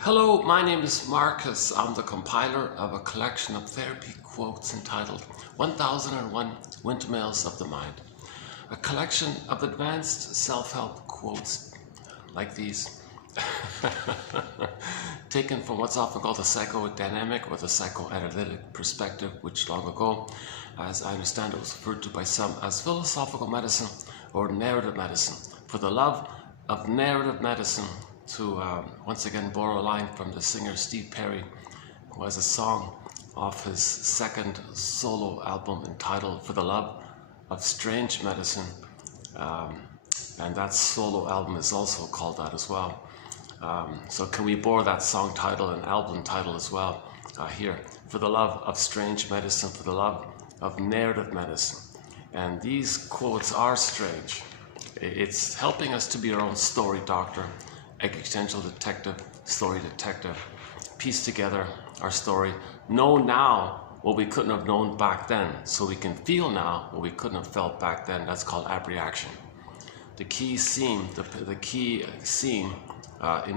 Hello, my name is Marcus. I'm the compiler of a collection of therapy quotes entitled 1001 Windmills of the Mind. A collection of advanced self-help quotes like these, taken from what's often called the psychodynamic or the psychoanalytic perspective, which long ago, as I understand it, was referred to by some as philosophical medicine or narrative medicine. For the love of narrative medicine, to once again borrow a line from the singer Steve Perry, who has a song off his second solo album entitled For the Love of Strange Medicine, and that solo album is also called that as well. So can we borrow that song title and album title as well here? For the love of strange medicine, for the love of narrative medicine. And these quotes are strange. It's helping us to be our own story doctor, existential detective, story detective, piece together our story, know now what we couldn't have known back then, so we can feel now what we couldn't have felt back then. That's called abreaction. The key scene, the key scene in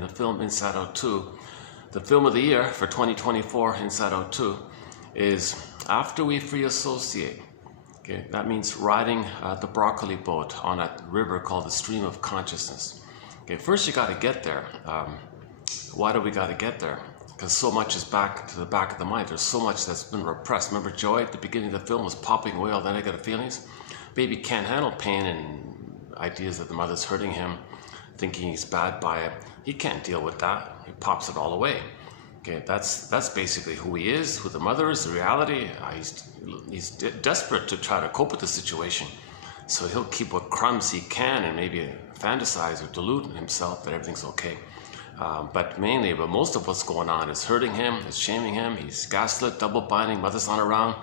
the film Inside Out 2, the film of the year for 2024, Inside Out 2, is after we free associate. Okay, that means riding the broccoli boat on a river called the stream of consciousness. Okay, first you got to get there. Why do we got to get there? Because so much is back to the back of the mind. There's so much that's been repressed. Remember Joy at the beginning of the film was popping away all the negative feelings? Baby can't handle pain and ideas that the mother's hurting him, thinking he's bad by it. He can't deal with that. He pops it all away. Okay, that's basically who he is, who the mother is, the reality. He's desperate to try to cope with the situation. So he'll keep what crumbs he can and maybe fantasize or delude himself that everything's okay. But most of what's going on is hurting him, is shaming him, he's gaslit, double binding, mother's not around,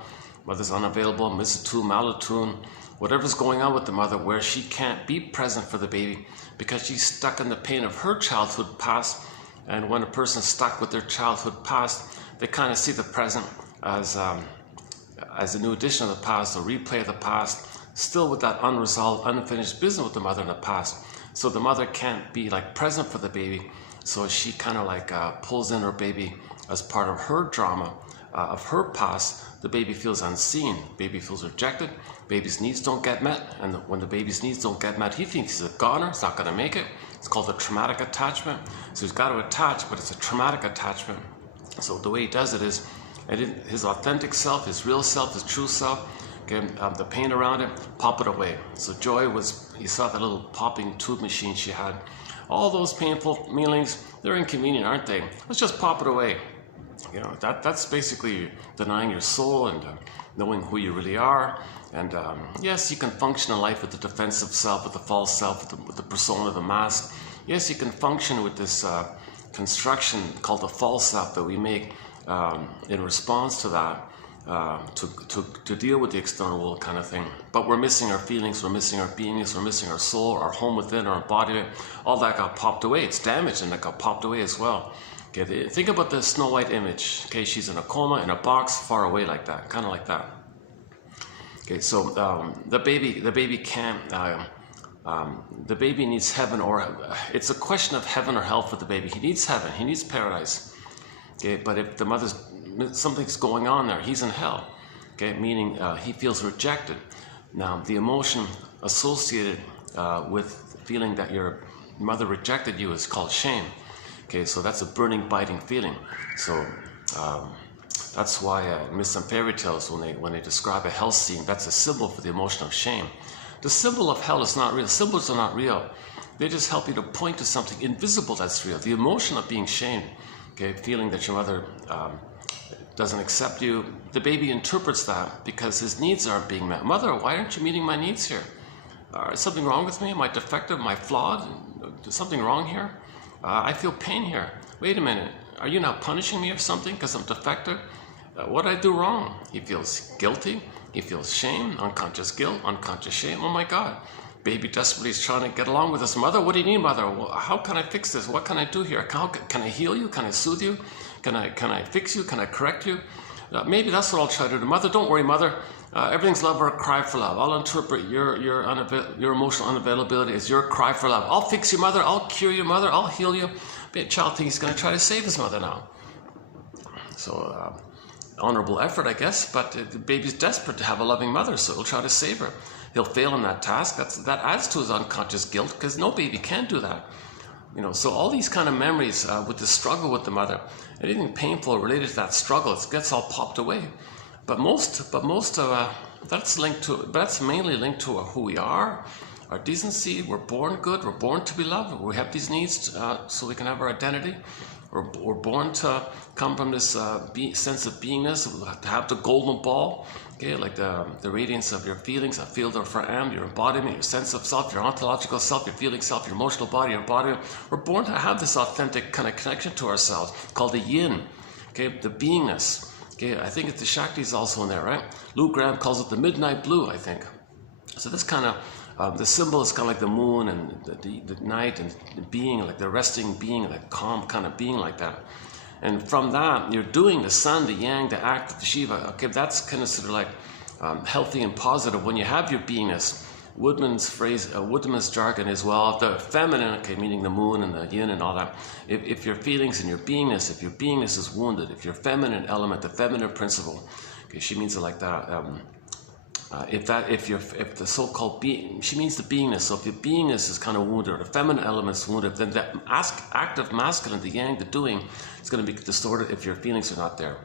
mother's unavailable, misattuned, malattuned, whatever's going on with the mother where she can't be present for the baby because she's stuck in the pain of her childhood past. And when a person's stuck with their childhood past, they kind of see the present as a new edition of the past, a replay of the past, still with that unresolved, unfinished business with the mother in the past. So the mother can't be like present for the baby. So she kind of like pulls in her baby as part of her drama, of her past. The baby feels unseen, baby feels rejected, baby's needs don't get met. And when the baby's needs don't get met, he thinks he's a goner, he's not gonna make it. It's called a traumatic attachment. So he's got to attach, but it's a traumatic attachment. So the way he does it is, his authentic self, his real self, his true self, okay, the pain around it, pop it away. So Joy he saw that little popping tube machine she had. All those painful feelings, they're inconvenient, aren't they? Let's just pop it away. You know, that's basically denying your soul and knowing who you really are. And yes, you can function in life with the defensive self, with the false self, with the persona, the mask. Yes, you can function with this construction called the false self that we make in response to that, to deal with the external world kind of thing. But we're missing our feelings, we're missing our beingness, we're missing our soul, our home within, our embodiment. All that got popped away. It's damaged and that got popped away as well. Okay, think about the Snow White image. Okay, she's in a coma, in a box, far away like that, kind of like that. Okay, so the baby can't. The baby needs heaven, or it's a question of heaven or hell for the baby. He needs heaven. He needs paradise. Okay, but if the mother's something's going on there, he's in hell. Okay, meaning he feels rejected. Now, the emotion associated with feeling that your mother rejected you is called shame. Okay, so that's a burning, biting feeling. So that's why in some fairy tales, when they describe a hell scene, that's a symbol for the emotion of shame. The symbol of hell is not real. Symbols are not real. They just help you to point to something invisible that's real. The emotion of being shamed, okay, feeling that your mother doesn't accept you. The baby interprets that because his needs aren't being met. Mother, why aren't you meeting my needs here? Is something wrong with me? Am I defective? Am I flawed? Is something wrong here? I feel pain here. Wait a minute. Are you now punishing me or something because I'm defective? What did I do wrong? He feels guilty. He feels shame, unconscious guilt, unconscious shame. Oh my God. Baby desperately is trying to get along with his mother. What do you need, mother? Well, how can I fix this? What can I do here? Can I heal you? Can I soothe you? Can I fix you? Can I correct you? Maybe that's what I'll try to do. Mother, don't worry, mother. Everything's love or a cry for love. I'll interpret your emotional unavailability as your cry for love. I'll fix you, mother. I'll cure you, mother. I'll heal you. a child thinks he's going to try to save his mother now. So honorable effort, I guess, but the baby's desperate to have a loving mother, so he'll try to save her. He'll fail in that task. That adds to his unconscious guilt, because no baby can do that. So all these kind of memories with the struggle with the mother, anything painful related to that struggle, it gets all popped away. But that's mainly linked to who we are, our decency. We're born good. We're born to be loved. We have these needs so we can have our identity. We're born to come from this sense of beingness, to have the golden ball, okay, like the radiance of your feelings, a field of your embodiment, your sense of self, your ontological self, your feeling self, your emotional body, your embodiment. We're born to have this authentic kind of connection to ourselves called the yin, okay, the beingness. Okay, I think the Shakti is also in there, right? Lou Graham calls it the midnight blue, I think. So this kind of the symbol is kind of like the moon and the night and the being, like the resting being, that calm kind of being like that. And from that, you're doing the sun, the yang, the act, the Shiva. Okay, that's kind of sort of like healthy and positive. When you have your beingness, Woodman's jargon is, well, the feminine, okay, meaning the moon and the yin and all that. If your feelings and your beingness is wounded, if your feminine element, the feminine principle, okay, she means it like that. If the so-called being, she means the beingness. So if your beingness is kind of wounded, or the feminine element is wounded, then that active masculine, the yang, the doing, is going to be distorted if your feelings are not there.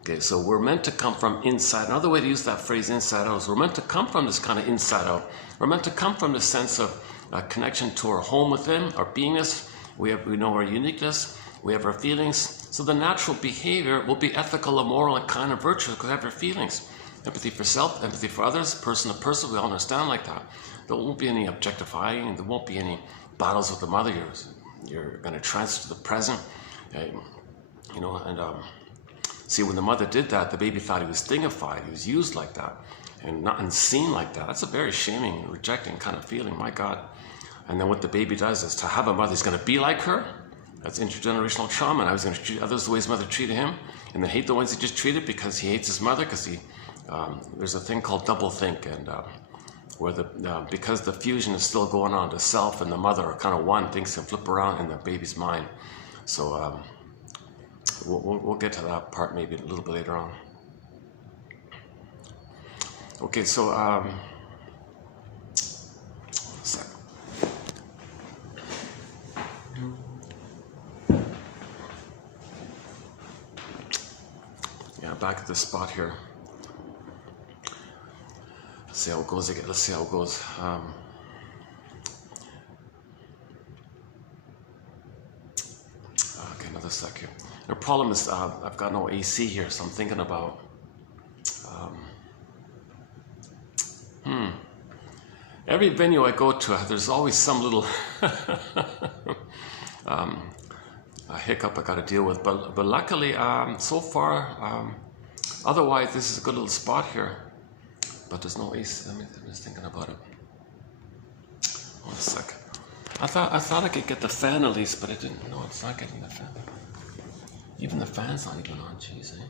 Okay, so we're meant to come from inside. Another way to use that phrase, inside out, is we're meant to come from this kind of inside out. We're meant to come from this sense of connection to our home within, our beingness. We know our uniqueness. We have our feelings. So the natural behavior will be ethical and moral and kind and virtuous because we have our feelings. Empathy for self, empathy for others, person to person, we all understand like that. There won't be any objectifying, there won't be any battles with the mother. You're going to transfer to the present, see, when the mother did that, the baby thought he was thingified, he was used like that, and seen like that. That's a very shaming, rejecting kind of feeling, my God. And then what the baby does is to have a mother who's going to be like her. That's intergenerational trauma, and I was going to treat others the way his mother treated him, and then hate the ones he just treated because he hates his mother, because there's a thing called doublethink, and where because the fusion is still going on, the self and the mother are kind of one, things can flip around in the baby's mind. So we'll get to that part maybe a little bit later on. Okay, so back at this spot here. Let's see how it goes again. Let's see how it goes. Okay, another sec here. The problem is I've got no AC here, so I'm thinking about every venue I go to, there's always some little a hiccup I got to deal with. But luckily, so far, otherwise this is a good little spot here. But there's no AC. I'm just thinking about it. 1 sec. I thought I could get the fan at least, but it didn't. No, it's not getting the fan. Even the fan's not even on. Jeez, eh?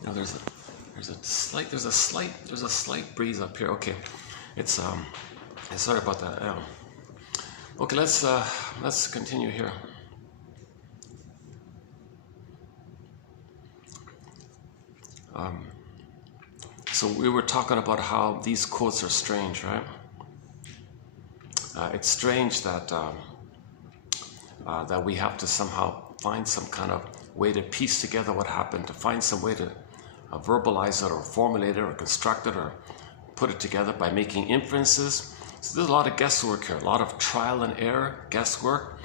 You know, there's a slight breeze up here. Okay, it's sorry about that. Okay, let's continue here. So we were talking about how these quotes are strange, right? It's strange that that we have to somehow find some kind of way to piece together what happened, to find some way to verbalize it or formulate it or construct it or put it together by making inferences. So there's a lot of guesswork here, a lot of trial and error, guesswork.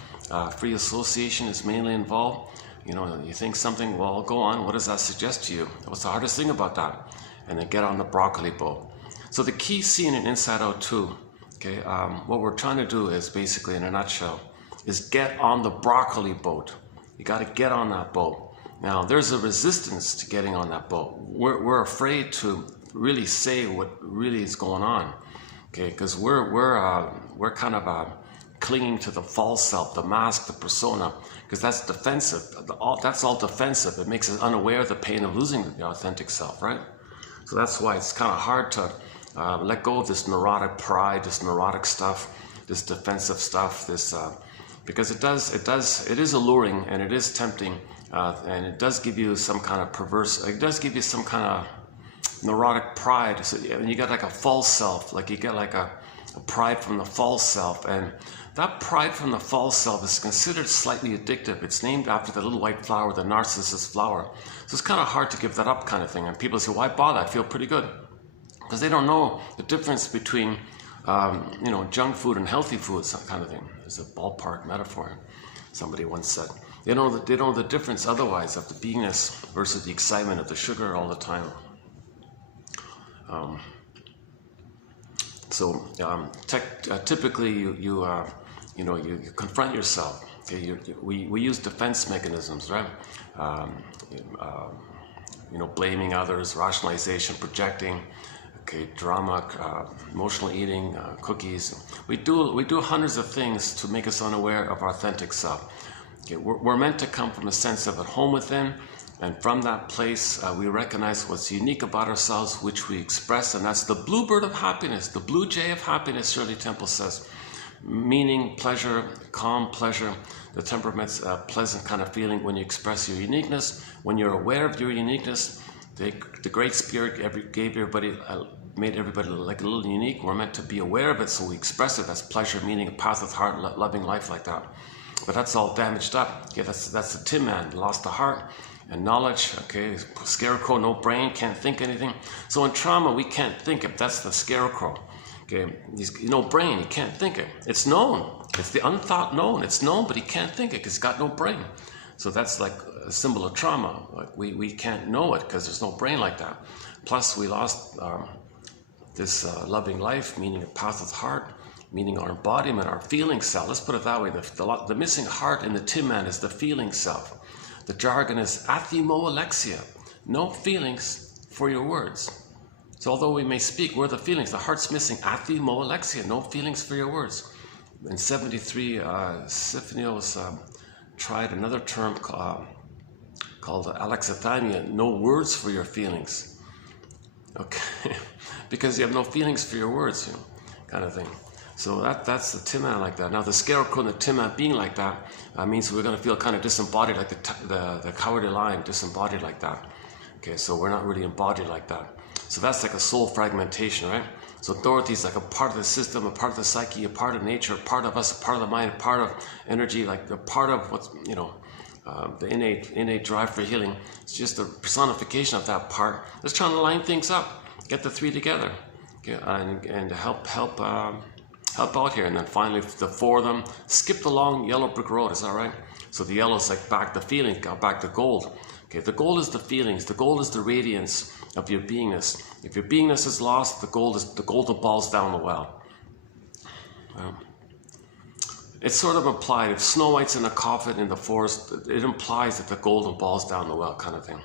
Free association is mainly involved. You know, you think something, well, go on, what does that suggest to you? What's the hardest thing about that? And then get on the broccoli boat. So the key scene in Inside Out 2, okay, what we're trying to do is basically, in a nutshell, is get on the broccoli boat. You got to get on that boat. Now, there's a resistance to getting on that boat. We're afraid to really say what really is going on, okay? Because we're kind of clinging to the false self, the mask, the persona, because that's defensive. That's all defensive. It makes us unaware of the pain of losing the authentic self, right? So that's why it's kind of hard to let go of this neurotic pride, this neurotic stuff, this defensive stuff, because it is alluring and it is tempting, and it does give you some kind of it does give you some kind of neurotic pride. So you get like a false self, like you get like a pride from the false self, and that pride from the false self is considered slightly addictive. It's named after the little white flower, the narcissus flower. So it's kind of hard to give that up kind of thing. And people say, why bother? I feel pretty good. Because they don't know the difference between junk food and healthy food, some kind of thing. It's a ballpark metaphor, somebody once said. They know the difference otherwise of the beingness versus the excitement of the sugar all the time. Typically you confront yourself. Okay? We use defense mechanisms, right? Blaming others, rationalization, projecting, okay, drama, emotional eating, cookies. We do hundreds of things to make us unaware of our authentic self. Okay, we're meant to come from a sense of at home within, and from that place we recognize what's unique about ourselves, which we express, and that's the bluebird of happiness, the blue jay of happiness, Shirley Temple says. Meaning, pleasure, calm pleasure, the temperament's pleasant kind of feeling when you express your uniqueness, when you're aware of your uniqueness. The Great Spirit made everybody like a little unique. We're meant to be aware of it, so we express it as pleasure, meaning a path of heart, loving life like that. But that's all damaged up. Okay, that's the Tin Man, lost the heart and knowledge. Okay, scarecrow, no brain, can't think anything. So in trauma, we can't think it. That's the scarecrow. Okay, he's no brain, he can't think it. It's known. It's the unthought known. It's known, but he can't think it because he's got no brain. So that's like a symbol of trauma. Like we can't know it because there's no brain like that. Plus, we lost this loving life, meaning a path of heart, meaning our embodiment, our feeling self. Let's put it that way. The missing heart in the Tin Man is the feeling self. The jargon is athimo alexia, no feelings for your words. So although we may speak, we're the feelings. The heart's missing athimo alexia, no feelings for your words. In 73, Siphios tried another term called alexithymia, no words for your feelings. Okay, because you have no feelings for your words, kind of thing. So that's the Tin Man like that. Now the scarecrow and the Tin Man being like that means we're going to feel kind of disembodied, like the cowardly lion, disembodied like that. Okay, so we're not really embodied like that. So that's like a soul fragmentation, right? So Dorothy's like a part of the system, a part of the psyche, a part of nature, a part of us, a part of the mind, a part of energy, like a part of what's, the innate drive for healing. It's just a personification of that part. Let's try to line things up, get the three together, okay, and help out here. And then finally, the four of them skip the long yellow brick road. Is that right? So the yellow is like back the feeling, back to gold. Okay, the gold is the feelings. The gold is the radiance of your beingness. If your beingness is lost, the gold falls down the well. It's sort of implied. If Snow White's in a coffin in the forest, it implies that the golden balls down the well, kind of thing.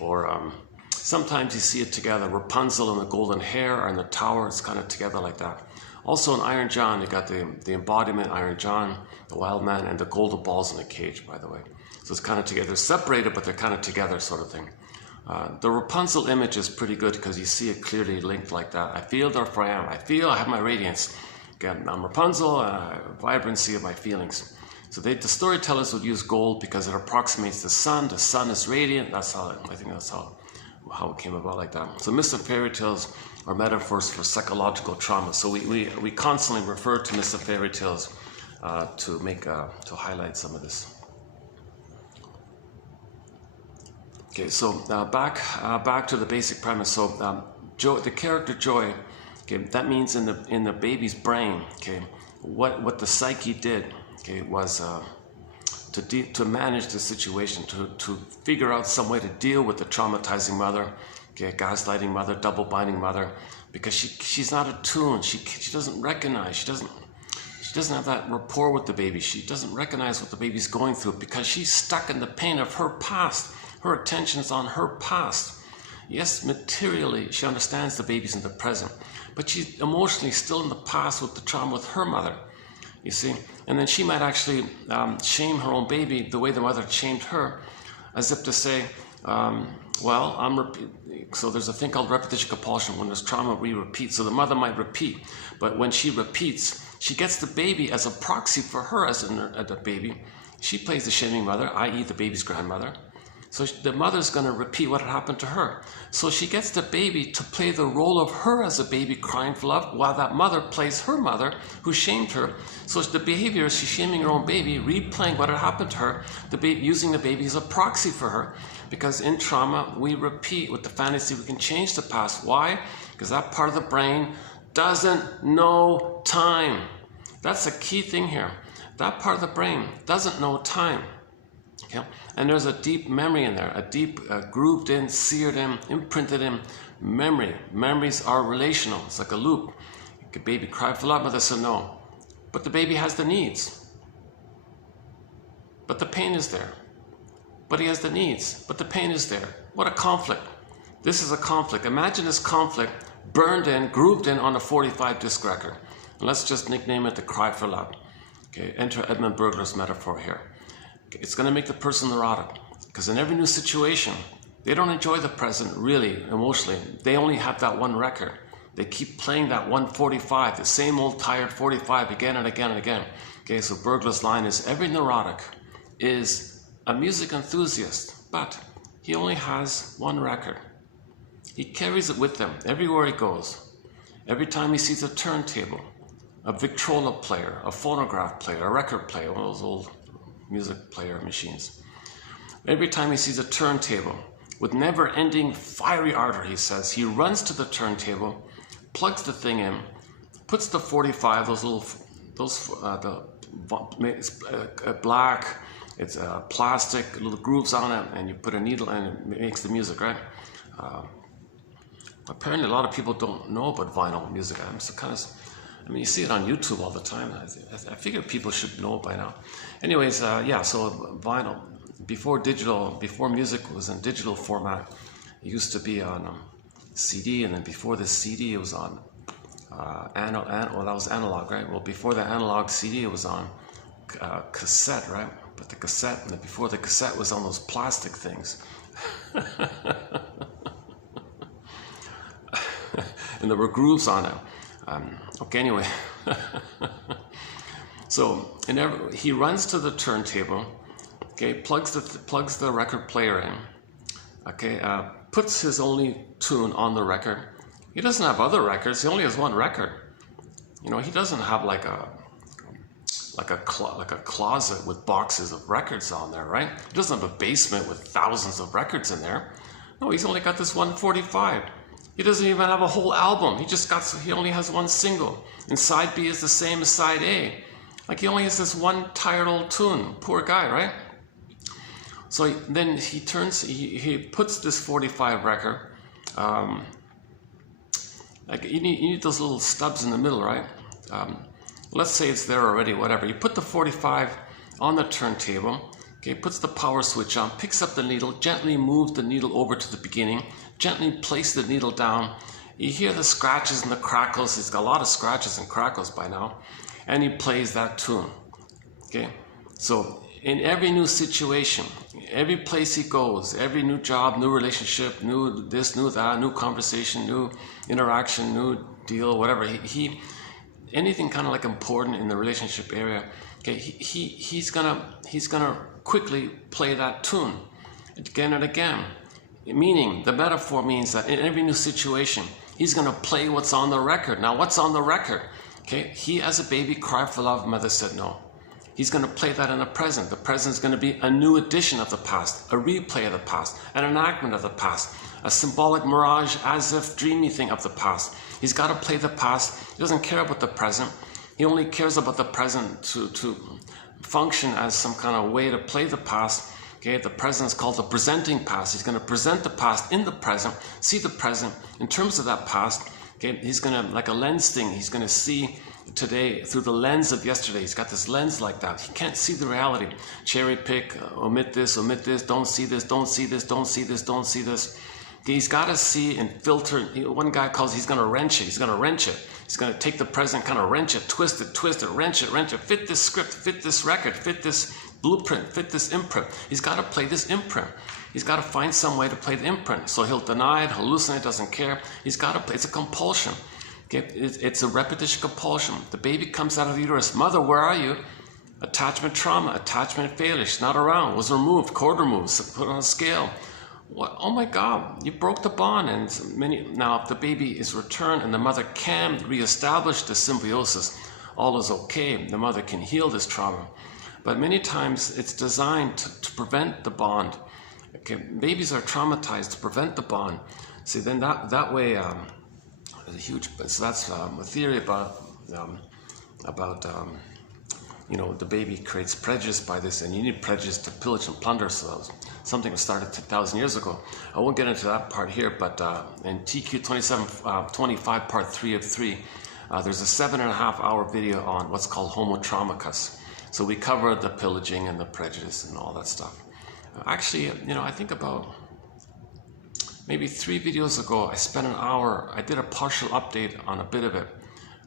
Or sometimes you see it together. Rapunzel and the golden hair are in the tower. It's kind of together like that. Also in Iron John, you got the embodiment, Iron John, the wild man, and the golden balls in the cage, by the way. So it's kind of together. They're separated, but they're kind of together, sort of thing. The Rapunzel image is pretty good because you see it clearly linked like that. I feel, therefore I am. I feel, I have my radiance. Again, I'm Rapunzel, vibrancy of my feelings. So the storytellers would use gold because it approximates the sun. The sun is radiant. I think that's how it came about like that. So myths and fairy tales are metaphors for psychological trauma. So we constantly refer to myths and fairy tales to highlight some of this. Okay, so back to the basic premise. So Joy, the character Joy, okay, that means in the baby's brain. Okay, what the psyche did, okay, was to manage the situation, to figure out some way to deal with the traumatizing mother, okay, gaslighting mother, double binding mother, because she's not attuned. She doesn't recognize. She doesn't have that rapport with the baby. She doesn't recognize what the baby's going through because she's stuck in the pain of her past. Her attention is on her past. Yes, materially, she understands the baby's in the present, but she's emotionally still in the past with the trauma with her mother. you see. And then she might actually shame her own baby the way the mother shamed her, as if to say, well, so there's a thing called repetition compulsion. When there's trauma, we repeat. So the mother might repeat, but when she repeats, she gets the baby as a proxy for her as a baby. She plays the shaming mother, i.e. the baby's grandmother. So the mother's going to repeat what had happened to her. So she gets the baby to play the role of her as a baby crying for love, while that mother plays her mother who shamed her. So the behavior is she's shaming her own baby, replaying what had happened to her, using the baby as a proxy for her. Because in trauma, we repeat with the fantasy we can change the past. Why? Because that part of the brain doesn't know time. That's a key thing here. That part of the brain doesn't know time. Okay? And there's a deep memory in there, a deep grooved in, seared in, imprinted in memory. Memories are relational. It's like a loop. A baby cried for love, mother said no. But the baby has the needs. But the pain is there. But he has the needs. But the pain is there. What a conflict. This is a conflict. Imagine this conflict burned in, grooved in on a 45 disc record. And let's just nickname it the cry for love. Okay, enter Edmund Burglar's metaphor here. It's going to make the person neurotic, because in every new situation, they don't enjoy the present really emotionally. They only have that one record. They keep playing that 145, the same old tired 45 again and again and again. Okay, so Burglar's line is, every neurotic is a music enthusiast, but he only has one record. He carries it with him everywhere he goes. Every time he sees a turntable, a Victrola player, a phonograph player, a record player, one of those old music player machines. Every time he sees a turntable with never-ending fiery ardor, he says, he runs to the turntable, plugs the thing in, puts the 45, black, it's plastic, little grooves on it, and you put a needle and it makes the music, right? Apparently a lot of people don't know about vinyl music. I mean, you see it on YouTube all the time. I figure people should know by now. Anyways, yeah, so vinyl, before music was in digital format, it used to be on CD, and then before the CD, it was on, well, that was analog, right? Well, before the analog CD, it was on cassette, right? But the cassette, and then before the cassette was on those plastic things. And there were grooves on it. Okay, anyway. So he runs to the turntable, okay, plugs the record player in, okay, puts his only tune on the record. He doesn't have other records. He only has one record. You know, he doesn't have like a closet with boxes of records on there, right? He doesn't have a basement with thousands of records in there. No, he's only got this 145. He doesn't even have a whole album. He only has one single. And side B is the same as side A. Like, he only has this one tired old tune. Poor guy, right? So then he puts this 45 record, like you need those little stubs in the middle, right? Let's say it's there already, whatever. You put the 45 on the turntable, okay, puts the power switch on, picks up the needle, gently moves the needle over to the beginning, gently place the needle down. You hear the scratches and the crackles. He's got a lot of scratches and crackles by now. And he plays that tune, okay? So in every new situation, every place he goes, every new job, new relationship, new this, new that, new conversation, new interaction, new deal, whatever, anything kind of like important in the relationship area, okay, he's gonna quickly play that tune again and again. Meaning, the metaphor means that in every new situation, he's gonna play what's on the record. Now, what's on the record? Okay, he as a baby cried for love, mother said no. He's gonna play that in the present. The present is gonna be a new edition of the past, a replay of the past, an enactment of the past, a symbolic mirage, as if dreamy thing of the past. He's gotta play the past. He doesn't care about the present. He only cares about the present to function as some kind of way to play the past. Okay, the present is called the presenting past. He's gonna present the past in the present, see the present in terms of that past. Okay, he's gonna, like a lens thing, he's gonna see today through the lens of yesterday. He's got this lens like that. He can't see the reality. Cherry pick, omit this, don't see this, don't see this, don't see this, don't see this. Okay, he's gotta see and filter. One guy calls, he's gonna wrench it. He's gonna wrench it. He's going to take the present, kind of wrench it, twist it, wrench it, fit this script, fit this record, fit this blueprint, fit this imprint. He's got to play this imprint. He's got to find some way to play the imprint. So he'll deny it, hallucinate, doesn't care. He's got to play. It's a compulsion. Okay? It's a repetition compulsion. The baby comes out of the uterus. Mother, where are you? Attachment trauma, attachment failure. She's not around. Was removed, cord removed, put on a scale. What? Oh my God, you broke the bond. And now if the baby is returned and the mother can reestablish the symbiosis, all is okay. The mother can heal this trauma. But many times it's designed to prevent the bond. Okay, babies are traumatized to prevent the bond. See, then that way, there's a huge. So that's a theory about the baby creates prejudice by this, and you need prejudice to pillage and plunder. So something was started 2,000 years ago. I won't get into that part here, but in TQ 2725 part 3 of 3, there's a 7.5-hour video on what's called homotraumacus. So we cover the pillaging and the prejudice and all that stuff. Actually, I think about maybe 3 videos ago, I spent an hour, I did a partial update on a bit of it.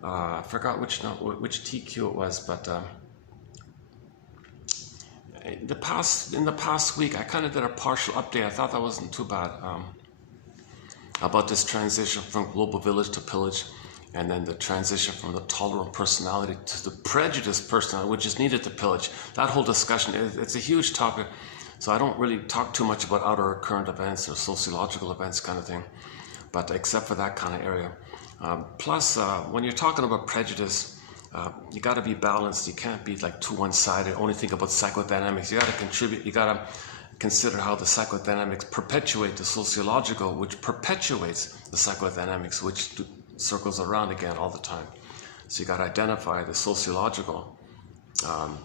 I forgot which TQ it was, but in the past week, I kind of did a partial update. I thought that wasn't too bad, about this transition from global village to pillage, and then the transition from the tolerant personality to the prejudiced personality, which is needed to pillage. That whole discussion, it's a huge topic, so I don't really talk too much about outer current events or sociological events kind of thing, but except for that kind of area. Plus, when you're talking about prejudice, you got to be balanced. You can't be like too one-sided, only think about psychodynamics. You got to contribute, you got to consider how the psychodynamics perpetuate the sociological, which perpetuates the psychodynamics, which circles around again all the time. So you got to identify the sociological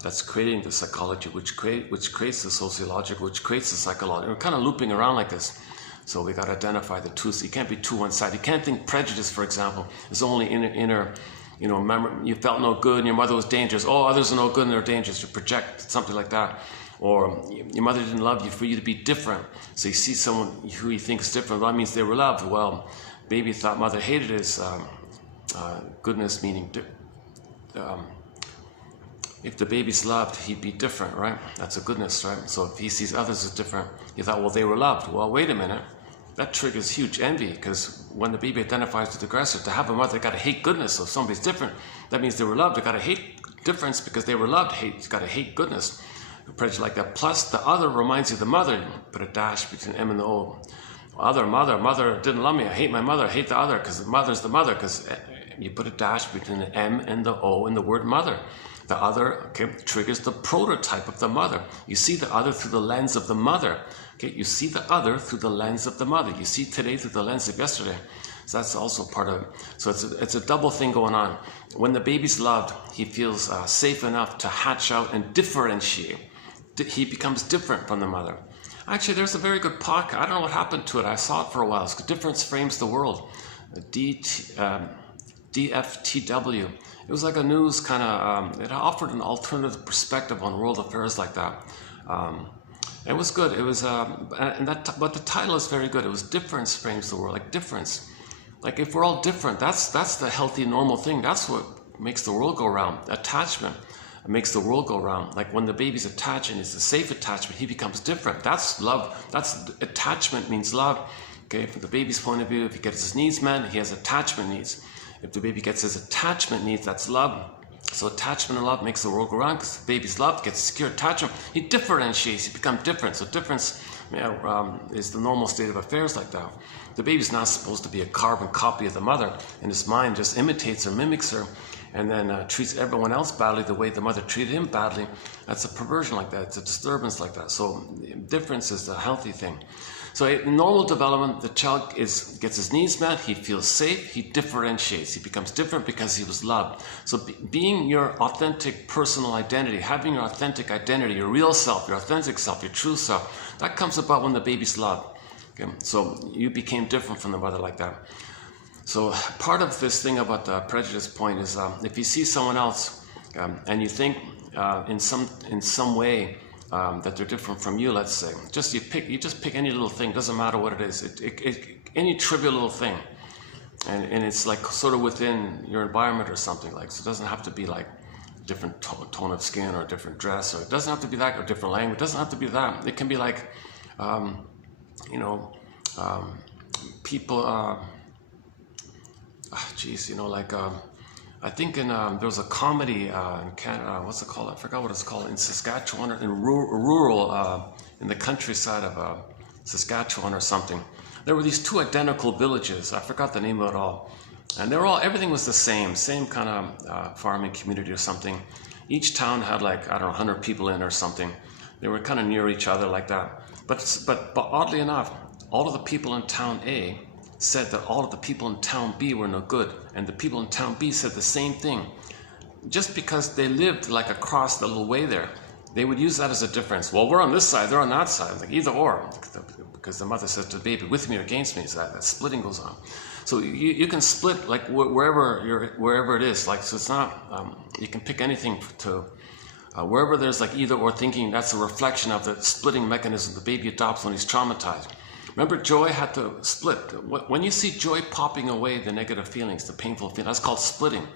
that's creating the psychology, which creates the sociological, which creates the psychological. We're kind of looping around like this. So we got to identify the two. So you can't be too one-sided. You can't think prejudice, for example, is only inner, remember you felt no good and your mother was dangerous. Oh, others are no good and they're dangerous. You project something like that. Or your mother didn't love you for you to be different. So you see someone who you think is different, well, that means they were loved. Well, baby thought mother hated his goodness, meaning if the baby's loved, he'd be different, right? That's a goodness, right? So if he sees others as different, he thought, well, they were loved. Well, wait a minute. That triggers huge envy, because when the baby identifies with the aggressor, to have a mother, they got to hate goodness. So if somebody's different, that means they were loved. They got to hate difference because they were loved. Got to hate goodness. Prejudice like that. Plus, the other reminds you of the mother. Put a dash between M and the O. Mother didn't love me. I hate my mother. I hate the other because the mother's the mother. Because you put a dash between the M and the O in the word mother. The other, okay, triggers the prototype of the mother. You see the other through the lens of the mother. Okay, you see the other through the lens of the mother. You see today through the lens of yesterday. So that's also part of it. So it's a double thing going on. When the baby's loved, he feels safe enough to hatch out and differentiate. He becomes different from the mother. Actually, there's a very good podcast. I don't know what happened to it. I saw it for a while. It's Difference Frames the World. DFTW. It was like a news kind of, it offered an alternative perspective on world affairs like that. It was good. It was, but the title is very good. It was Difference Frames the World, like difference. Like if we're all different, that's the healthy, normal thing. That's what makes the world go round. Attachment makes the world go round. Like when the baby's attached and it's a safe attachment, he becomes different. That's love. That's attachment means love. Okay, from the baby's point of view, if he gets his needs met, he has attachment needs. If the baby gets his attachment needs, that's love. So attachment and love makes the world go round, because the baby's love gets secure attachment. He differentiates, he becomes different. So difference is the normal state of affairs like that. The baby's not supposed to be a carbon copy of the mother, and his mind just imitates her, mimics her, and then treats everyone else badly the way the mother treated him badly. That's a perversion like that. It's a disturbance like that. So difference is a healthy thing. So in normal development, the child gets his needs met, he feels safe, he differentiates, he becomes different because he was loved. So being your authentic personal identity, having your authentic identity, your real self, your authentic self, your true self, that comes about when the baby's loved. Okay? So you became different from the mother like that. So part of this thing about the prejudice point is if you see someone else and you think in some way that they're different from you, let's say, you just pick any little thing, doesn't matter what it is, any trivial little thing, and it's like sort of within your environment or something, like, so it doesn't have to be like different tone of skin or different dress, or it doesn't have to be that, or different language. It doesn't have to be that. It can be like, you know, people, geez, you know, like, I think in, there was a comedy in Canada, what's it called? I forgot what it's called, in Saskatchewan, or in rural, in the countryside of Saskatchewan or something. There were these two identical villages. I forgot the name of it all. And they were all, everything was the same kind of farming community or something. Each town had like, I don't know, 100 people in or something. They were kind of near each other like that. But oddly enough, all of the people in town A said that all of the people in town B were no good. And the people in town B said the same thing. Just because they lived like across the little way there, they would use that as a difference. Well, we're on this side, they're on that side. Like either or, because the mother says to the baby, with me or against me, so that splitting goes on. So you can split like wherever it is. Like, so it's not, you can pick anything to, wherever there's like either or thinking, that's a reflection of the splitting mechanism the baby adopts when he's traumatized. Remember, Joy had to split. When you see Joy popping away the negative feelings, the painful feelings, that's called splitting.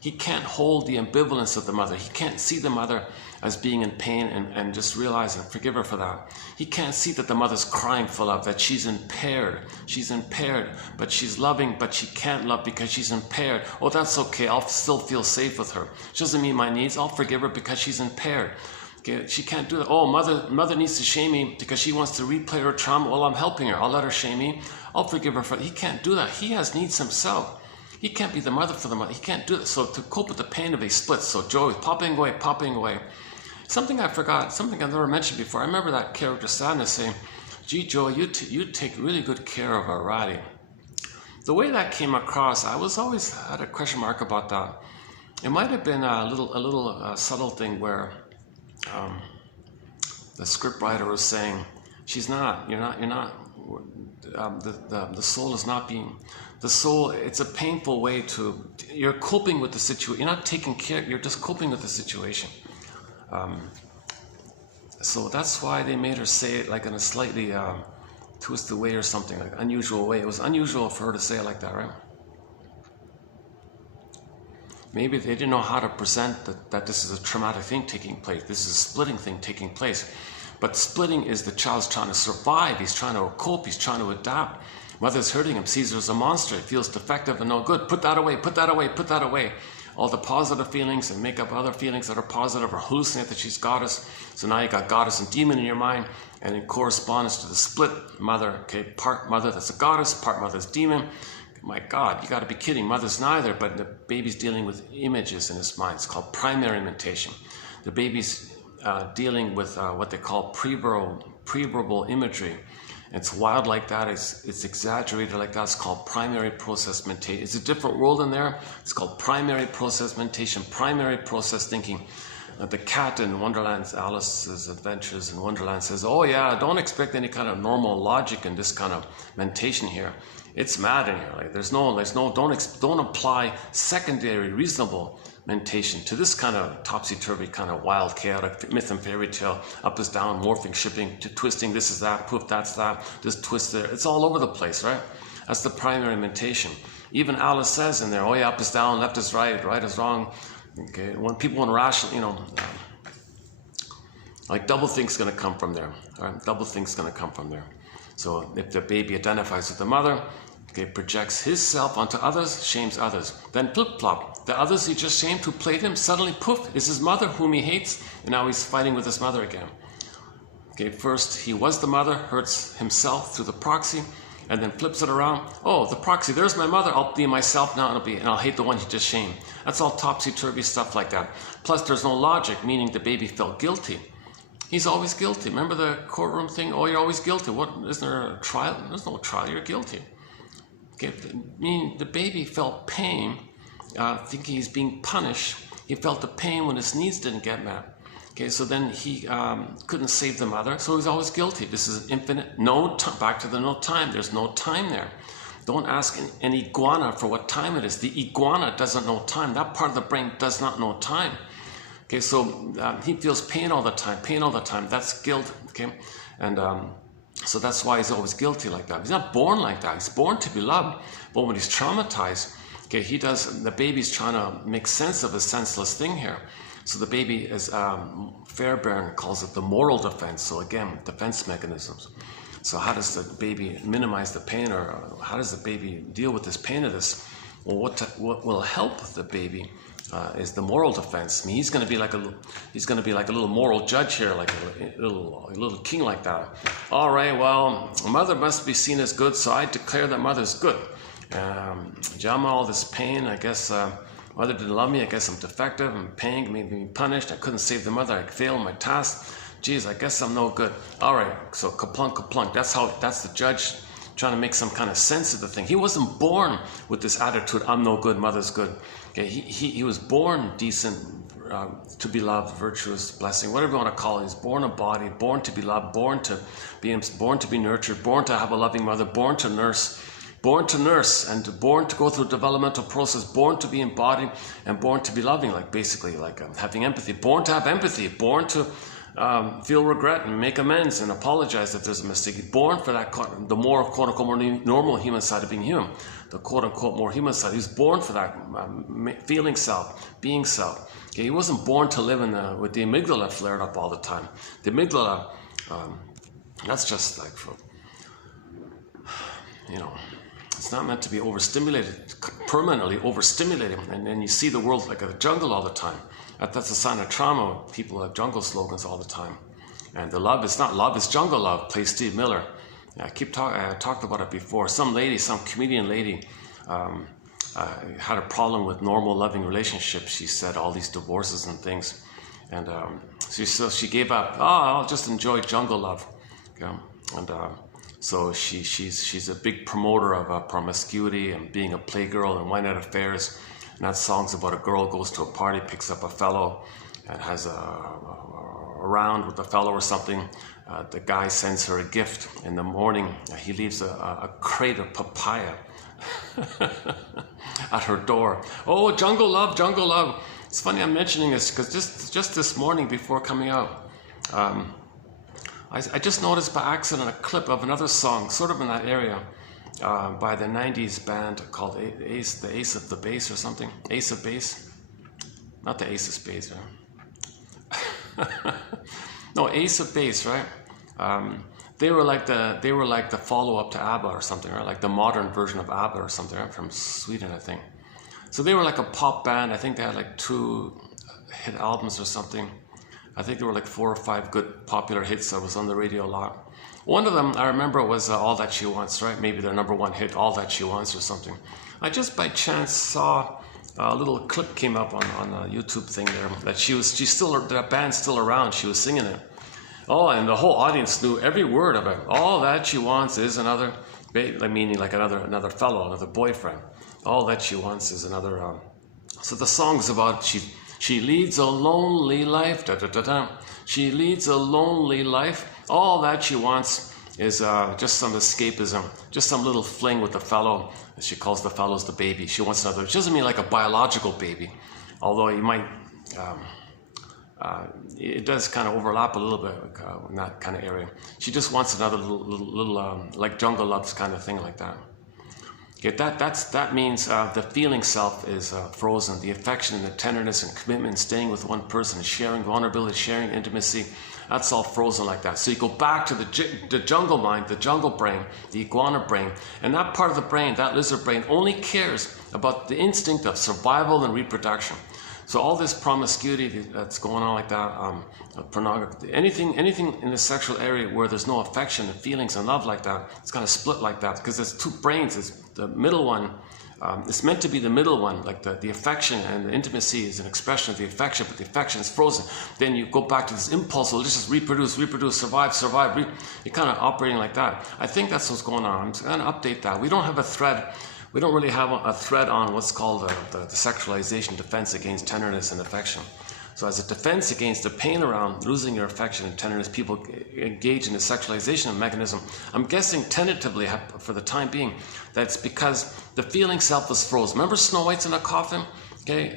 He can't hold the ambivalence of the mother. He can't see the mother as being in pain and just realize and forgive her for that. He can't see that the mother's crying for love, that she's impaired. She's impaired, but she's loving, but she can't love because she's impaired. Oh, that's okay. I'll still feel safe with her. She doesn't meet my needs. I'll forgive her because she's impaired. Okay, she can't do that. Oh, mother needs to shame me because she wants to replay her trauma. Well, I'm helping her. I'll let her shame me. I'll forgive her for it. He can't do that. He has needs himself. He can't be the mother for the mother. He can't do that. So to cope with the pain of a split, so Joy is popping away. Something I forgot, something I've never mentioned before. I remember that character Sadness saying, gee, Joy, you take really good care of our Ratty. The way that came across, I was always had a question mark about that. It might have been a little subtle thing where the script writer was saying, you're not, the soul is not being, the soul, it's a painful way to, you're coping with the situation, you're not taking care, you're just coping with the situation. So that's why they made her say it like in a slightly twisted way or something, like unusual way. It was unusual for her to say it like that, right? Maybe they didn't know how to present that this is a traumatic thing taking place. This is a splitting thing taking place. But splitting is the child's trying to survive. He's trying to cope. He's trying to adapt. Mother's hurting him, sees her as a monster. He feels defective and no good. Put that away, put that away, put that away. All the positive feelings and make up other feelings that are positive or hallucinate that she's goddess. So now you got goddess and demon in your mind, and in correspondence to the split mother, okay, part mother that's a goddess, part mother's demon. My God, you got to be kidding. Mother's neither, but the baby's dealing with images in his mind. It's called primary mentation. The baby's dealing with what they call preverbal imagery. It's wild like that. It's exaggerated like that. It's called primary process mentation. It's a different world in there. It's called primary process mentation, primary process thinking. The cat in Wonderland, Alice's Adventures in Wonderland, says, oh yeah, don't expect any kind of normal logic in this kind of mentation here. It's mad in here. Like don't apply secondary reasonable mentation to this kind of topsy-turvy, kind of wild, chaotic myth and fairy tale, up is down, morphing, shifting, twisting, this is that, poof, that's that, this twist there. It's all over the place, right? That's the primary mentation. Even Alice says in there, oh yeah, up is down, left is right, right is wrong. Okay, when people want rational, like double think's going to come from there. All right? Double think's going to come from there. So if the baby identifies with the mother, okay, projects his self onto others, shames others. Then flip-flop. The others he just shamed who played him, suddenly poof, is his mother whom he hates, and now he's fighting with his mother again. Okay, first he was the mother, hurts himself through the proxy, and then flips it around. Oh, the proxy, there's my mother, I'll be myself now, and I'll hate the one he just shamed. That's all topsy-turvy stuff like that. Plus there's no logic, meaning the baby felt guilty. He's always guilty. Remember the courtroom thing? Oh, you're always guilty. What, isn't there a trial? There's no trial, you're guilty. Okay, meaning the baby felt pain, thinking he's being punished. He felt the pain when his needs didn't get met. Okay, so then he couldn't save the mother, so he's always guilty. This is infinite, no time, back to the no time. There's no time there. Don't ask an iguana for what time it is. The iguana doesn't know time. That part of the brain does not know time. Okay, so he feels pain all the time, That's guilt, okay? And So that's why he's always guilty like that. He's not born like that. He's born to be loved. But when he's traumatized, okay, the baby's trying to make sense of a senseless thing here. So the baby is, Fairbairn calls it the moral defense. So again, defense mechanisms. So how does the baby minimize the pain, or how does the baby deal with this pain of this? Well, what will help the baby is the moral defense. I mean, he's going to be like a little moral judge here, like a little king like that. All right, well, mother must be seen as good, so I declare that mother's good. Jama, all this pain, I guess mother didn't love me. I guess I'm defective. I'm paying, being punished. I couldn't save the mother. I failed my task. Geez, I guess I'm no good. All right, so kaplunk, kaplunk. That's the judge trying to make some kind of sense of the thing. He wasn't born with this attitude, I'm no good, mother's good. Okay, he was born decent, to be loved, virtuous, blessing, whatever you want to call it. He's born a body, born to be loved, born to be nurtured, born to have a loving mother, born to nurse, and born to go through developmental process, born to be embodied, and born to be loving, like basically like having empathy, born to have empathy, born to feel regret and make amends and apologize if there's a mistake. Born for that, the more quote-unquote more normal human side of being human, the quote-unquote more human side. He was born for that, feeling self, being self. Okay, he wasn't born to live with the amygdala flared up all the time. The amygdala, that's just like for, it's not meant to be overstimulated, permanently overstimulated, and then you see the world like a jungle all the time. That's a sign of trauma. People have jungle slogans all the time. And the love is not love, it's jungle love, plays Steve Miller. I talked about it before. Some comedian lady had a problem with normal loving relationships. She said all these divorces and things. And so she gave up. I'll just enjoy jungle love. Okay? And so she's a big promoter of promiscuity and being a playgirl and one-night affairs. And that song's about a girl goes to a party, picks up a fellow, and has a round with the fellow or something. The guy sends her a gift. In the morning, he leaves a crate of papaya at her door. Oh, jungle love, jungle love. It's funny I'm mentioning this because just this morning before coming out, I just noticed by accident a clip of another song, sort of in that area, by the 90s band called the Ace of the Bass or something. Ace of Base? Not the Ace of Spades, right? No, Ace of Base, right? They were like the follow-up to ABBA or something, right? Like the modern version of ABBA or something, right? From Sweden, I think. So they were like a pop band. I think they had like 2 hit albums or something. I think there were like 4 or 5 good popular hits that was on the radio a lot. One of them I remember was All That She Wants, right? Maybe their #1 hit, All That She Wants or something. I just by chance saw a little clip came up on a YouTube thing there that that band's still around. She was singing it. Oh, and the whole audience knew every word of it. All that she wants is another, meaning like another fellow, another boyfriend. All that she wants is another. So the song's about she leads a lonely life. Da da da da. She leads a lonely life. All that she wants is just some escapism, just some little fling with the fellow. She calls the fellows the baby. She wants another. She doesn't mean like a biological baby, although you might. It does kind of overlap a little bit in that kind of area. She just wants another little like jungle loves kind of thing like that. Okay, that means the feeling self is frozen. The affection and the tenderness and commitment, staying with one person, sharing vulnerability, sharing intimacy, that's all frozen like that. So you go back to the jungle mind, the jungle brain, the iguana brain, and that part of the brain, that lizard brain, only cares about the instinct of survival and reproduction. So all this promiscuity that's going on like that, pornography, anything in the sexual area where there's no affection and feelings and love like that, it's kind of split like that because there's 2 brains. It's the middle one. It's meant to be the middle one, like the affection and the intimacy is an expression of the affection, but the affection is frozen. Then you go back to this impulse, well, let's just reproduce, survive. You're kind of operating like that. I think that's what's going on. I'm going to update that. We don't have a thread. We don't really have a thread on what's called the sexualization defense against tenderness and affection. So as a defense against the pain around losing your affection and tenderness, people engage in the sexualization mechanism. I'm guessing tentatively, for the time being, that's because the feeling self is frozen. Remember Snow White's in a coffin? Okay,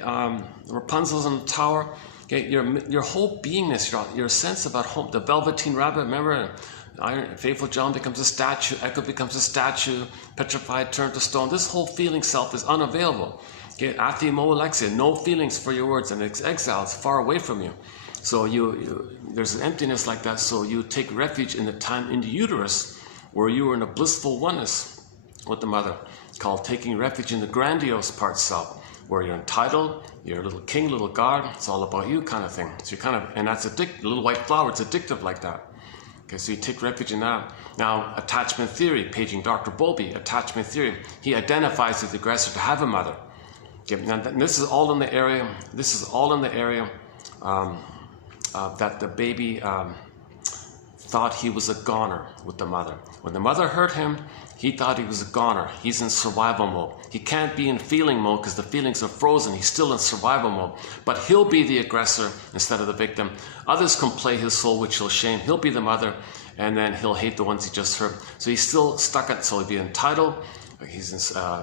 Rapunzel's in the tower. Okay, your whole beingness, your sense about home, the Velveteen Rabbit, remember? Faithful John becomes a statue, Echo becomes a statue, petrified, turned to stone. This whole feeling self is unavailable. Okay, athemo alexia, no feelings for your words, and it's exiled, far away from you. So there's an emptiness like that, so you take refuge in the time in the uterus where you were in a blissful oneness with the mother, called taking refuge in the grandiose part self, where you're entitled, you're a little king, little god, it's all about you kind of thing. So you kind of, and that's addictive, little white flower, it's addictive like that. Okay, so you take refuge in that. Now, attachment theory, paging Dr. Bowlby, attachment theory, he identifies as the aggressor to have a mother. Okay, now this is all in the area, that the baby thought he was a goner with the mother. When the mother hurt him, he thought he was a goner. He's in survival mode. He can't be in feeling mode because the feelings are frozen. He's still in survival mode. But he'll be the aggressor instead of the victim. Others can play his soul, which he'll shame. He'll be the mother, and then he'll hate the ones he just hurt. So he's still stuck at, so he'll be entitled. He's in,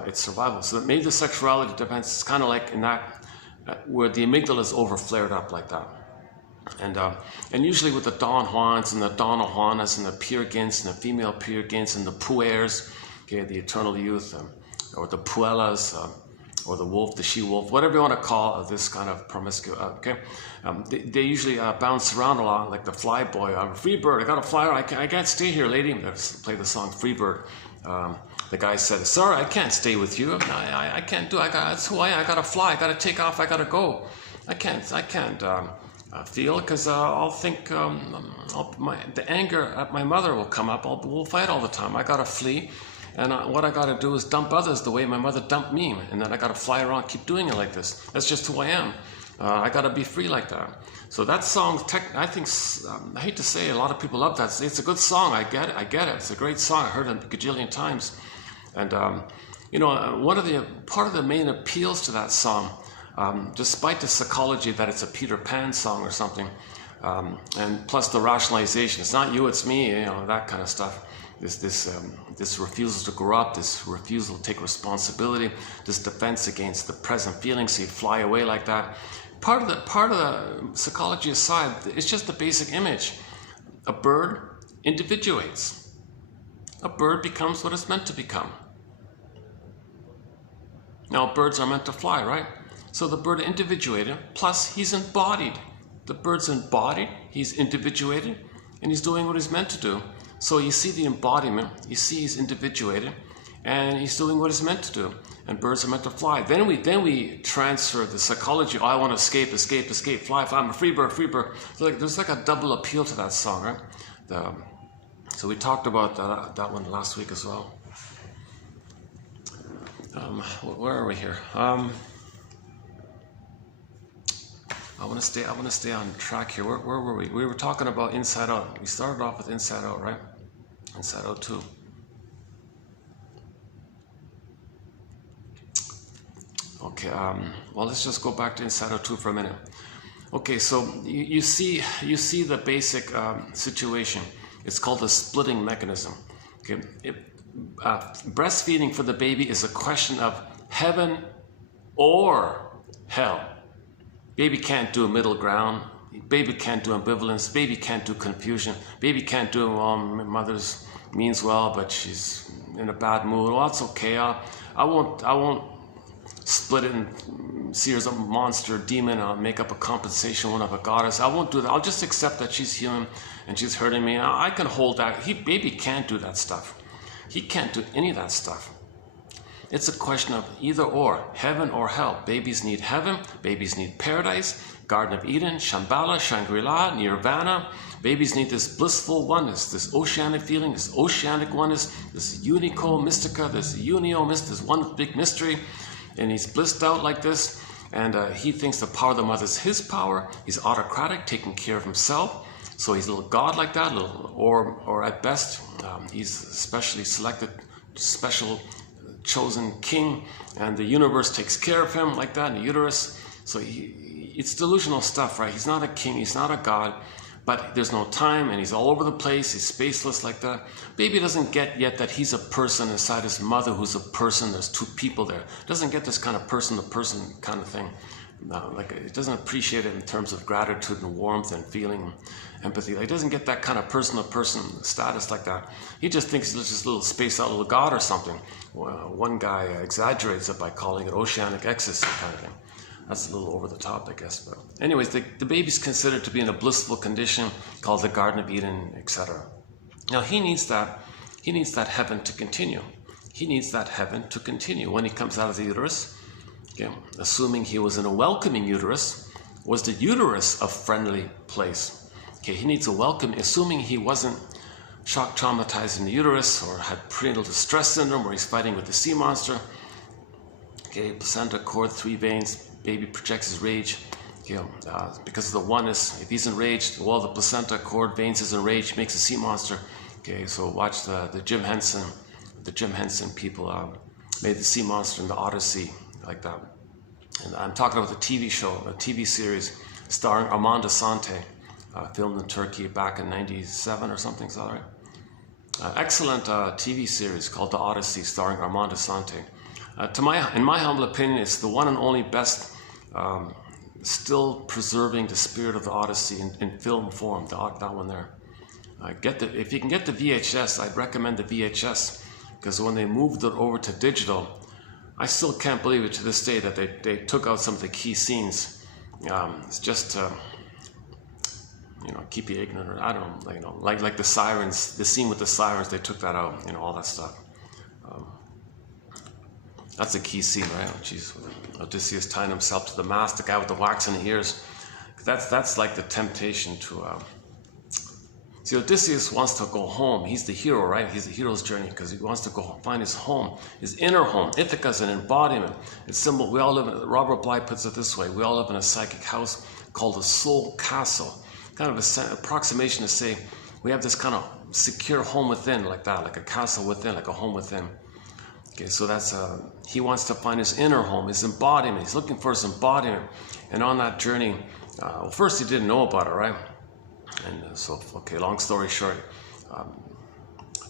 it's survival. So maybe the sexuality depends. It's kind of like in that, where the amygdala is over flared up like that. And usually with the Don Juans and the Donna Juanas and the Peer Gins and the female Peer Gins and the Puers, okay, the eternal youth, or the Puellas, or the wolf, the she-wolf, whatever you want to call this kind of promiscuous, okay? They usually bounce around a lot, like the fly boy. I'm a free bird, I got to fly, I can't stay here, lady. They play the song Free Bird. The guy said, sorry, I can't stay with you. I can't do it. That's who I am. I got to fly, I got to take off, I got to go. I can't feel, because I'll think the anger at my mother will come up. We'll fight all the time. I gotta flee, and what I gotta do is dump others the way my mother dumped me, and then I gotta fly around, keep doing it like this. That's just who I am. I gotta be free like that. So that song, I think, I hate to say it, a lot of people love that. It's a good song. I get it. It's a great song. I heard it a gajillion times, and part of the main appeals to that song, despite the psychology that it's a Peter Pan song or something, and plus the rationalization, it's not you, it's me, that kind of stuff. This refusal to grow up, this refusal to take responsibility, this defense against the present feelings, so you fly away like that. Part of the psychology aside, it's just the basic image. A bird individuates. A bird becomes what it's meant to become. Now, birds are meant to fly, right? So the bird individuated, plus he's embodied. The bird's embodied, he's individuated, and he's doing what he's meant to do. So you see the embodiment, you see he's individuated, and he's doing what he's meant to do. And birds are meant to fly. Then we transfer the psychology, I want to escape, fly, I'm a free bird. So there's like a double appeal to that song, right? So we talked about that one last week as well. Where are we here? I want to stay on track here. Where were we? We were talking about Inside Out. We started off with Inside Out, right? Inside Out 2. Okay. Well, let's just go back to Inside Out 2 for a minute. Okay. So you see the basic situation. It's called the splitting mechanism. Okay. Breastfeeding for the baby is a question of heaven or hell. Baby can't do a middle ground. Baby can't do ambivalence. Baby can't do confusion. Baby can't do, well, mother's means well, but she's in a bad mood. Well, that's okay. I won't split it and see her as a monster, demon. I'll make up a compensation one of a goddess. I won't do that. I'll just accept that she's human and she's hurting me. I can hold that. Baby can't do that stuff. He can't do any of that stuff. It's a question of either or, heaven or hell. Babies need heaven, babies need paradise, Garden of Eden, Shambhala, Shangri-La, Nirvana. Babies need this blissful oneness, this oceanic feeling, this oceanic oneness, this unico mystica, this unio mist, this one big mystery. And he's blissed out like this, and he thinks the power of the mother is his power. He's autocratic, taking care of himself. So he's a little god like that, or at best, he's specially selected, special chosen king, and the universe takes care of him like that in the uterus. So it's delusional stuff, right? He's not a king, he's not a god, but there's no time, and he's all over the place, he's spaceless like that. Baby doesn't get yet that he's a person inside his mother who's a person, there's two people there. Doesn't get this kind of person-to-person kind of thing. like it doesn't appreciate it in terms of gratitude and warmth and feeling, empathy. Like, it doesn't get that kind of person-to-person status like that. He just thinks it's just a little spaced out little god or something. One guy exaggerates it by calling it oceanic ecstasy kind of thing. That's a little over the top, I guess. But anyways, the baby's considered to be in a blissful condition called the Garden of Eden, etc. Now he needs that heaven to continue. He needs that heaven to continue when he comes out of the uterus. Okay, assuming he was in a welcoming uterus, was the uterus a friendly place? Okay, he needs a welcome, assuming he wasn't shock traumatized in the uterus or had prenatal distress syndrome where he's fighting with the sea monster. Okay, placenta, cord, 3 veins, baby projects his rage. Because of the oneness, if he's enraged, well, the placenta, cord, veins is enraged, makes a sea monster. Okay, so watch the Jim Henson people made the sea monster in the Odyssey, like that. And I'm talking about the TV show, a TV series starring Armando Sante, filmed in Turkey back in '97 or something, is that right? Excellent TV series called The Odyssey, starring Armando Sante. In my humble opinion, it's the one and only best still preserving the spirit of the Odyssey in film form, that one there. If you can get the VHS, I'd recommend the VHS, because when they moved it over to digital, I still can't believe it to this day that they took out some of the key scenes. It's just keep you ignorant, or I don't know, like the sirens, the scene with the sirens, they took that out, all that stuff. That's a key scene, right? Oh, geez, Odysseus tying himself to the mast, the guy with the wax in the ears. That's like the temptation to. See, Odysseus wants to go home. He's the hero, right? He's the hero's journey because he wants to go find his home, his inner home. Ithaca is an embodiment. It's symbol. We all live in. Robert Bly puts it this way: we all live in a psychic house called a soul castle. Kind of an approximation to say we have this kind of secure home within, like that, like a castle within, like a home within. Okay, so that's he wants to find his inner home, his embodiment. He's looking for his embodiment, and on that journey, well, first he didn't know about it, right? And so, okay, long story short,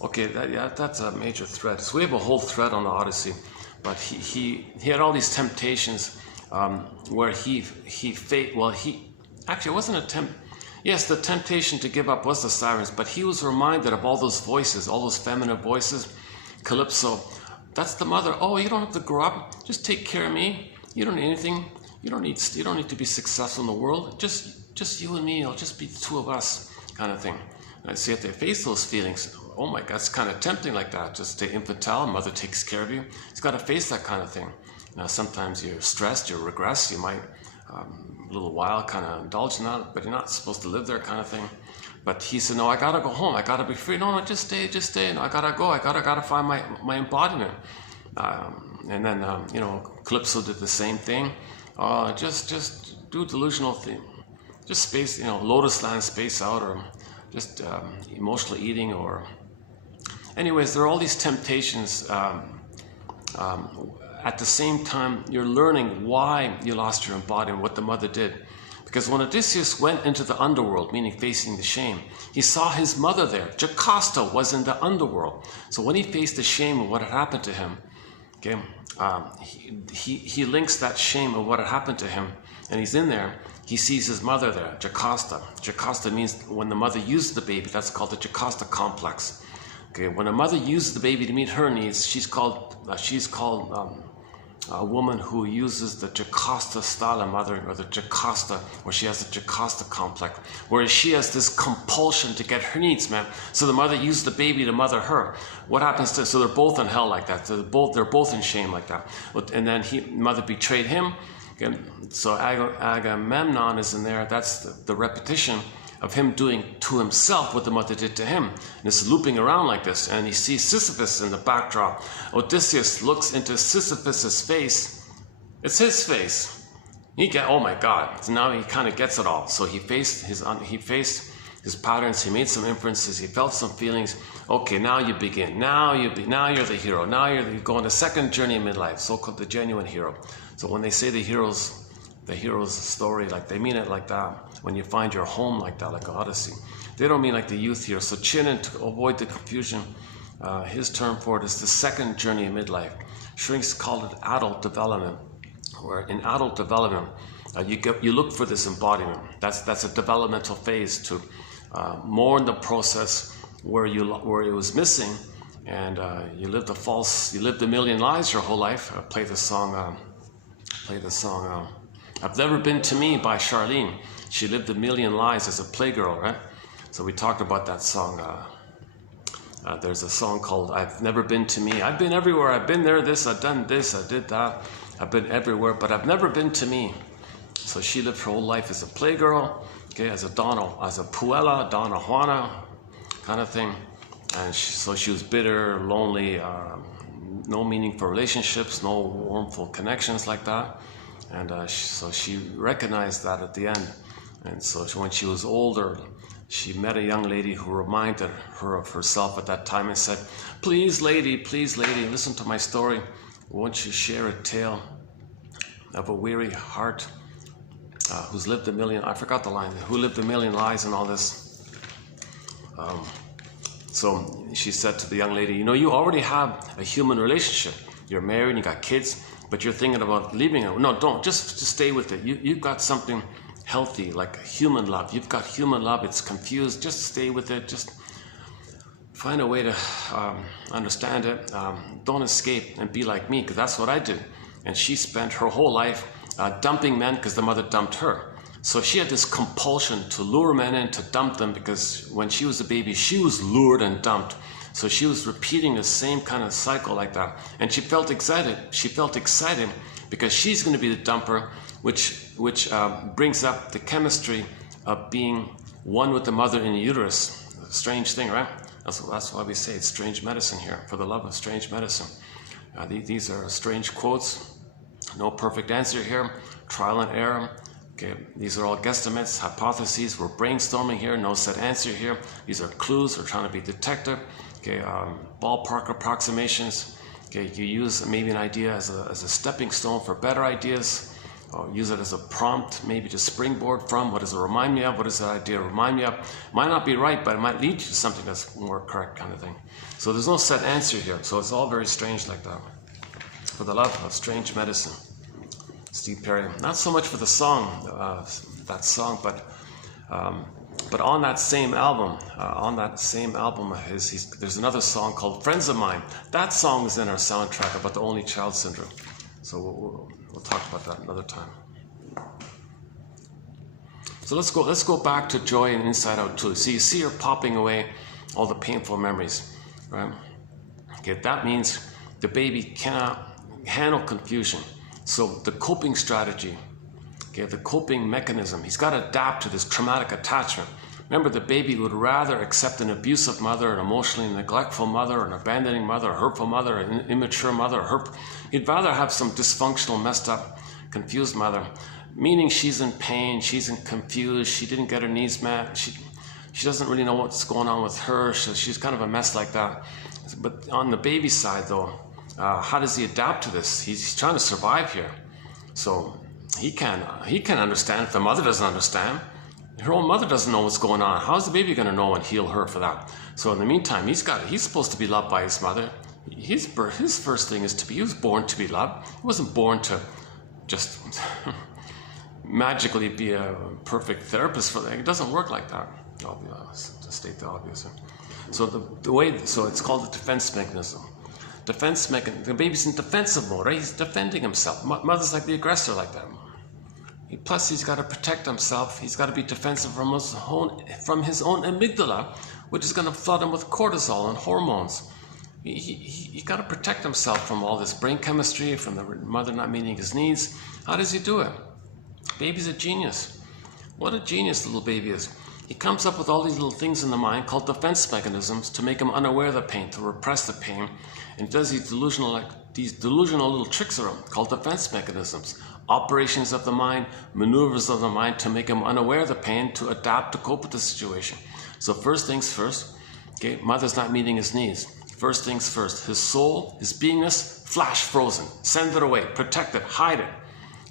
that's a major thread. So we have a whole thread on the Odyssey, but he had all these temptations where actually it wasn't a tempt. Yes, the temptation to give up was the sirens, but he was reminded of all those voices, all those feminine voices. Calypso. That's the mother. Oh, you don't have to grow up. Just take care of me. You don't need anything. You don't need to be successful in the world. Just you and me. It'll just be the two of us, kind of thing. And I see if they face those feelings. Oh my God, it's kind of tempting like that. Just stay infantile. Mother takes care of you. He's got to face that kind of thing. Now, sometimes you're stressed. You regress. You might a little while kind of indulge in that, but you're not supposed to live there, kind of thing. But he said, no, I gotta go home. I gotta be free. No, just stay. No, I gotta go. I gotta find my embodiment. And then, Calypso did the same thing. Just do delusional thing. Just space, Lotus Land, space out, or just emotional eating, or. Anyways, there are all these temptations. At the same time, you're learning why you lost your embodiment, what the mother did. Because when Odysseus went into the underworld, meaning facing the shame, he saw his mother there. Jocasta was in the underworld. So when he faced the shame of what had happened to him, okay, he links that shame of what had happened to him, and he's in there. He sees his mother there, Jocasta. Jocasta means when the mother used the baby, that's called the Jocasta complex. Okay, when a mother uses the baby to meet her needs, she's called a woman who uses the Jocasta style of mother, or the Jocasta, where she has the Jocasta complex, whereas she has this compulsion to get her needs met. So the mother used the baby to mother her. What happens to? So they're both in hell like that. So they're both in shame like that. And then mother betrayed him. Okay, so Agamemnon is in there. That's the repetition of him doing to himself what the mother did to him. And it's looping around like this. And he sees Sisyphus in the backdrop. Odysseus looks into Sisyphus's face. It's his face. Oh my God. So now he kind of gets it all. So he faced his patterns. He made some inferences. He felt some feelings. Okay, now you begin. Now you're the hero. Now you go on the second journey in midlife, so-called the genuine hero. So when they say the hero's story, like they mean it like that. When you find your home like that, like Odyssey. They don't mean like the youth here. So Chinnen, to avoid the confusion, his term for it is the second journey in midlife. Shrinks call it adult development, where in adult development, you look for this embodiment. That's a developmental phase to mourn the process where it was missing, and you lived a million lies your whole life. Play the song. I've Never Been to Me by Charlene. She lived a million lies as a playgirl, right? So we talked about that song. There's a song called I've Never Been to Me. I've been everywhere. I've been there, I've done this, I did that. I've been everywhere, but I've never been to me. So she lived her whole life as a playgirl, okay, as a Puella, Donna Juana kind of thing. And so she was bitter, lonely, no meaningful relationships, no warmful connections like that. And so she recognized that at the end. And so when she was older, she met a young lady who reminded her of herself at that time and said, please lady, listen to my story. Won't you share a tale of a weary heart who's lived a million, I forgot the line, who lived a million lies and all this. So she said to the young lady, you already have a human relationship. You're married, you got kids, but you're thinking about leaving it. No, don't, just stay with it. You've got something healthy, like human love. You've got human love, it's confused, just stay with it, just find a way to understand it. Don't escape and be like me, because that's what I did. And she spent her whole life dumping men because the mother dumped her. So she had this compulsion to lure men in, to dump them, because when she was a baby, she was lured and dumped. So she was repeating the same kind of cycle like that. And she felt excited. She felt excited because she's going to be the dumper, which brings up the chemistry of being one with the mother in the uterus. A strange thing, right? That's why we say it's strange medicine here, for the love of strange medicine. These are strange quotes. No perfect answer here. Trial and error. Okay, these are all guesstimates, hypotheses. We're brainstorming here. No set answer here. These are clues. We're trying to be detective. Okay, ballpark approximations. Okay, you use maybe an idea as a stepping stone for better ideas. Or use it as a prompt, maybe to springboard from. What does it remind me of? What does that idea remind me of? Might not be right, but it might lead you to something that's more correct, kind of thing. So there's no set answer here. So it's all very strange like that. For the love of strange medicine. Steve Perry. Not so much for the song, that song, but on that same album, of his, there's another song called Friends of Mine. That song is in our soundtrack about the only child syndrome. So we'll talk about that another time. So let's go back to joy and inside out too. So you see her popping away all the painful memories, right? Okay, that means the baby cannot handle confusion. So the coping strategy, okay, the coping mechanism, he's got to adapt to this traumatic attachment. Remember, the baby would rather accept an abusive mother, an emotionally neglectful mother, an abandoning mother, a hurtful mother, an immature mother. He'd rather have some dysfunctional, messed up, confused mother, meaning she's in pain, she's confused, she didn't get her needs met, she doesn't really know what's going on with her, so she's kind of a mess like that. But on the baby side, though, how does he adapt to this? He's trying to survive here, so he can understand if the mother doesn't understand. Her own mother doesn't know what's going on. How's the baby going to know and heal her for that? So in the meantime, he's supposed to be loved by his mother. His first thing is he was born to be loved. He wasn't born to just magically be a perfect therapist for that. It doesn't work like that. To state the obvious. So it's called the defense mechanism. The baby's in defensive mode, right? He's defending himself. Mother's like the aggressor like that. Plus, he's got to protect himself. He's got to be defensive from his own amygdala, which is going to flood him with cortisol and hormones. He got to protect himself from all this brain chemistry, from the mother not meeting his needs. How does he do it? Baby's a genius. What a genius little baby is. He comes up with all these little things in the mind called defense mechanisms to make him unaware of the pain, to repress the pain, and does these delusional little tricks around called defense mechanisms. Operations of the mind, maneuvers of the mind to make him unaware of the pain, to adapt to cope with the situation. So first things first, okay, mother's not meeting his needs. First things first, his soul, his beingness, flash frozen. Send it away, protect it, hide it.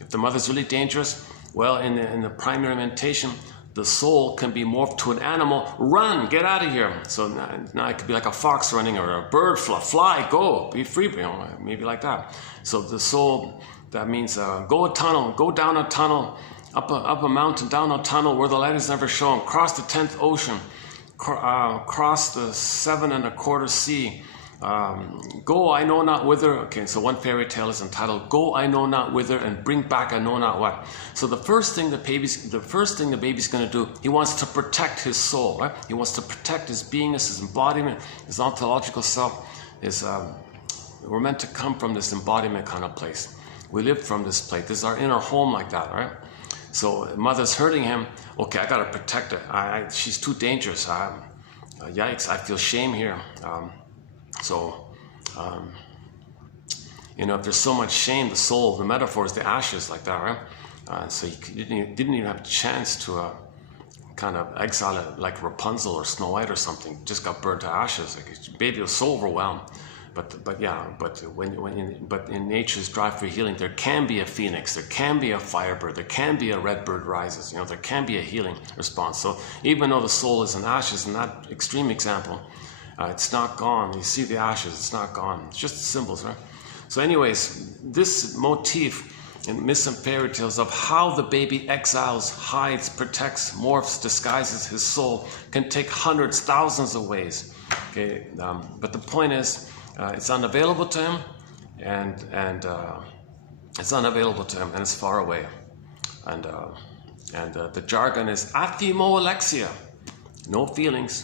If the mother's really dangerous, well, in the primary mentation, the soul can be morphed to an animal. Run, get out of here. So now it could be like a fox running or a bird, fly, go, be free, maybe like that. So the soul, that means go down a tunnel up a mountain, down a tunnel where the light is never shown, cross the 10th ocean, cross the 7 1/4 sea, go I know not whither. Okay, so one fairy tale is entitled "Go I know not whither and bring back I know not what." So the first thing the baby's going to do, he wants to protect his soul, right? He wants to protect his beingness, his embodiment, his ontological self. We're meant to come from this embodiment kind of place. We live from this place. This is our inner home like that, right? So mother's hurting him. Okay, I got to protect her. She's too dangerous. Yikes! I feel shame here. If there's so much shame, the soul, the metaphor is the ashes like that, right? So he didn't even have a chance to kind of exile it like Rapunzel or Snow White or something. Just got burned to ashes. Like his baby was so overwhelmed. But in nature's drive for healing, there can be a phoenix, there can be a firebird, there can be a red bird rises. There can be a healing response. So even though the soul is in ashes, in that extreme example, it's not gone. You see the ashes, it's not gone. It's just symbols, right? So anyways, this motif in myths and fairy tales of how the baby exiles, hides, protects, morphs, disguises his soul can take hundreds, thousands of ways. Okay, but the point is, it's unavailable to him, and it's unavailable to him, and it's far away. And the jargon is athimo alexia, no feelings,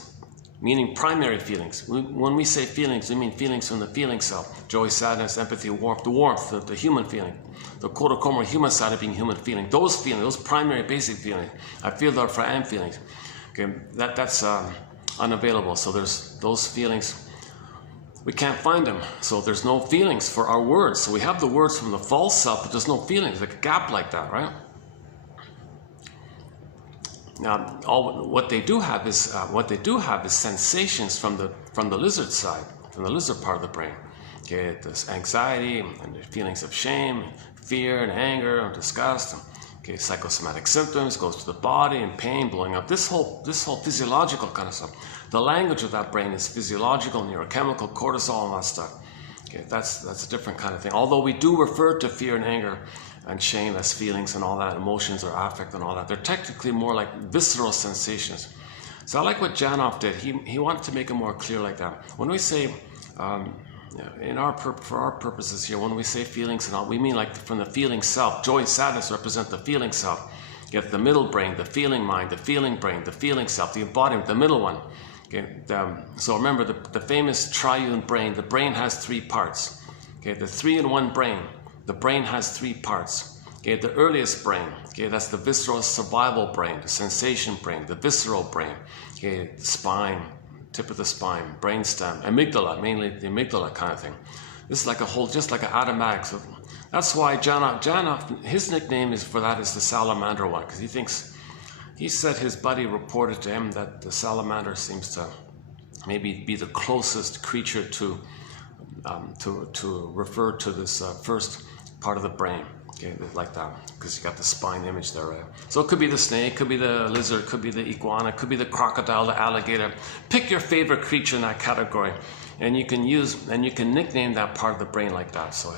meaning primary feelings. When we say feelings, we mean feelings from the feeling self: joy, sadness, empathy, warmth, the human feeling, the quote-unquote human side of being human feeling. Those feelings, those primary basic feelings. I feel that for I am feelings. Okay, that's unavailable. So there's those feelings. We can't find them, so there's no feelings for our words. So we have the words from the false self, but there's no feelings, like a gap like that, right? Now, what they do have is sensations from the lizard side, from the lizard part of the brain. Okay, this anxiety and the feelings of shame, fear, and anger, and disgust. Okay, psychosomatic symptoms goes to the body and pain, blowing up. This whole physiological kind of stuff. The language of that brain is physiological, neurochemical, cortisol, and that stuff. Okay, that's a different kind of thing. Although we do refer to fear and anger and shame as feelings and all that, emotions or affect and all that, they're technically more like visceral sensations. So I like what Janov did. He wanted to make it more clear like that. When we say, for our purposes here, when we say feelings and all, we mean like from the feeling self. Joy and sadness represent the feeling self. You have the middle brain, the feeling mind, the feeling brain, the feeling self, the embodiment, the middle one. Okay, so remember the famous triune brain. The brain has 3 parts. Okay, the 3-in-1 brain. The brain has 3 parts. Okay, the earliest brain. Okay, that's the visceral survival brain, the sensation brain, the visceral brain. Okay, the spine, tip of the spine, brainstem, amygdala, mainly the amygdala kind of thing. This is like just like an automatic. So that's why Janov, his nickname is the salamander one, because he said his buddy reported to him that the salamander seems to maybe be the closest creature to refer to this first part of the brain. Okay, like that, because you got the spine image there, right? So it could be the snake, could be the lizard, could be the iguana, could be the crocodile, the alligator. Pick your favorite creature in that category, and you can nickname that part of the brain like that. So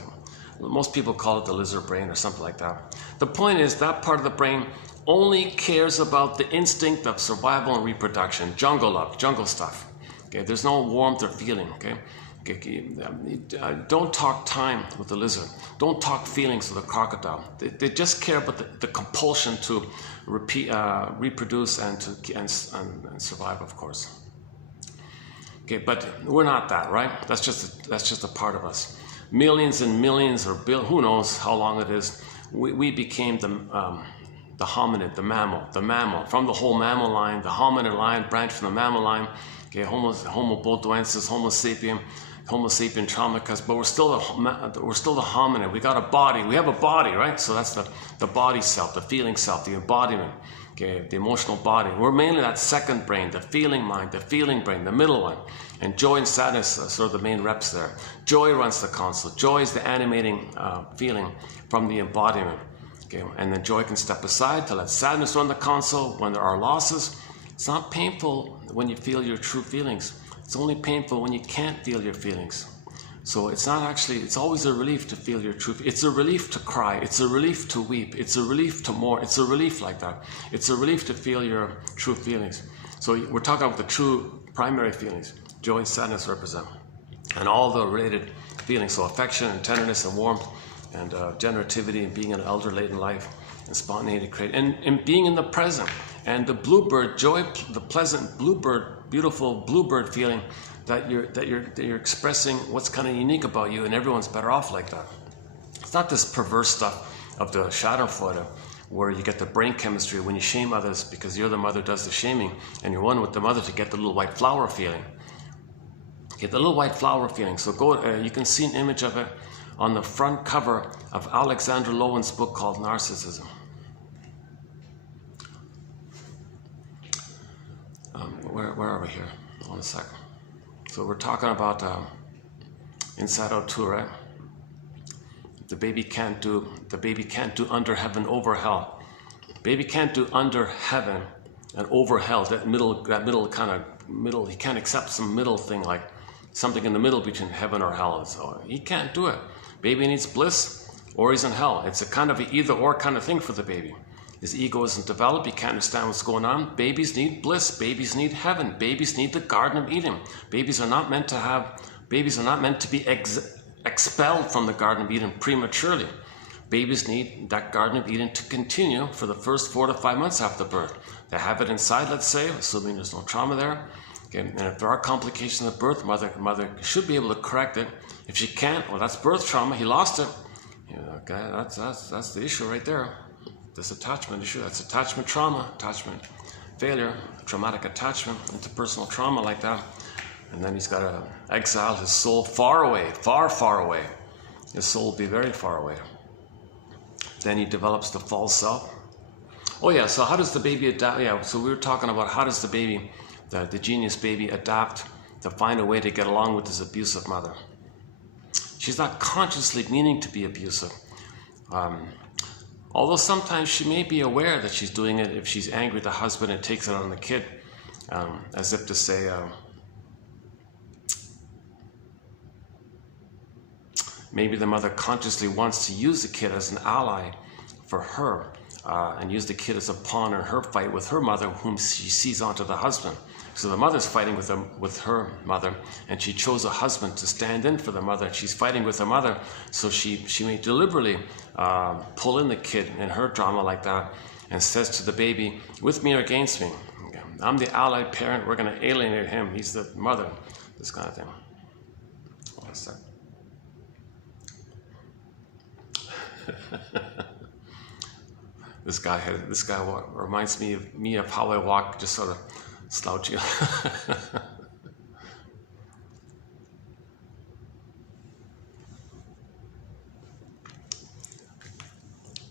most people call it the lizard brain or something like that. The point is that part of the brain only cares about the instinct of survival and reproduction, jungle love, jungle stuff. Okay, there's no warmth or feeling. Okay. Don't talk time with the lizard. Don't talk feelings with the crocodile. They just care about the compulsion to reproduce and survive, of course. Okay, but we're not that, right? That's just a part of us. Millions and millions, or who knows how long it is. We became the hominid, the mammal from the whole mammal line. The hominid line branched from the mammal line. Okay, Homo botuensis, Homo sapien traumicus, but we're still the hominid. We got a body. We have a body, right? So that's the body self, the feeling self, the embodiment. Okay, the emotional body. We're mainly that second brain, the feeling mind, the feeling brain, the middle one. And joy and sadness are sort of the main reps there. Joy runs the console. Joy is the animating feeling from the embodiment. Okay, and then joy can step aside to let sadness run the console when there are losses. It's not painful when you feel your true feelings. It's only painful when you can't feel your feelings. So it's not actually, it's always a relief to feel your truth. It's a relief to cry. It's a relief to weep. It's a relief to mourn. It's a relief like that. It's a relief to feel your true feelings. So we're talking about the true primary feelings. Joy and sadness represent. And all the related feelings. So affection and tenderness and warmth and generativity and being an elder late in life and spontaneity and being in the present. And the bluebird, joy, the pleasant bluebird, beautiful bluebird feeling that you're expressing what's kind of unique about you, and everyone's better off like that. It's not this perverse stuff of the Schadenfreude where you get the brain chemistry when you shame others because you're the mother does the shaming and you're one with the mother to get the little white flower feeling. Get the little white flower feeling. So go. You can see an image of it on the front cover of Alexander Lowen's book called Narcissism. Where are we here? Hold on a second. So we're talking about inside out 2, right? The baby can't do under heaven over hell. Baby can't do under heaven and over hell. That middle kind of middle. He can't accept some middle thing like something in the middle between heaven or hell. So he can't do it. Baby needs bliss or he's in hell. It's a kind of an either or kind of thing for the baby. His ego isn't developed. He can't understand what's going on. Babies need bliss. Babies need heaven. Babies need the Garden of Eden. Babies are not meant to be expelled from the Garden of Eden prematurely. Babies need that Garden of Eden to continue for the first 4 to 5 months after birth. They have it inside, let's say, assuming there's no trauma there. Okay, and if there are complications at birth, mother should be able to correct it. If she can't, well, that's birth trauma. He lost it. Okay, that's the issue right there. This attachment issue, that's attachment trauma, attachment failure, traumatic attachment, interpersonal trauma like that. And then he's got to exile his soul far away, far, far away. His soul will be very far away. Then he develops the false self. Oh yeah, so how does the baby adapt? Yeah, so we were talking about how does the baby, the genius baby, adapt to find a way to get along with his abusive mother. She's not consciously meaning to be abusive. Although sometimes she may be aware that she's doing it if she's angry at the husband and takes it on the kid, as if to say, maybe the mother consciously wants to use the kid as an ally for her and use the kid as a pawn in her fight with her mother, whom she sees onto the husband. So the mother's fighting with her mother, and she chose a husband to stand in for the mother. She's fighting with her mother, so she may deliberately pull in the kid in her drama like that and says to the baby, with me or against me? Okay. I'm the allied parent, we're going to alienate him, he's the mother, this kind of thing. Hold on a sec. This guy reminds me of how I walk, just sort of slouching.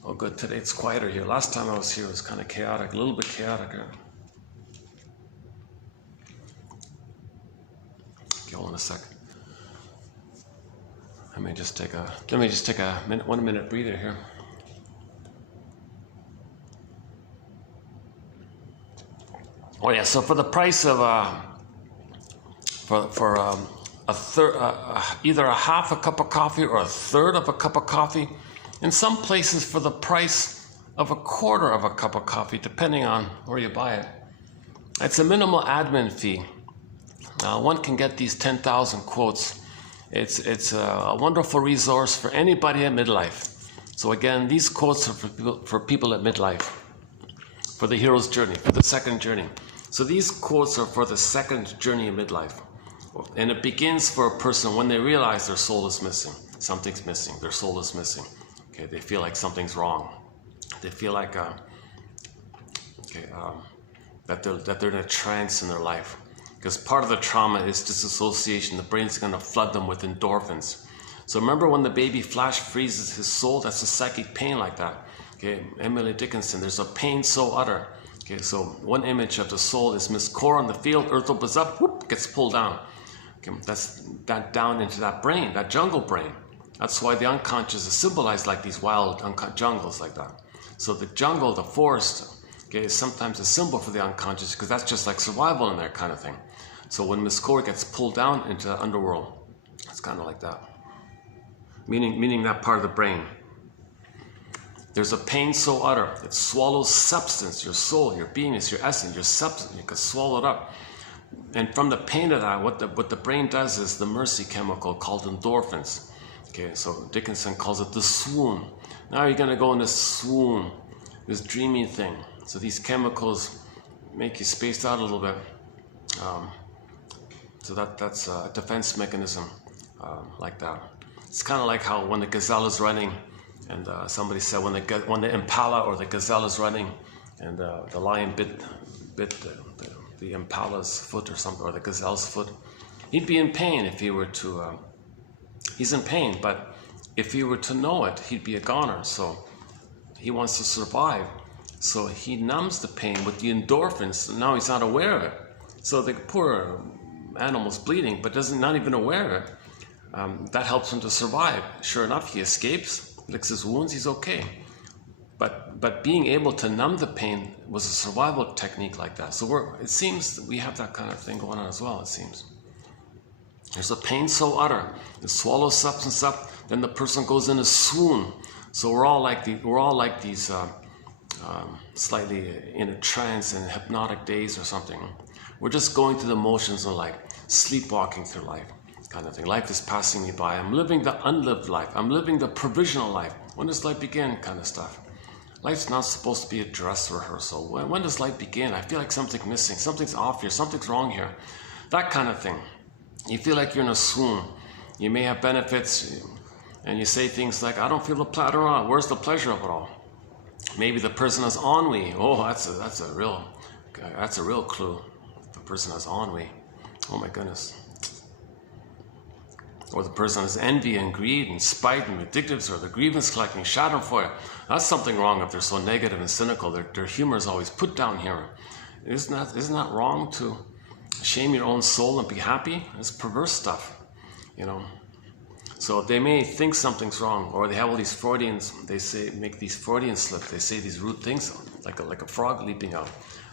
Oh good, today it's quieter here. Last time I was here it was kind of chaotic, a little bit chaotic. Okay, hold on a second. Let me just take a minute, 1 minute breather here. Oh yeah, so for the price of a third, either a half a cup of coffee or a third of a cup of coffee, in some places for the price of a quarter of a cup of coffee, depending on where you buy it. It's a minimal admin fee. One can get these 10,000 quotes. It's a wonderful resource for anybody at midlife. So again, these quotes are for people at midlife, for the hero's journey, for the second journey. So these quotes are for the second journey of midlife. And it begins for a person when they realize their soul is missing. Something's missing, their soul is missing. Okay, they feel like something's wrong. They feel like that they're in a trance in their life. Because part of the trauma is disassociation. The brain's going to flood them with endorphins. So remember when the baby flash freezes his soul, that's a psychic pain like that. Okay, Emily Dickinson, there's a pain so utter. Okay, so one image of the soul is Miss Cora in the field, earth opens up, whoop, gets pulled down. Okay, that's that down into that brain, that jungle brain. That's why the unconscious is symbolized like these wild jungles like that. So the jungle, the forest, okay, is sometimes a symbol for the unconscious because that's just like survival in there kind of thing. So when Miss Cora gets pulled down into the underworld, kind of like that. Meaning that part of the brain. There's a pain so utter, it swallows substance, your soul, your beingness, your essence, your substance. You can swallow it up. And from the pain of that, what the brain does is the mercy chemical called endorphins. Okay, so Dickinson calls it the swoon. Now you're going to go in this swoon, this dreamy thing. So these chemicals make you spaced out a little bit. So that's a defense mechanism like that. It's kind of like how when the gazelle is running, and somebody said when the impala or the gazelle is running, and the lion bit the impala's foot or something, or the gazelle's foot, he'd be in pain if he were to. He's in pain, but if he were to know it, he'd be a goner. So he wants to survive. So he numbs the pain with the endorphins. And now he's not aware of it. So the poor animal's bleeding, but not even aware of it. That helps him to survive. Sure enough, he escapes, licks his wounds, he's okay. But being able to numb the pain was a survival technique like that. So it seems that we have that kind of thing going on as well, it seems. There's a pain so utter, it swallows substance up, then the person goes in a swoon. So we're all like these slightly in a trance and hypnotic daze or something. We're just going through the motions of like sleepwalking through life, kind of thing. Life is passing me by. I'm living the unlived life. I'm living the provisional life. When does life begin? Kind of stuff. Life's not supposed to be a dress rehearsal. When does life begin? I feel like something's missing. Something's off here. Something's wrong here. That kind of thing. You feel like you're in a swoon. You may have benefits, and you say things like, I don't feel the pleasure. Where's the pleasure of it all? Maybe the person has ennui. Oh, that's a real clue. The person has ennui. Oh my goodness. Or the person has envy and greed and spite and vindictiveness, or the grievance collecting, schadenfreude. That's something wrong if they're so negative and cynical. Their humor is always put down humor. Isn't that wrong to shame your own soul and be happy? It's perverse stuff, you know. So they may think something's wrong, or they have all these Freudians. Make these Freudian slips. They say these rude things, like a frog leaping out,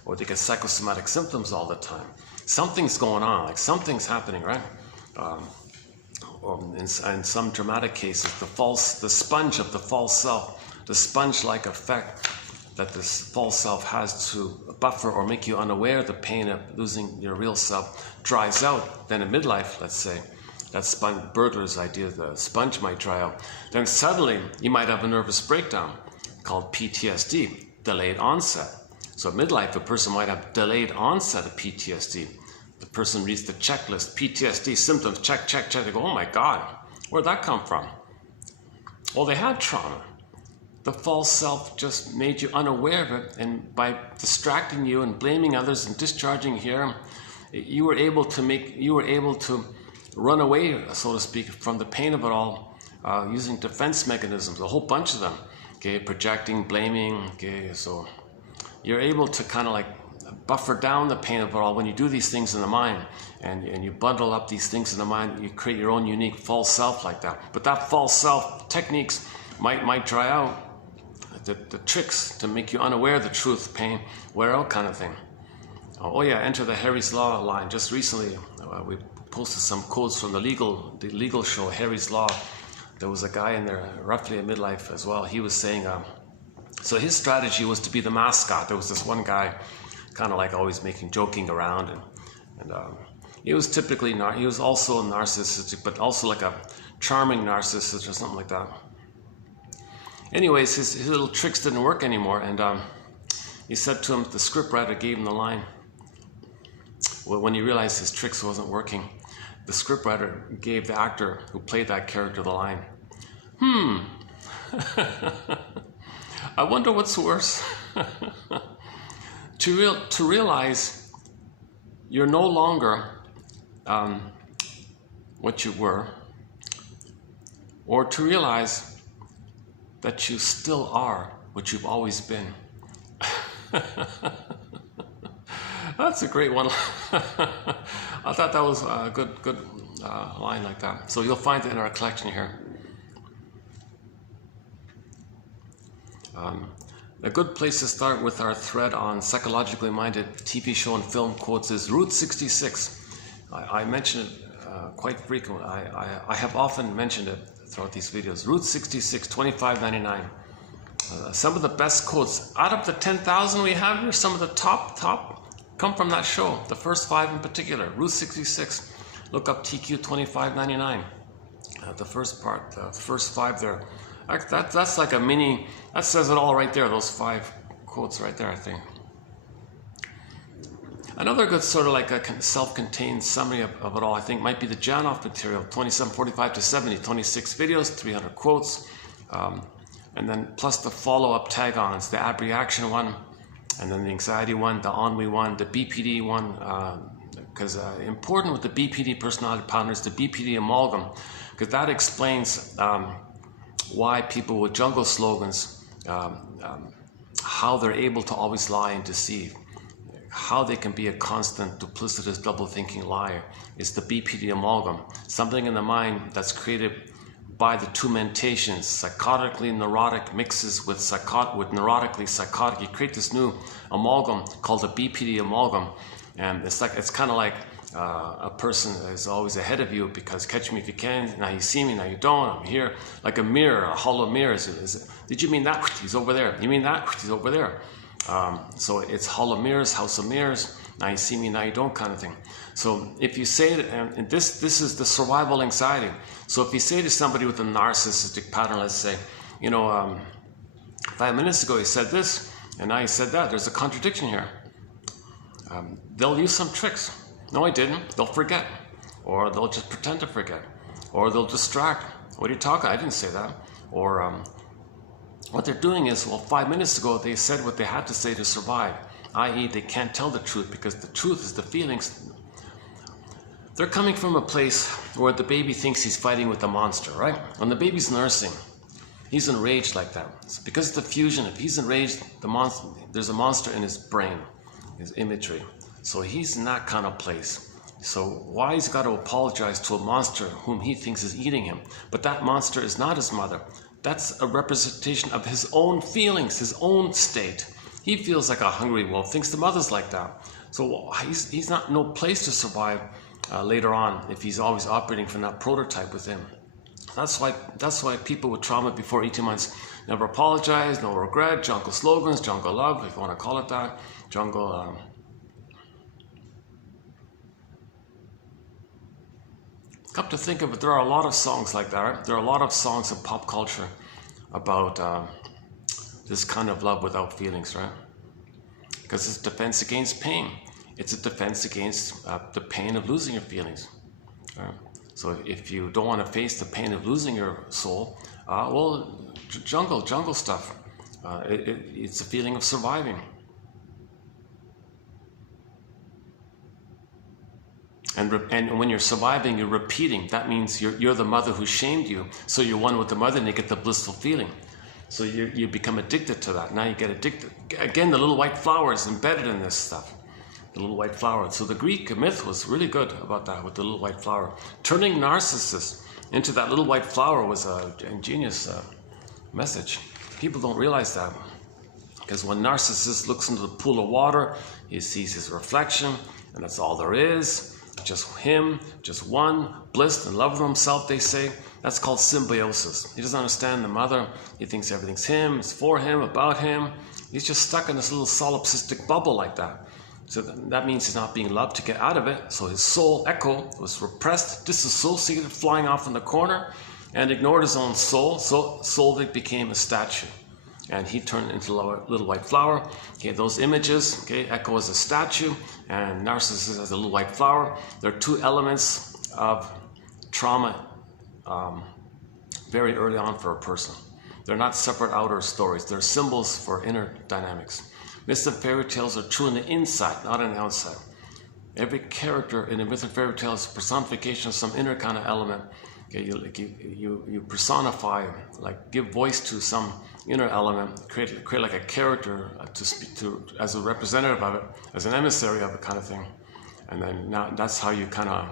or they get psychosomatic symptoms all the time. Something's going on, like something's happening, right? Or in some dramatic cases, the sponge of the false self, the sponge-like effect that this false self has to buffer or make you unaware of the pain of losing your real self dries out. Then in midlife, let's say, that Burglar's idea, the sponge might dry out. Then suddenly you might have a nervous breakdown called PTSD, delayed onset. So at midlife, a person might have delayed onset of PTSD. The person reads the checklist, PTSD symptoms, check. They go, oh my God, where'd that come from? Well, they had trauma. The false self just made you unaware of it, and by distracting you and blaming others and discharging here, you were able to run away, so to speak, from the pain of it all using defense mechanisms, a whole bunch of them. Okay, projecting, blaming. Okay, so you're able to kind of like buffer down the pain of it all when you do these things in the mind, and you bundle up these things in the mind. You create your own unique false self like that. But that false self techniques might dry out. The tricks to make you unaware of the truth, pain, wear out kind of thing. Oh yeah, enter the Harry's Law line. Just recently, we posted some quotes from the legal show, Harry's Law. There was a guy in there, roughly in midlife as well. He was saying, so his strategy was to be the mascot. There was this one guy, kind of like always joking around, and he was typically, he was also narcissistic, but also like a charming narcissist or something like that. Anyways, his little tricks didn't work anymore, and he said to him, the scriptwriter gave him the line. Well, when he realized his tricks wasn't working, the scriptwriter gave the actor who played that character the line, I wonder what's worse. To realize you're no longer what you were, or to realize that you still are what you've always been. That's a great one. I thought that was a good line like that. So you'll find it in our collection here. A good place to start with our thread on psychologically minded TV show and film quotes is Route 66. I mentioned it quite frequent. I have often mentioned it throughout these videos. Route 66, 2599. Some of the best quotes out of the 10,000 we have here, some of the top come from that show. The first 5 in particular. Route 66. Look up TQ 2599. The first part, the first 5 there. That's like a mini, that says it all right there, those 5 quotes right there, I think. Another good sort of like a self-contained summary of it all, I think, might be the Janoff material, 2745 to 70, 26 videos, 300 quotes, and then plus the follow-up tag-ons, the ab reaction one, and then the anxiety one, the ennui one, the BPD one, because important with the BPD personality pattern is the BPD amalgam, because that explains why people with jungle slogans, how they're able to always lie and deceive, how they can be a constant duplicitous double-thinking liar. Is the BPD amalgam, something in the mind that's created by the 2 mentations, psychotically neurotic mixes with neurotically psychotic. You create this new amalgam called the BPD amalgam, and it's kind of like a person is always ahead of you because catch me if you can, now you see me, now you don't, I'm here, like a mirror, a hollow mirror. Did you mean that? He's over there. You mean that? He's over there. So it's hollow mirrors, house of mirrors, now you see me, now you don't kind of thing. So if you say that, and this is the survival anxiety. So if you say to somebody with a narcissistic pattern, let's say, 5 minutes ago he said this, and now he said that, there's a contradiction here. They'll use some tricks. No, I didn't. They'll forget. Or they'll just pretend to forget. Or they'll distract. What are you talking? I didn't say that. Or what they're doing is, well, 5 minutes ago they said what they had to say to survive, i.e. they can't tell the truth because the truth is the feelings. They're coming from a place where the baby thinks he's fighting with a monster, right? When the baby's nursing, he's enraged like that. It's because of the fusion. If he's enraged, there's a monster in his brain, his imagery. So he's in that kind of place. So why he's got to apologize to a monster whom he thinks is eating him? But that monster is not his mother. That's a representation of his own feelings, his own state. He feels like a hungry wolf, thinks the mother's like that. So he's not no place to survive later on if he's always operating from that prototype with him. That's why people with trauma before 18 months never apologize, no regret, jungle slogans, jungle love, if you want to call it that, jungle. Come to think of it, there are a lot of songs like that, right? There are a lot of songs in pop culture about this kind of love without feelings, right? Because it's defense against pain. It's a defense against the pain of losing your feelings, right? So if you don't want to face the pain of losing your soul, well, jungle stuff. It's a feeling of surviving. And when you're surviving, you're repeating. That means you're the mother who shamed you, so you're one with the mother and you get the blissful feeling. So you become addicted to that. Now you get addicted. Again, the little white flower is embedded in this stuff. The little white flower. So the Greek myth was really good about that with the little white flower. Turning narcissists into that little white flower was a ingenious message. People don't realize that. Because when narcissist looks into the pool of water, he sees his reflection, and that's all there is. Just him, just one, blissed and love with himself, they say. That's called symbiosis. He doesn't understand the mother. He thinks everything's him, it's for him, about him. He's just stuck in this little solipsistic bubble like that. So that means he's not being loved to get out of it. So his soul, Echo, was repressed, disassociated, flying off in the corner, and ignored his own soul. So Solvik became a statue. And he turned into a little white flower. Okay, those images, okay, Echo is a statue, and Narcissus as a little white flower. They're 2 elements of trauma very early on for a person. They're not separate outer stories. They're symbols for inner dynamics. Myths and fairy tales are true in the inside, not in the outside. Every character in a myth and fairy tale is a personification of some inner kind of element. Okay, you personify, like give voice to some inner element, create like a character to speak to as a representative of it, as an emissary of it kind of thing. And then now that's how you kind of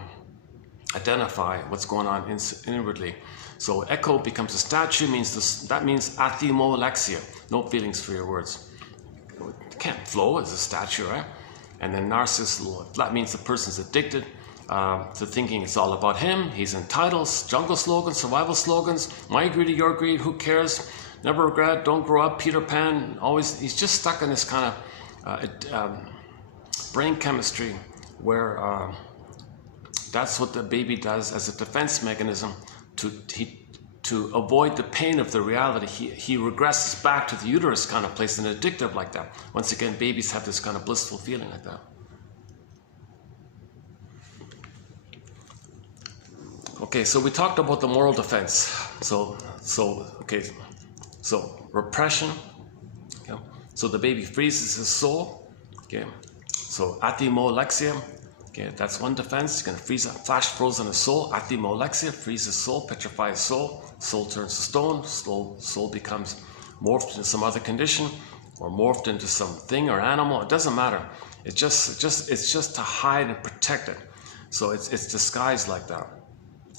identify what's going on inwardly. So Echo becomes a statue, that means athemolexia, no feelings for your words. It can't flow as a statue, right? And then Narcissus, that means the person's addicted. to thinking it's all about him. He's entitled, jungle slogans, survival slogans, my greed, your greed, who cares, never regret, don't grow up, Peter Pan, always, he's just stuck in this kind of brain chemistry where that's what the baby does as a defense mechanism to avoid the pain of the reality. He regresses back to the uterus kind of place and addictive like that. Once again, babies have this kind of blissful feeling like that. Okay, so we talked about the moral defense. So repression. Okay, so the baby freezes his soul. Okay, so athemolexia. Okay, that's one defense. You're gonna freeze, flash frozen his soul. Athemolexia, freeze his soul, petrify his soul. Soul turns to stone. Soul becomes morphed into some other condition, or morphed into some thing or animal. It doesn't matter. It's just to hide and protect it. So it's disguised like that.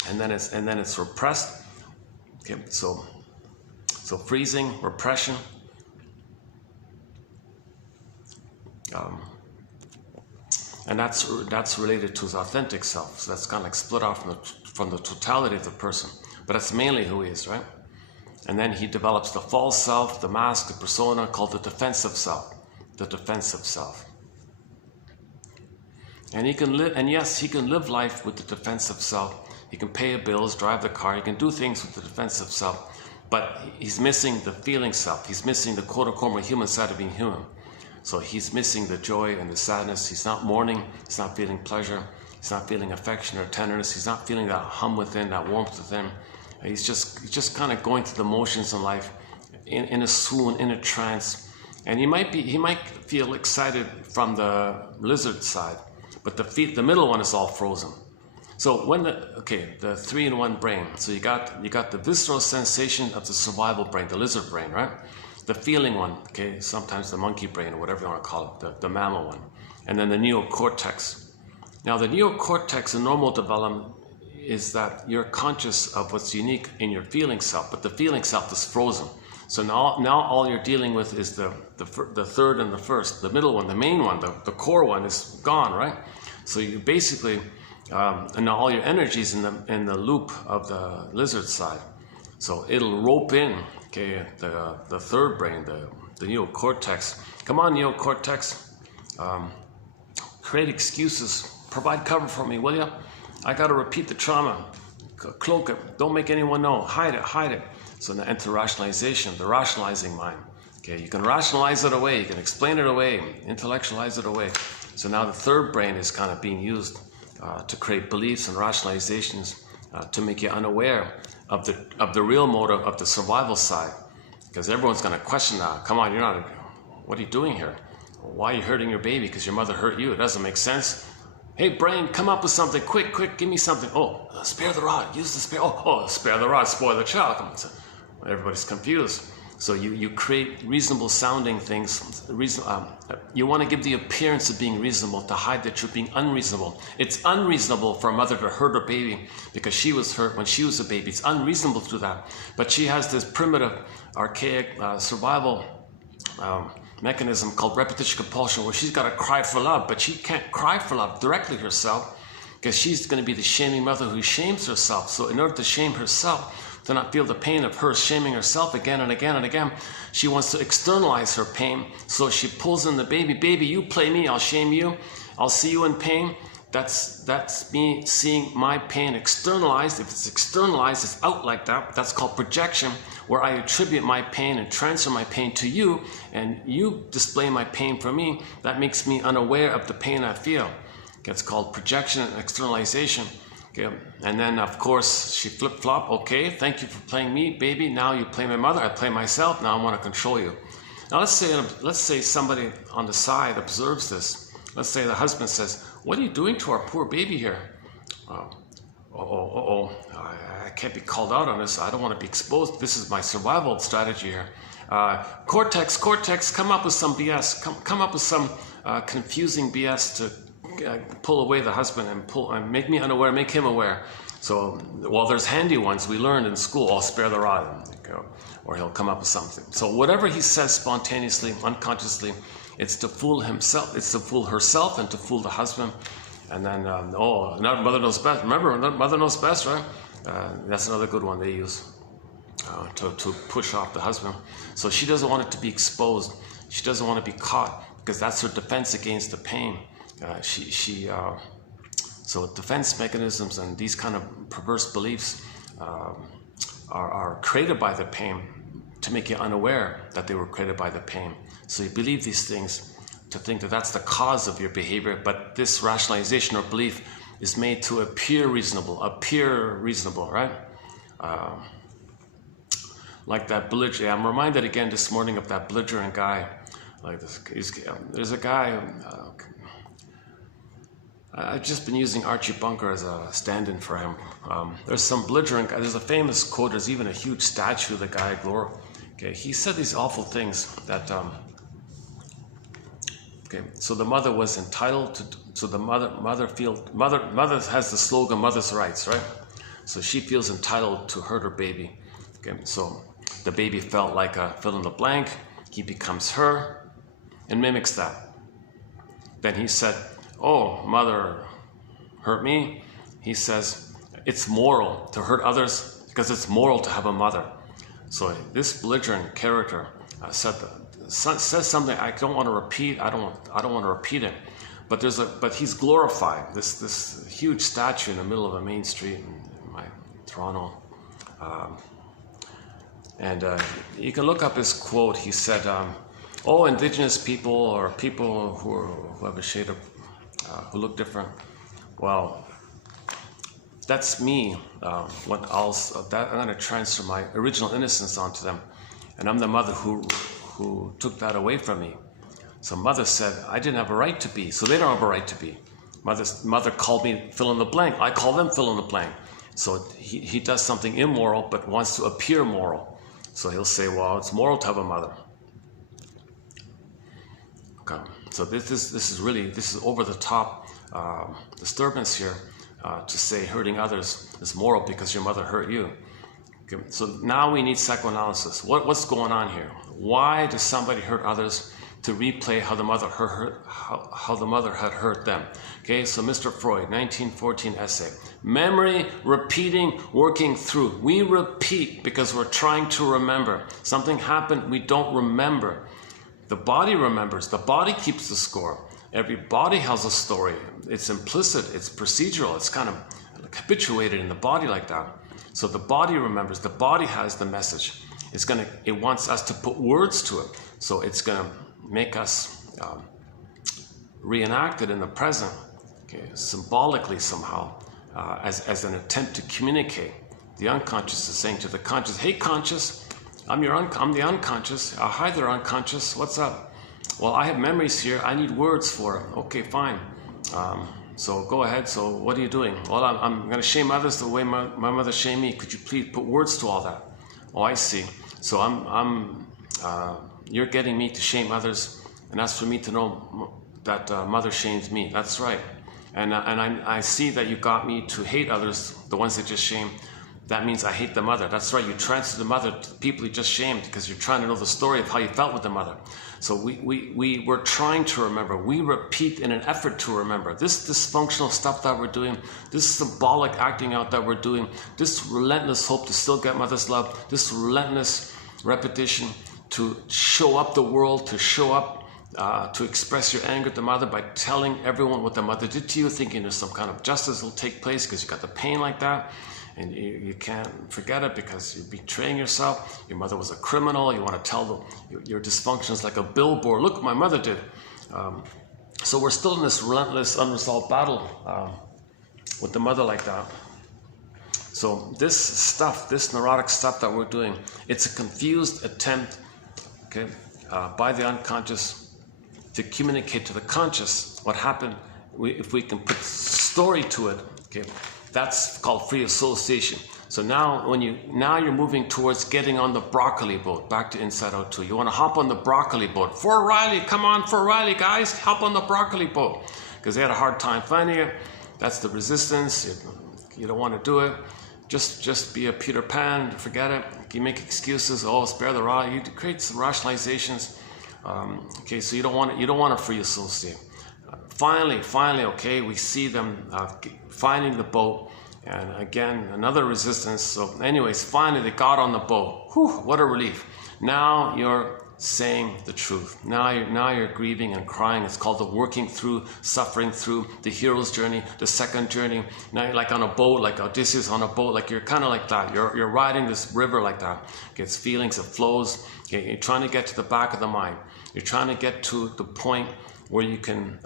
And then it's repressed. Okay, so freezing, repression, and that's related to his authentic self. So that's kind of like split off from the totality of the person, but that's mainly who he is, right? And then he develops the false self, the mask, the persona, called the defensive self. The defensive self. And he can live, and yes, he can live life with the defensive self. He can pay bills, drive the car, he can do things with the defensive self, but he's missing the feeling self. He's missing the quote-unquote human side of being human. So he's missing the joy and the sadness. He's not mourning, he's not feeling pleasure, he's not feeling affection or tenderness, he's not feeling that hum within, that warmth within. He's just kind of going through the motions in life, in a swoon, in a trance. And he might feel excited from the lizard side, but the middle one is all frozen. So when the 3-in-1 brain, so you got the visceral sensation of the survival brain, the lizard brain, right? The feeling one, okay, sometimes the monkey brain or whatever you want to call it, the mammal one, and then the neocortex. Now the neocortex in normal development is that you're conscious of what's unique in your feeling self, but the feeling self is frozen. So now all you're dealing with is the third and the first, the middle one, the main one, the core one is gone, right? So you basically and now all your energy's in the loop of the lizard side. So it'll rope in, okay, the third brain, the neocortex. Come on, neocortex, create excuses, provide cover for me, will ya? I got to repeat the trauma, cloak it, don't make anyone know, hide it. So now enter rationalization, the rationalizing mind. Okay, you can rationalize it away, you can explain it away, intellectualize it away. So now the third brain is kind of being used to create beliefs and rationalizations to make you unaware of the real motive of the survival side, because everyone's going to question that. Come on, what are you doing here? Why are you hurting your baby? Because your mother hurt you. It doesn't make sense. Hey brain, come up with something quick, give me something. Oh, spare the rod, use the spare. Oh, spare the rod, spoil the child. Come on, everybody's confused. So you create reasonable sounding things. You want to give the appearance of being reasonable to hide that you're being unreasonable. It's unreasonable for a mother to hurt her baby because she was hurt when she was a baby. It's unreasonable to do that. But she has this primitive, archaic survival mechanism called repetition compulsion where she's got to cry for love, but she can't cry for love directly herself because she's going to be the shaming mother who shames herself. So in order to shame herself, to not feel the pain of her shaming herself again and again and again, she wants to externalize her pain. So she pulls in the baby. Baby, you play me, I'll shame you. I'll see you in pain. That's me seeing my pain externalized. If it's externalized, it's out like that. That's called projection, where I attribute my pain and transfer my pain to you, and you display my pain for me. That makes me unaware of the pain I feel. It's called projection and externalization. Okay. And then of course she flip-flop. Okay, thank you for playing me, baby. Now you play my mother, I play myself. Now I want to control you. Now let's say somebody on the side observes this. Let's say the husband says, what are you doing to our poor baby here? I can't be called out on this. I don't want to be exposed. This is my survival strategy here. Cortex, come up with some BS. Come up with some confusing BS to pull away the husband and make me unaware, make him aware. So, well, there's handy ones we learned in school. I'll spare the rod, or he'll come up with something. So whatever he says spontaneously, unconsciously, it's to fool himself, it's to fool herself and to fool the husband. And then, mother knows best. Remember, mother knows best, right? That's another good one they use to push off the husband. So she doesn't want it to be exposed. She doesn't want to be caught because that's her defense against the pain. So defense mechanisms and these kind of perverse beliefs are created by the pain to make you unaware that they were created by the pain. So you believe these things to think that that's the cause of your behavior, but this rationalization or belief is made to appear reasonable, right? Like that belligerent. I'm reminded again this morning of that belligerent guy. Like this, there's a guy. I've just been using Archie Bunker as a stand-in for him. There's some belligerent guy. There's a famous quote. There's even a huge statue of the guy. Okay, he said these awful things that. Okay, so the mother was entitled to. So the mother has the slogan "Mother's Rights," right? So she feels entitled to hurt her baby. Okay, so the baby felt like a fill in the blank. He becomes her and mimics that. Then he said, "Oh, mother hurt me." He says, "It's moral to hurt others because it's moral to have a mother." So this belligerent character says something I don't want to repeat. I don't want to repeat it. But he's glorified. This huge statue in the middle of a main street in my Toronto. You can look up his quote. He said, "Oh, Indigenous people or people who have a shade of who look different. Well, that's me. I'm going to transfer my original innocence onto them, and I'm the mother who took that away from me. So mother said I didn't have a right to be, so they don't have a right to be. Mother called me fill in the blank. I call them fill in the blank. So he does something immoral, but wants to appear moral. So he'll say, well, it's moral to have a mother. Okay. So this is over the top disturbance here to say hurting others is moral because your mother hurt you. Okay. So now we need psychoanalysis. What's going on here? Why does somebody hurt others? To replay how the mother had hurt them. Okay, so Mr. Freud, 1914 essay. Memory, repeating, working through. We repeat because we're trying to remember. Something happened, we don't remember. The body remembers. The body keeps the score. Every body has a story. It's implicit, it's procedural, it's kind of habituated in the body like that. So the body remembers, the body has the message. It wants us to put words to it. So it's gonna make us reenact it in the present, okay, symbolically somehow, as an attempt to communicate. The unconscious is saying to the conscious, "Hey, conscious, I'm the unconscious. Hi there, unconscious. What's up? Well, I have memories here. I need words for it. Okay, fine. So go ahead. So what are you doing? Well, I'm going to shame others the way my mother shamed me. Could you please put words to all that? Oh, I see. So you're getting me to shame others, and that's for me to know that mother shames me. That's right. And I see that you got me to hate others, the ones that just shamed. That means I hate the mother. That's right. You transfer the mother to the people you just shamed because you're trying to know the story of how you felt with the mother. So we're trying to remember. We repeat in an effort to remember. This dysfunctional stuff that we're doing, this symbolic acting out that we're doing, this relentless hope to still get mother's love, this relentless repetition to show up the world, to show up, to express your anger at the mother by telling everyone what the mother did to you, thinking there's some kind of justice will take place because you got the pain like that. And you can't forget it because you're betraying yourself. Your mother was a criminal. You want to tell your dysfunction is like a billboard. Look, my mother did. So we're still in this relentless, unresolved battle with the mother like that. So this stuff, this neurotic stuff that we're doing, it's a confused attempt, okay, by the unconscious to communicate to the conscious what happened. If we can put story to it, okay. That's called free association. So now you're moving towards getting on the broccoli boat, back to Inside Out 2. You want to hop on the broccoli boat. For Riley, come on, for Riley, guys, hop on the broccoli boat. Because they had a hard time finding it. That's the resistance. You don't want to do it. Just be a Peter Pan, forget it. You make excuses, oh, spare the rod. You create some rationalizations. Okay, so you don't want to free associate. finally, okay, we see them finding the boat. And again, another resistance. So anyways, finally they got on the boat. Whew, what a relief. Now you're saying the truth. Now you're grieving and crying. It's called the working through, suffering through, the hero's journey, the second journey. Now you're like on a boat, like Odysseus on a boat, like you're kind of like that. You're riding this river like that. It's feelings, it flows. Okay, you're trying to get to the back of the mind. You're trying to get to the point where you can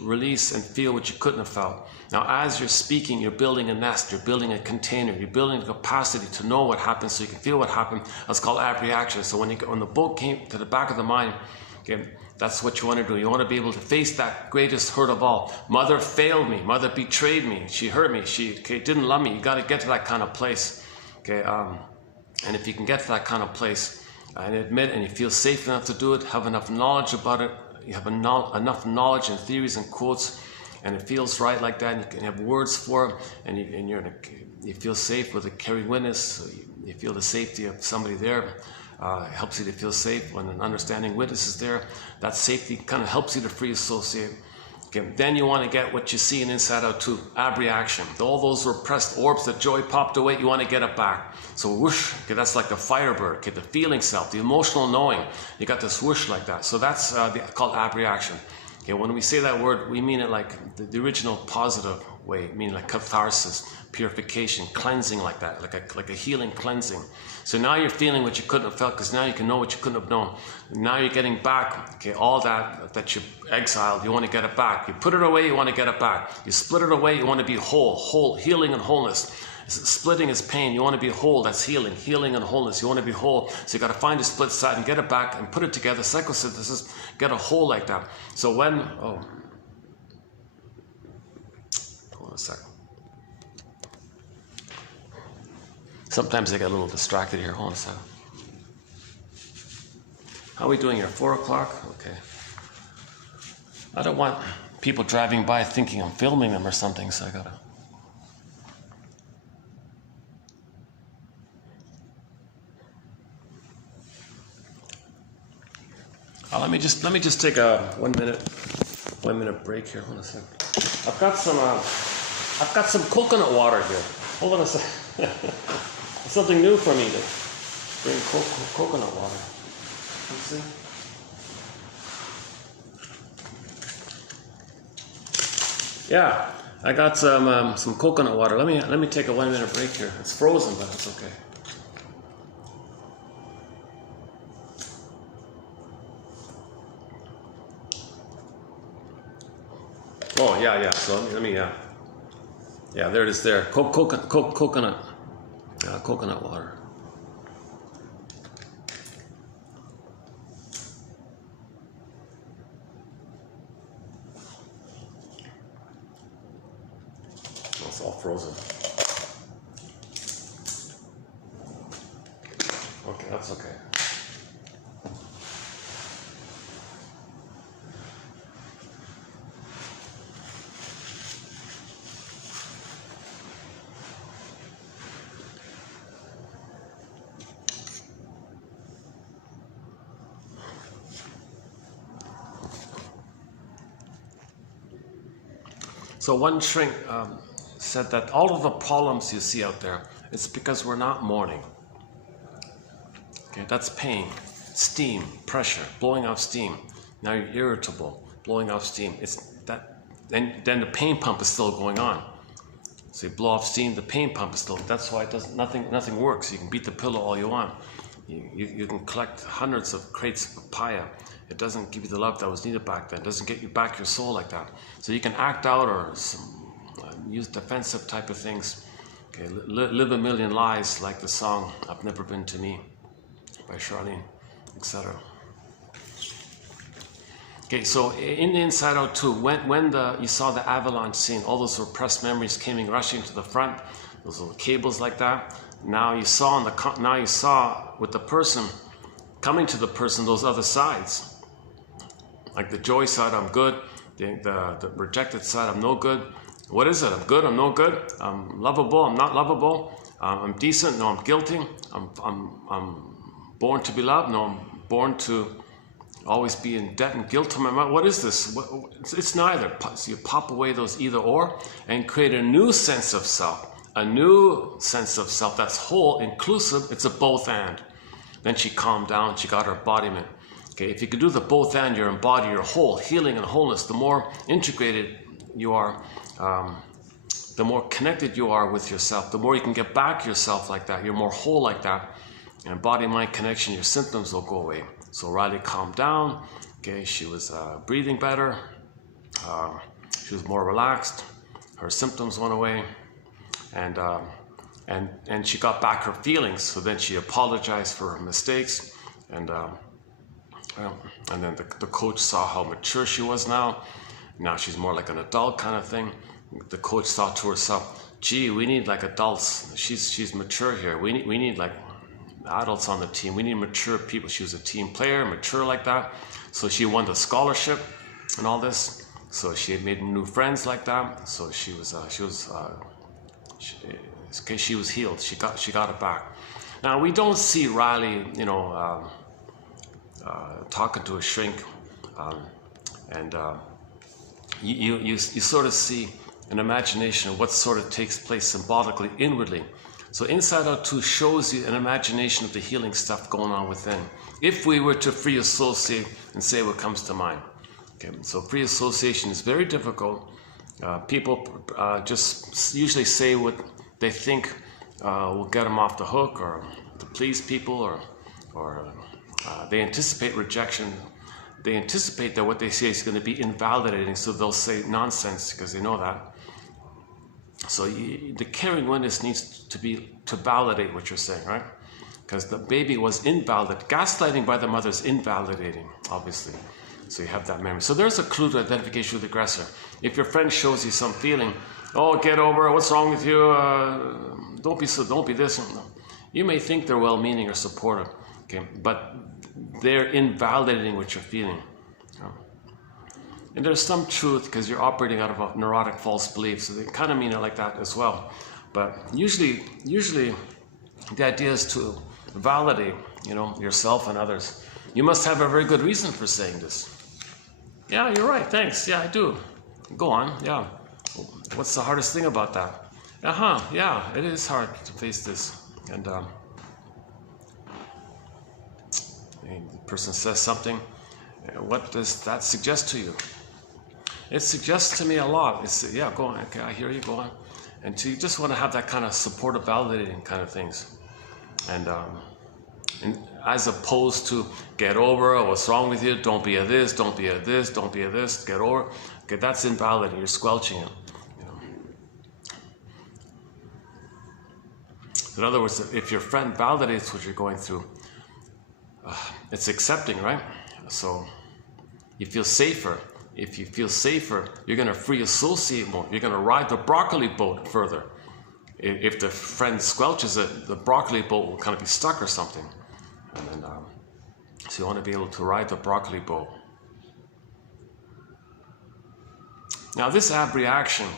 release and feel what you couldn't have felt. Now, as you're speaking, you're building a nest, you're building a container, you're building the capacity to know what happened so you can feel what happened. That's called abreaction. So when the boat came to the back of the mind, okay, that's what you want to do. You want to be able to face that greatest hurt of all. Mother failed me. Mother betrayed me. She hurt me. She didn't love me. You got to get to that kind of place. Okay, and if you can get to that kind of place and admit, and you feel safe enough to do it, have enough knowledge about it, you have enough knowledge and theories and quotes, and it feels right like that, and you can have words for it, and you feel safe with a caring witness, so you feel the safety of somebody there. It helps you to feel safe when an understanding witness is there. That safety kind of helps you to free associate. Okay, then you want to get what you see in Inside Out 2, abreaction. All those repressed orbs that joy popped away, you want to get it back. So whoosh, okay, that's like the firebird, okay, the feeling self, the emotional knowing. You got this whoosh like that. So that's called abreaction. Okay, when we say that word, we mean it like the original positive way, meaning like catharsis, purification, cleansing like that, like a healing cleansing. So now you're feeling what you couldn't have felt, because now you can know what you couldn't have known. Now you're getting back, okay, all that you exiled, you want to get it back. You put it away, you want to get it back. You split it away, you want to be whole, healing and wholeness. Splitting is pain, you want to be whole, that's healing and wholeness, you want to be whole. So you got to find a split side and get it back and put it together, psychosynthesis, get a whole like that. So when, hold on a second. Sometimes I get a little distracted here, hold on a second. How are we doing here, 4 o'clock? Okay. I don't want people driving by thinking I'm filming them or something, so I gotta. Let me just take a 1 minute break here. Hold on a second. I've got some coconut water here. Hold on a second. Something new for me to bring coconut water. Let's see. Yeah, I got some coconut water. Let me take a 1 minute break here. It's frozen, but it's okay. Oh yeah. So let me yeah, there it is. There, coconut water. Oh, it's all frozen. Okay, that's okay. So one shrink said that all of the problems you see out there, it's because we're not mourning. Okay, that's pain, steam, pressure, blowing off steam. Now you're irritable, blowing off steam. It's that. Then the pain pump is still going on. So you blow off steam, the pain pump is still. That's why it doesn't. Nothing works. You can beat the pillow all you want. You can collect hundreds of crates of papaya. It doesn't give you the love that was needed back then. It doesn't get you back your soul like that. So you can act out or use defensive type of things. Okay, live a million lies, like the song "I've Never Been to Me" by Charlene, etc. Okay, so in the Inside Out 2, when you saw the avalanche scene, all those repressed memories came rushing to the front, those little cables like that. Now you saw with the person coming to the person those other sides. Like the joy side, I'm good. The rejected side, I'm no good. What is it? I'm good, I'm no good. I'm lovable, I'm not lovable. I'm decent, no, I'm guilty. I'm born to be loved, no, I'm born to always be in debt and guilt to my mind. What is this? It's neither. So you pop away those either or and create a new sense of self. A new sense of self that's whole, inclusive. It's a both and. Then she calmed down. She got her embodiment. Okay, if you can do the both and, you're embodied, you're whole, healing and wholeness. The more integrated you are, the more connected you are with yourself, the more you can get back yourself like that. You're more whole like that. And body-mind connection, your symptoms will go away. So Riley calmed down. Okay, she was breathing better. She was more relaxed. Her symptoms went away. And she got back her feelings. So then she apologized for her mistakes. And then the coach saw how mature she was now. Now she's more like an adult kind of thing. The coach thought to herself, gee, we need like adults. She's mature here. We need like adults on the team. We need mature people. She was a team player, mature like that. So she won the scholarship and all this. So she had made new friends like that. So she was healed. She got it back. Now we don't see Riley, talking to a shrink, you sort of see an imagination of what sort of takes place symbolically inwardly. So Inside Out 2 shows you an imagination of the healing stuff going on within. If we were to free associate and say what comes to mind. Okay, so free association is very difficult. People just usually say what they think will get them off the hook, or to please people, or they anticipate rejection. They anticipate that what they say is going to be invalidating, so they'll say nonsense because they know that. So the caring witness needs to validate what you're saying, right? Because the baby was invalidated. Gaslighting by the mother is invalidating, obviously. So you have that memory. So there's a clue to identification with the aggressor. If your friend shows you some feeling, oh, get over it, what's wrong with you? Don't be this. You may think they're well-meaning or supportive, okay, but they're invalidating what you're feeling. And there's some truth because you're operating out of a neurotic false belief, so they kind of mean it like that as well. But usually the idea is to validate, yourself and others. You must have a very good reason for saying this. Yeah, you're right, thanks. Yeah, I do. Go on, yeah. What's the hardest thing about that? Yeah, it is hard to face this. And the person says something. What does that suggest to you? It suggests to me a lot. It's, yeah, go on. Okay, I hear you. Go on. And so you just want to have that kind of supportive, validating kind of things. And as opposed to get over it, what's wrong with you? Don't be a this, don't be a this, don't be a this, get over. Okay, that's invalidating. You're squelching it. In other words, if your friend validates what you're going through, it's accepting, right? So you feel safer. If you feel safer, you're going to free associate more. You're going to ride the broccoli boat further. If the friend squelches it, the broccoli boat will kind of be stuck or something. And then, so you want to be able to ride the broccoli boat. Now this abreaction,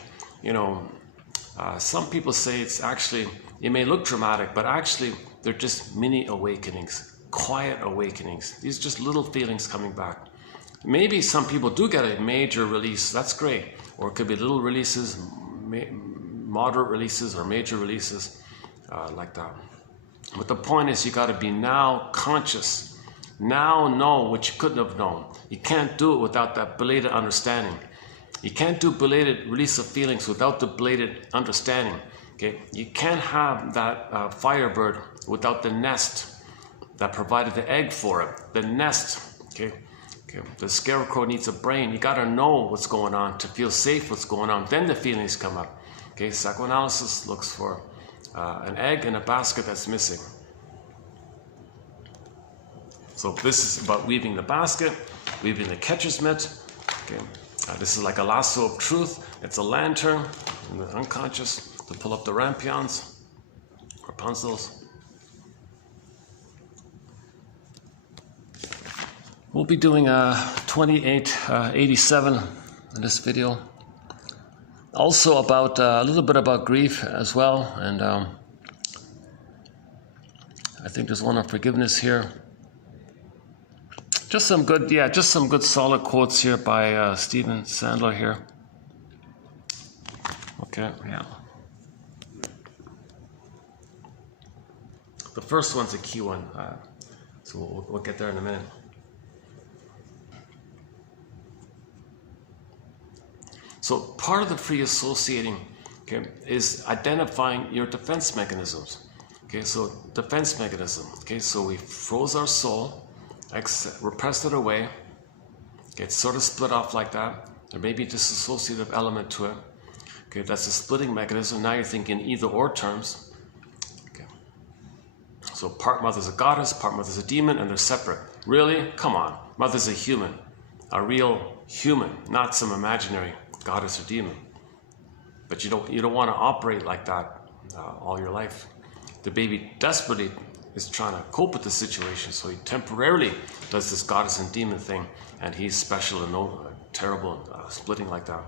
some people say it's actually, it may look dramatic, but actually they're just mini awakenings, quiet awakenings. These are just little feelings coming back. Maybe some people do get a major release, that's great. Or it could be little releases, moderate releases, or major releases, like that. But the point is, you got to be now conscious. Now know what you couldn't have known. You can't do it without that belated understanding. You can't do belated release of feelings without the belated understanding. Okay? You can't have that firebird without the nest that provided the egg for it. The nest, okay? The scarecrow needs a brain. You got to know what's going on to feel safe what's going on. Then the feelings come up. Okay, psychoanalysis looks for an egg in a basket that's missing. So this is about weaving the basket, weaving the catcher's mitt. Okay, this is like a lasso of truth. It's a lantern in the unconscious to pull up the rampions, Rapunzels. We'll be doing 2887 in this video. Also about a little bit about grief as well, and I think there's one on forgiveness here. Just some good, just some good solid quotes here by Stephen Sandler here. Okay, yeah. The first one's a key one, so we'll get there in a minute. So part of the free associating, okay, is identifying your defense mechanisms. Okay, so defense mechanism. Okay, so we froze our soul, repressed it away. Okay, it's sort of split off like that. There may be a dissociative element to it. Okay, that's a splitting mechanism. Now you're thinking either or terms. Okay. So part mother's a goddess, part mother's a demon, and they're separate. Really? Come on. Mother's a human. A real human, not some imaginary goddess or demon. But you don't want to operate like that all your life. The baby desperately is trying to cope with the situation, so he temporarily does this goddess and demon thing, and he's special and no terrible splitting like that.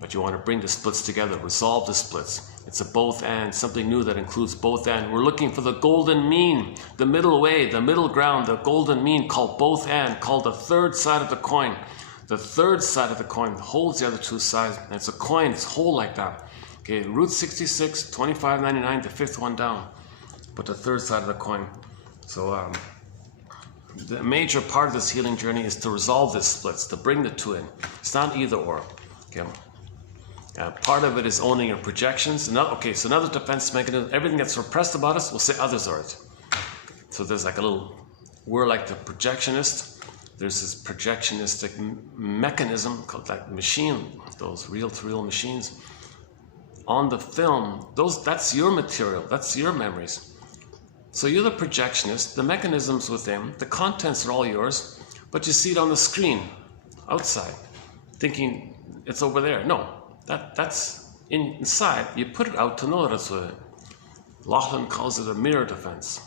But you want to bring the splits together, resolve the splits. It's a both and, something new that includes both and. We're looking for the golden mean, the middle way, the middle ground, the golden mean, called both and, called the third side of the coin. The third side of the coin holds the other two sides, and it's a coin, it's whole like that. Okay, root 66, 25.99, the fifth one down. But the third side of the coin. So the major part of this healing journey is to resolve these splits, to bring the two in. It's not either or. Okay. Part of it is owning your projections. So another defense mechanism, everything that's repressed about us, we'll say others are it. So there's like a little, we're like the projectionist. There's this projectionistic mechanism called that machine, those reel-to-reel machines. On the film, that's your material, that's your memories. So you're the projectionist, the mechanism's within, the contents are all yours, but you see it on the screen, outside, thinking it's over there. No, that's inside. You put it out to know that it's within. Laughlin calls it a mirror defense.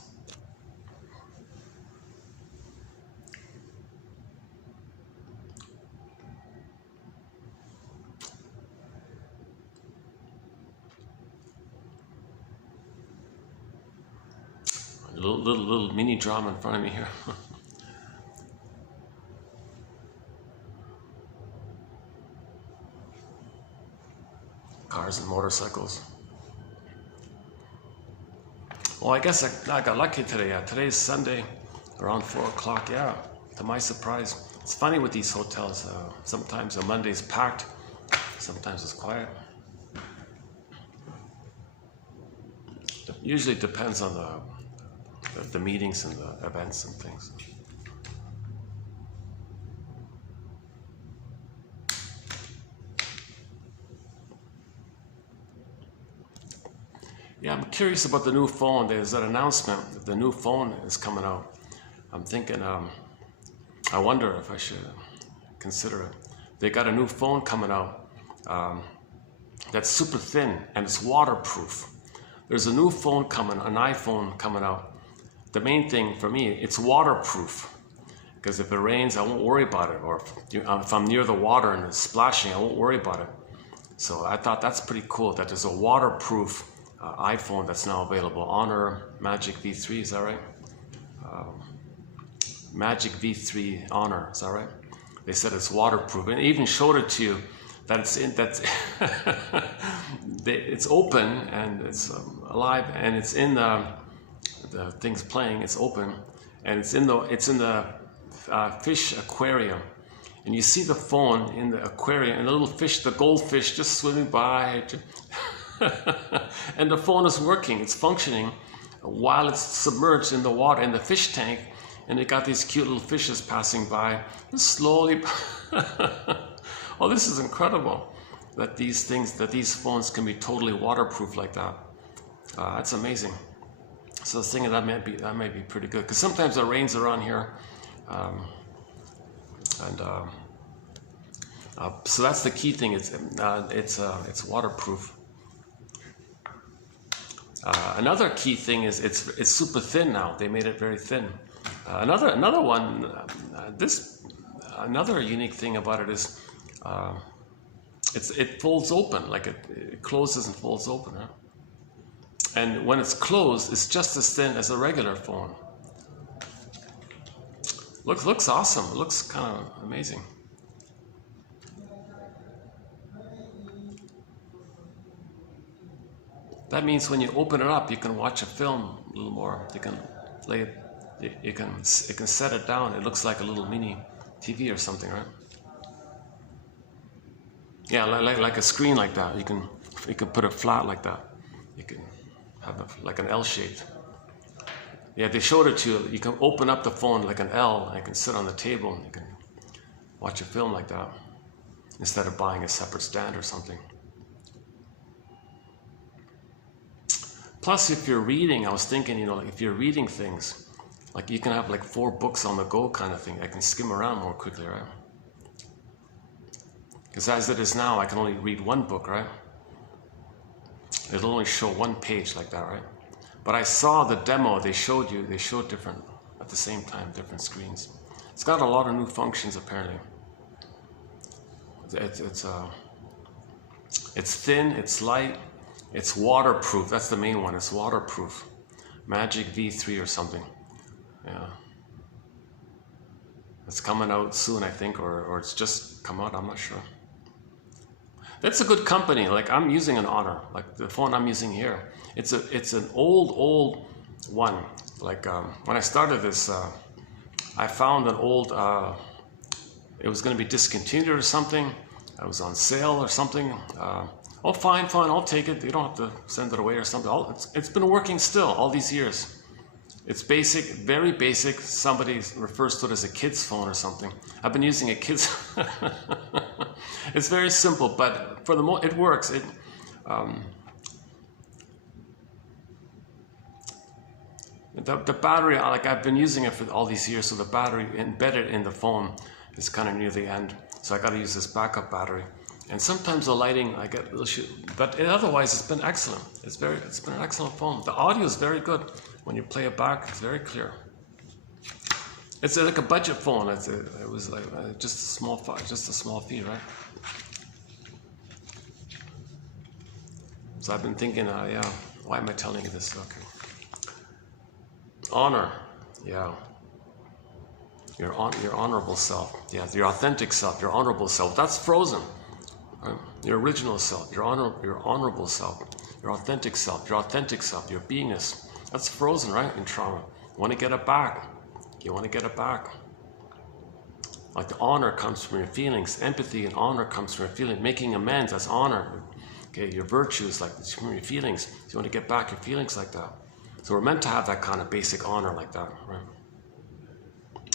Little mini drama in front of me here. Cars and motorcycles. Well, I guess I got lucky today. Today's Sunday, around 4 o'clock. Yeah, to my surprise. It's funny with these hotels. Sometimes a Monday's packed, sometimes it's quiet. It usually depends on the meetings and the events and things. Yeah, I'm curious about the new phone. There's that announcement that the new phone is coming out. I'm thinking, I wonder if I should consider it. They got a new phone coming out that's super thin and it's waterproof. There's a new phone coming, an iPhone coming out. The main thing for me, it's waterproof. Because if it rains, I won't worry about it. Or if I'm near the water and it's splashing, I won't worry about it. So I thought that's pretty cool that there's a waterproof iPhone that's now available. Honor Magic V3, is that right? Magic V3 Honor, is that right? They said it's waterproof, and they even showed it to you that it's open and it's alive, and it's in the thing's playing. It's open, and it's in the fish aquarium, and you see the phone in the aquarium, and the little fish, the goldfish, just swimming by. And the phone is working, it's functioning while it's submerged in the water, in the fish tank, and it got these cute little fishes passing by, and slowly. Oh, this is incredible that these phones can be totally waterproof like that. That's amazing. So I was thinking that might be pretty good, because sometimes it rains around here, so that's the key thing. It's waterproof. Another key thing is it's super thin now. They made it very thin. Another one. Another unique thing about it is it folds open, like it closes and folds open. Huh? And when it's closed, it's just as thin as a regular phone. Looks awesome. It looks kind of amazing. That means when you open it up, you can watch a film a little more. You can lay it, you can set it down. It looks like a little mini TV or something, right? Yeah, like a screen like that. You can put it flat like that. You can have like an L shape. Yeah, they showed it to you. You can open up the phone like an L, and you can sit on the table and you can watch a film like that instead of buying a separate stand or something. Plus, if you're reading, I was thinking, like if you're reading things, like you can have like 4 books on the go kind of thing. I can skim around more quickly, right? Because as it is now, I can only read 1 book, right? It'll only show 1 page like that, right? But I saw the demo, they showed different, at the same time, different screens. It's got a lot of new functions apparently. It's thin, it's light, it's waterproof. That's the main one, it's waterproof. Magic V3 or something. Yeah. It's coming out soon, I think, or it's just come out, I'm not sure. That's a good company. Like I'm using an Honor, like the phone I'm using here. It's an old one. Like when I started this, I found an old. It was going to be discontinued or something. It was on sale or something. Oh, fine, I'll take it. You don't have to send it away or something. It's been working still all these years. It's basic, very basic. Somebody refers to it as a kid's phone or something. I've been using a kid's. It's very simple, but for the most, it works. The battery, like I've been using it for all these years, so the battery embedded in the phone is kind of near the end. So I got to use this backup battery. And sometimes the lighting, I get a little shit, but otherwise it's been excellent. It's been an excellent phone. The audio is very good. When you play it back, it's very clear. It's like a budget phone. It was like just a small fee, right? So I've been thinking, yeah, why am I telling you this? Okay. Honor, yeah. Your honorable self, yeah. Your authentic self, your honorable self. That's frozen. Right? Your original self, your honorable self, your authentic self, your beingness. That's frozen, right? In trauma. You want to get it back. You want to get it back. Like the honor comes from your feelings. Empathy and honor comes from your feelings. Making amends, that's honor. Okay, your virtues, like from your feelings. So you want to get back your feelings like that. So we're meant to have that kind of basic honor like that, right?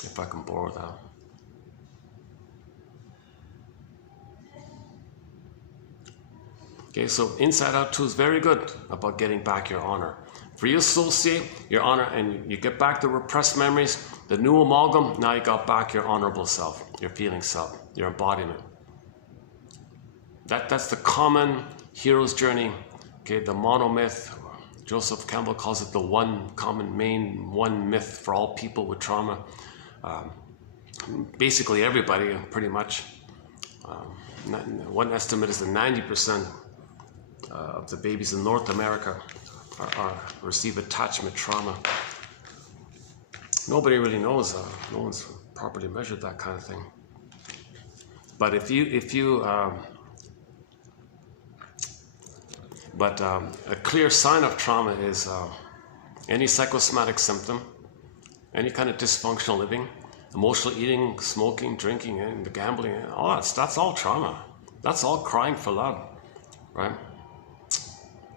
If I can borrow that. Okay, so Inside Out 2 is very good about getting back your honor. Reassociate your honor and you get back the repressed memories, the new amalgam, now you got back your honorable self, your feeling self, your embodiment. That's the common hero's journey, okay, the monomyth. Joseph Campbell calls it the one common one myth for all people with trauma. Basically everybody, pretty much. One estimate is that 90% of the babies in North America receive attachment trauma. Nobody really knows. No one's properly measured that kind of thing. But a clear sign of trauma is any psychosomatic symptom, any kind of dysfunctional living, emotional eating, smoking, drinking, and gambling, all that's all trauma. That's all crying for love, right?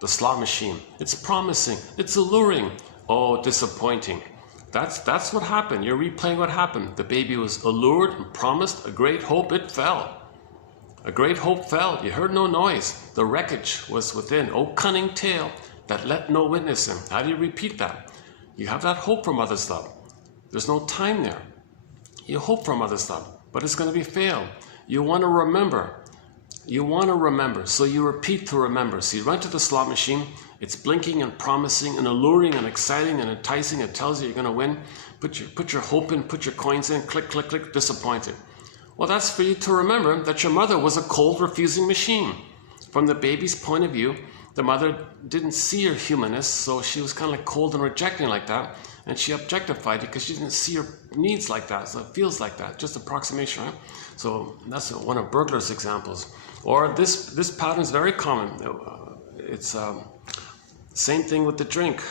The slot machine, it's promising, it's alluring, oh, disappointing. That's what happened. You're replaying what happened. The baby was allured and promised a great hope, it fell. A great hope fell. You heard no noise. The wreckage was within. Oh, cunning tale that let no witness in. How do you repeat that? You have that hope from others' love. There's no time there. You hope from others' love, but it's going to be failed. You want to remember. You want to remember, so you repeat to remember. So you run to the slot machine, it's blinking and promising and alluring and exciting and enticing. It tells you you're going to win. Put your hope in, put your coins in, click, click, click, disappointed. Well, that's for you to remember that your mother was a cold, refusing machine. From the baby's point of view, the mother didn't see her humanness, so she was kind of like cold and rejecting like that, and she objectified it because she didn't see her needs like that, so it feels like that, just approximation, right? So that's one of burglars' examples. Or this pattern is very common. It's same thing with the drink.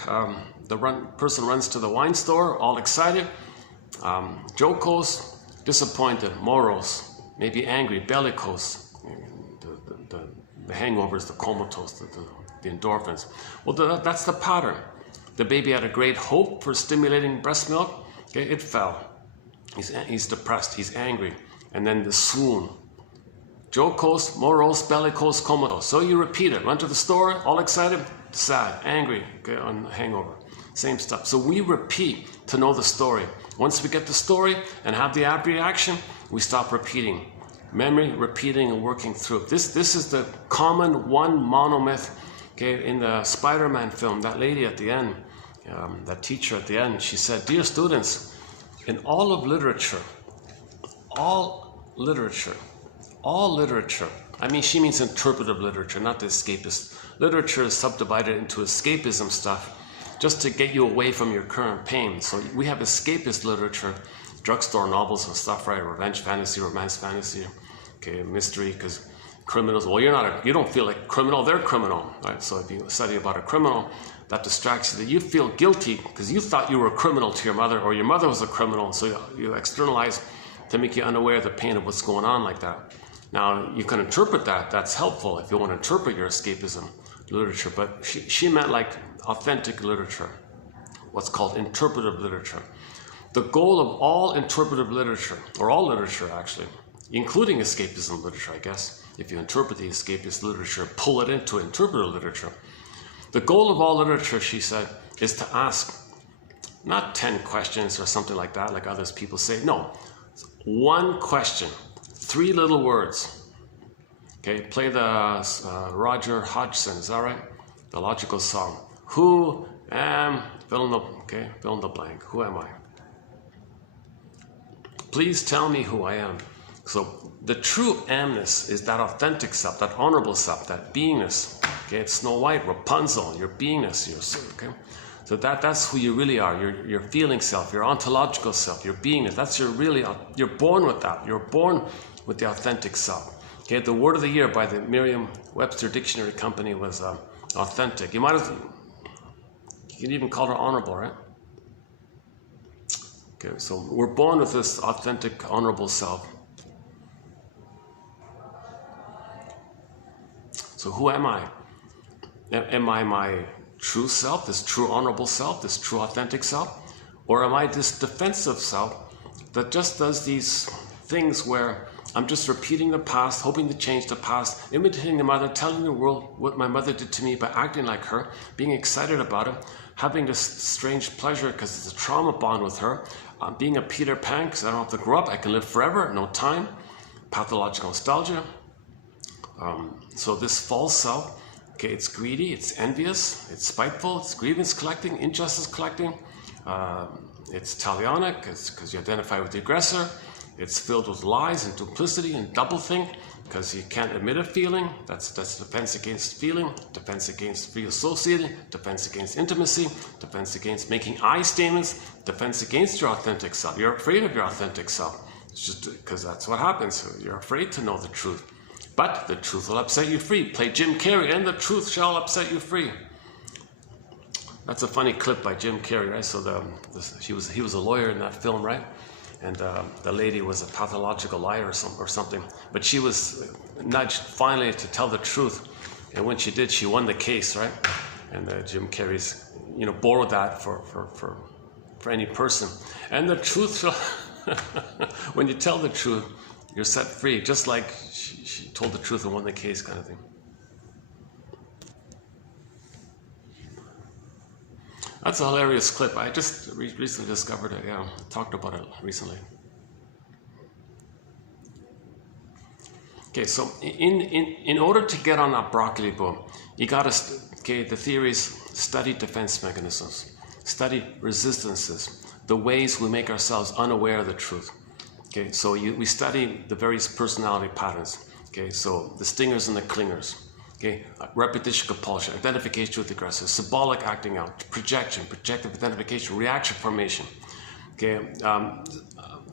Person runs to the wine store, all excited, jocose, disappointed, morose, maybe angry, bellicose, the hangovers, the comatose, the endorphins. Well, that's the pattern. The baby had a great hope for stimulating breast milk. Okay, it fell. He's depressed, he's angry. And then the swoon. Jocose, morose, bellicose, comatose. So you repeat it. Run to the store, all excited, sad, angry, okay, on hangover. Same stuff. So we repeat to know the story. Once we get the story and have the reaction, we stop repeating. Memory, repeating, and working through. This is the common one monomyth. Okay, in the Spider-Man film, that lady at the end, that teacher at the end, she said, "Dear students, in all of literature, all literature, I mean, she means interpretive literature, not the escapist. Literature is subdivided into escapism stuff, just to get you away from your current pain. So we have escapist literature, drugstore novels and stuff, right? Revenge fantasy, romance fantasy, okay, mystery, because criminals, well, you don't feel like criminal, they're criminal, right? So if you study about a criminal, that distracts you, that you feel guilty because you thought you were a criminal to your mother, or your mother was a criminal, so you externalize to make you unaware of the pain of what's going on like that. Now, you can interpret that, that's helpful if you want to interpret your escapism literature, but she meant like authentic literature, what's called interpretive literature. The goal of all interpretive literature, or all literature actually, including escapism literature, I guess, if you interpret the escapist literature, pull it into interpretive literature. The goal of all literature, she said, is to ask not 10 questions or something like that, like others people say. No, one question, 3 little words. Okay, play the Roger Hodgson, is that right? The Logical Song. Who am, fill in the blank. Who am I? Please tell me who I am. So the true amness is that authentic self, that honorable self, that beingness. Okay, it's Snow White, Rapunzel, your beingness, okay? So that's who you really are, your feeling self, your ontological self, your beingness. That's you're born with that. You're born with the authentic self. Okay, the word of the year by the Merriam-Webster Dictionary Company was authentic. You can even call her honorable, right? Okay, so we're born with this authentic, honorable self. So who am I? Am I my true self, this true honorable self, this true authentic self? Or am I this defensive self that just does these things where I'm just repeating the past, hoping to change the past, imitating the mother, telling the world what my mother did to me by acting like her, being excited about it, having this strange pleasure because it's a trauma bond with her, being a Peter Pan because I don't have to grow up, I can live forever, no time, pathological nostalgia. So this false self, okay, it's greedy, it's envious, it's spiteful, it's grievance collecting, injustice collecting, it's talionic, it's because you identify with the aggressor, it's filled with lies and duplicity and doublethink because you can't admit a feeling. That's defense against feeling, defense against free associating, defense against intimacy, defense against making I statements, defense against your authentic self. You're afraid of your authentic self. It's just because that's what happens. You're afraid to know the truth. But the truth will upset you free. Play Jim Carrey, and the truth shall upset you free. That's a funny clip by Jim Carrey, right? So he was a lawyer in that film, right? And the lady was a pathological liar or something. But she was nudged finally to tell the truth. And when she did, she won the case, right? And Jim Carrey's, borrowed that for any person. And the truth shall, when you tell the truth, you're set free. Just like she told the truth and won the case kind of thing. That's a hilarious clip. I just recently discovered it. Yeah, talked about it recently. Okay, so in order to get on that broccoli boom, you gotta, the theories, study defense mechanisms, study resistances, the ways we make ourselves unaware of the truth. Okay, so we study the various personality patterns. Okay, so the stingers and the clingers. Okay, repetition, compulsion, identification with the aggressor, symbolic acting out, projection, projective identification, reaction formation. Okay,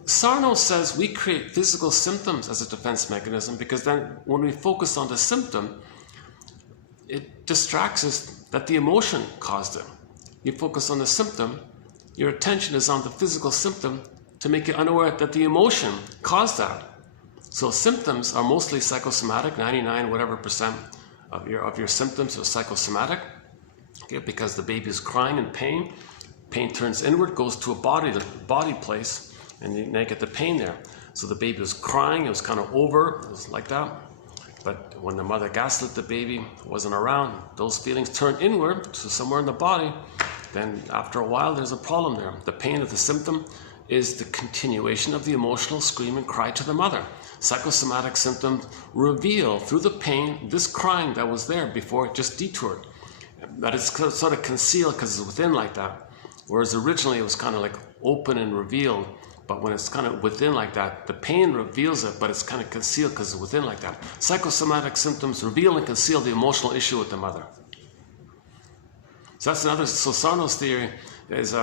Sarno says we create physical symptoms as a defense mechanism because then when we focus on the symptom, it distracts us that the emotion caused it. You focus on the symptom, your attention is on the physical symptom to make you unaware that the emotion caused that. So symptoms are mostly psychosomatic, 99 whatever percent of your symptoms are psychosomatic, okay, because the baby is crying in pain. Pain turns inward, goes to a body place, and you get the pain there. So the baby was crying, it was kind of over, it was like that. But when the mother gaslit the baby, wasn't around, those feelings turn inward to somewhere in the body. Then after a while, there's a problem there. The pain of the symptom is the continuation of the emotional scream and cry to the mother. Psychosomatic symptoms reveal through the pain this crying that was there before it just detoured. That it's sort of concealed because it's within like that. Whereas originally it was kind of like open and revealed. But when it's kind of within like that, the pain reveals it, but it's kind of concealed because it's within like that. Psychosomatic symptoms reveal and conceal the emotional issue with the mother. So that's another, so Sarno's theory is,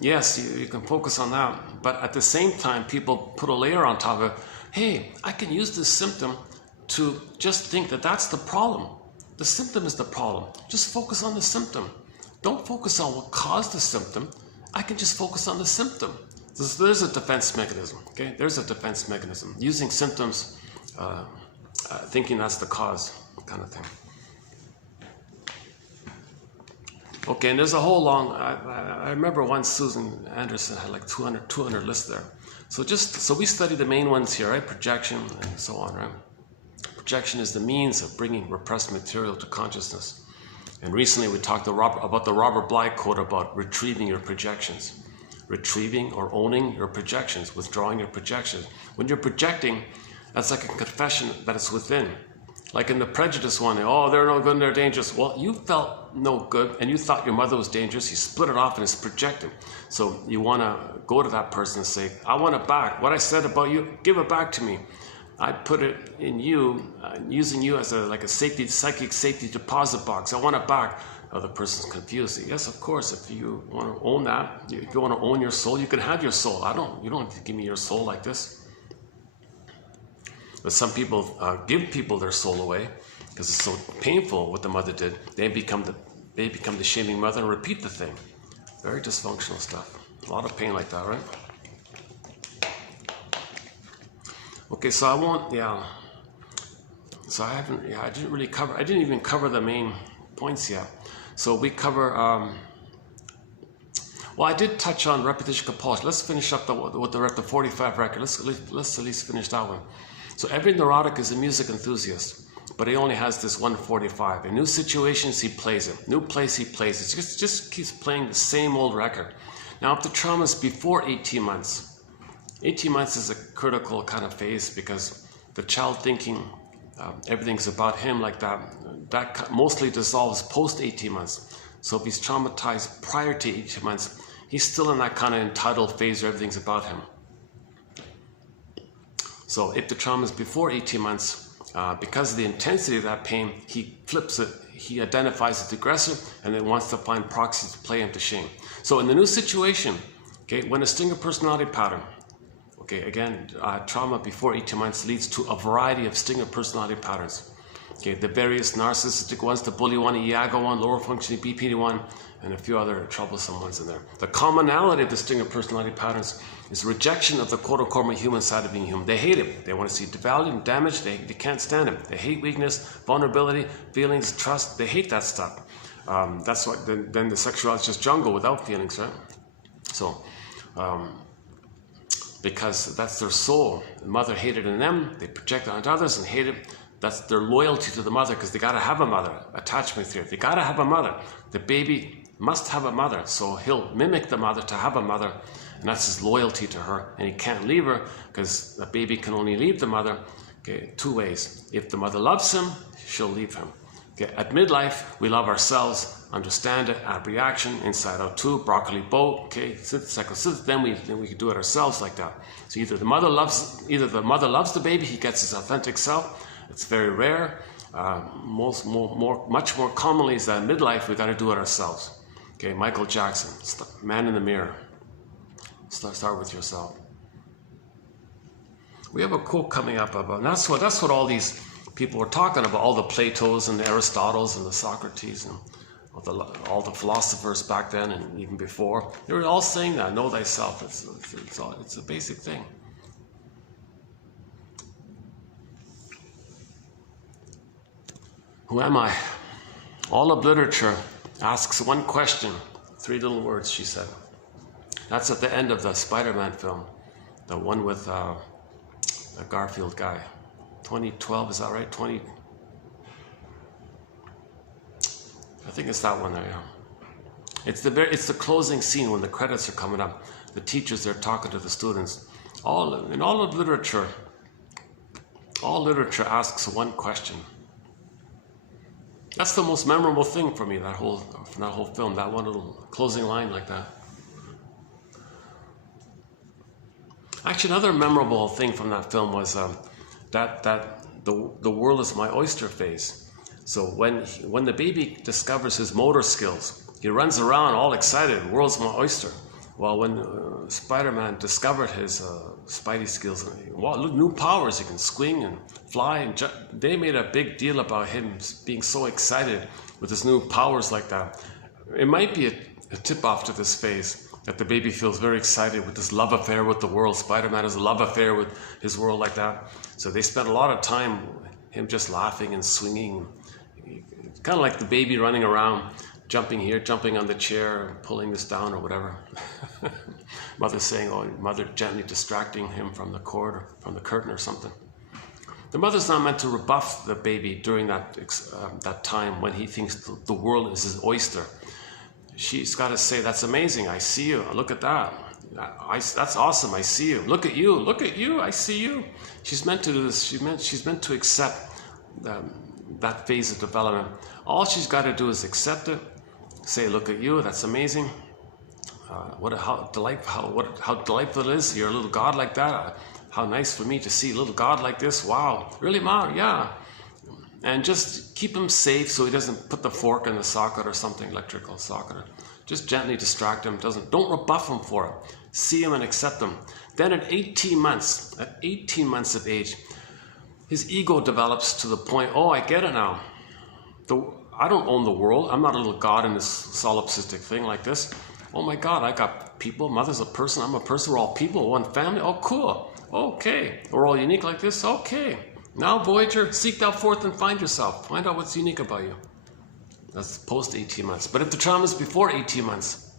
yes, you can focus on that, but at the same time, people put a layer on top of it. Hey, I can use this symptom to just think that that's the problem. The symptom is the problem. Just focus on the symptom. Don't focus on what caused the symptom. I can just focus on the symptom. So there's a defense mechanism, okay? There's a defense mechanism. Using symptoms, thinking that's the cause kind of thing. Okay, and there's a whole long, I remember once Susan Anderson had like 200 lists there. So we study the main ones here, right? Projection and so on, right? Projection is the means of bringing repressed material to consciousness. And recently we talked about the Robert Bly quote about retrieving your projections. Retrieving or owning your projections, withdrawing your projections. When you're projecting, that's like a confession that it's within. Like in the prejudice one, oh, they're no good and they're dangerous. Well, you felt no good and you thought your mother was dangerous. You split it off and it's projected. So you want to go to that person and say, I want it back. What I said about you, give it back to me. I put it in you, using you as a psychic safety deposit box. I want it back. Oh, the person's confused. Yes, of course, if you want to own that, if you want to own your soul, you can have your soul. You don't have to give me your soul like this. But some people give people their soul away because it's so painful what the mother did. They become the shaming mother and repeat the thing. Very dysfunctional stuff. A lot of pain like that, right? Okay, so I didn't even cover the main points yet. So we cover, well, I did touch on repetition compulsion. Let's finish up with the 45 record. Let's at least finish that one. So every neurotic is a music enthusiast, but he only has this 145. In new situations, he plays it. New place, he plays it. Just keeps playing the same old record. Now, if the trauma is before 18 months, 18 months is a critical kind of phase because the child thinking everything's about him like that, that mostly dissolves post 18 months. So if he's traumatized prior to 18 months, he's still in that kind of entitled phase where everything's about him. So if the trauma is before 18 months, because of the intensity of that pain, he flips it, he identifies as the aggressor, and then wants to find proxies to play him to shame. So in the new situation, okay, when a stinger personality pattern, okay, again, trauma before 18 months leads to a variety of stinger personality patterns. Okay, the various narcissistic ones, the bully one, Iago one, lower functioning BPD one, and a few other troublesome ones in there. The commonality of the stinger personality patterns is rejection of the quote-unquote human side of being human. They hate it. They want to see devalued and damaged. They can't stand it. They hate weakness, vulnerability, feelings, trust. They hate that stuff. That's why then the sexuality is just jungle without feelings, right? So, because that's their soul. The mother hated in them. They project it onto others and hate it. That's their loyalty to the mother because they got to have a mother. Attachment theory. They got to have a mother. The baby must have a mother. So he'll mimic the mother to have a mother. And that's his loyalty to her. And he can't leave her because the baby can only leave the mother, okay, two ways. If the mother loves him, she'll leave him. Okay, at midlife, we love ourselves, understand it, add reaction, inside out too, broccoli boat, okay, psychosynthesis, then we can do it ourselves like that. So either the mother loves the baby, he gets his authentic self. It's very rare. Much more commonly is that in midlife we got to do it ourselves. Okay, Michael Jackson, man in the mirror. Start with yourself. We have a quote coming up about, and that's what all these people were talking about, all the Platos and the Aristotles and the Socrates and all the philosophers back then and even before. They were all saying that, know thyself. It's a basic thing. Who am I? All of literature asks one question, 3 little words, she said. That's at the end of the Spider-Man film, the one with the Garfield guy. 2012, is that right? I think it's that one there, yeah. It's the closing scene when the credits are coming up. The teachers are talking to the students. In all of literature, all literature asks one question. That's the most memorable thing for me, that whole film, that one little closing line like that. Actually, another memorable thing from that film was that the world is my oyster phase. So when the baby discovers his motor skills, he runs around all excited, world's my oyster. Well, when Spider-Man discovered his Spidey skills, wow, look, new powers, he can swing and fly, and they made a big deal about him being so excited with his new powers like that. It might be a tip-off to this phase, that the baby feels very excited with this love affair with the world. Spider-Man has a love affair with his world like that. So they spent a lot of time, him just laughing and swinging. Kind of like the baby running around, jumping here, jumping on the chair, pulling this down or whatever. Mother saying, oh, mother gently distracting him from the cord or from the curtain or something. The mother's not meant to rebuff the baby during that time when he thinks the world is his oyster. She's got to say, that's amazing, I see you, look at that. That's awesome, I see you. Look at you, I see you. She's meant to do this, she's meant to accept that phase of development. All she's got to do is accept it, say, look at you, that's amazing. How delightful it is, you're a little god like that. How nice for me to see a little god like this, wow. Really, Ma? Yeah. And just keep him safe so he doesn't put the fork in the socket or something, electrical socket. Just gently distract him. Don't rebuff him for it. See him and accept him. Then at 18 months of age, his ego develops to the point, oh, I get it now. I don't own the world. I'm not a little god in this solipsistic thing like this. Oh my God, I got people. Mother's a person. I'm a person. We're all people. One family. Oh, cool. Okay. We're all unique like this. Okay. Now, Voyager, seek thou forth and find yourself. Find out what's unique about you. That's post 18 months. But if the trauma is before 18 months,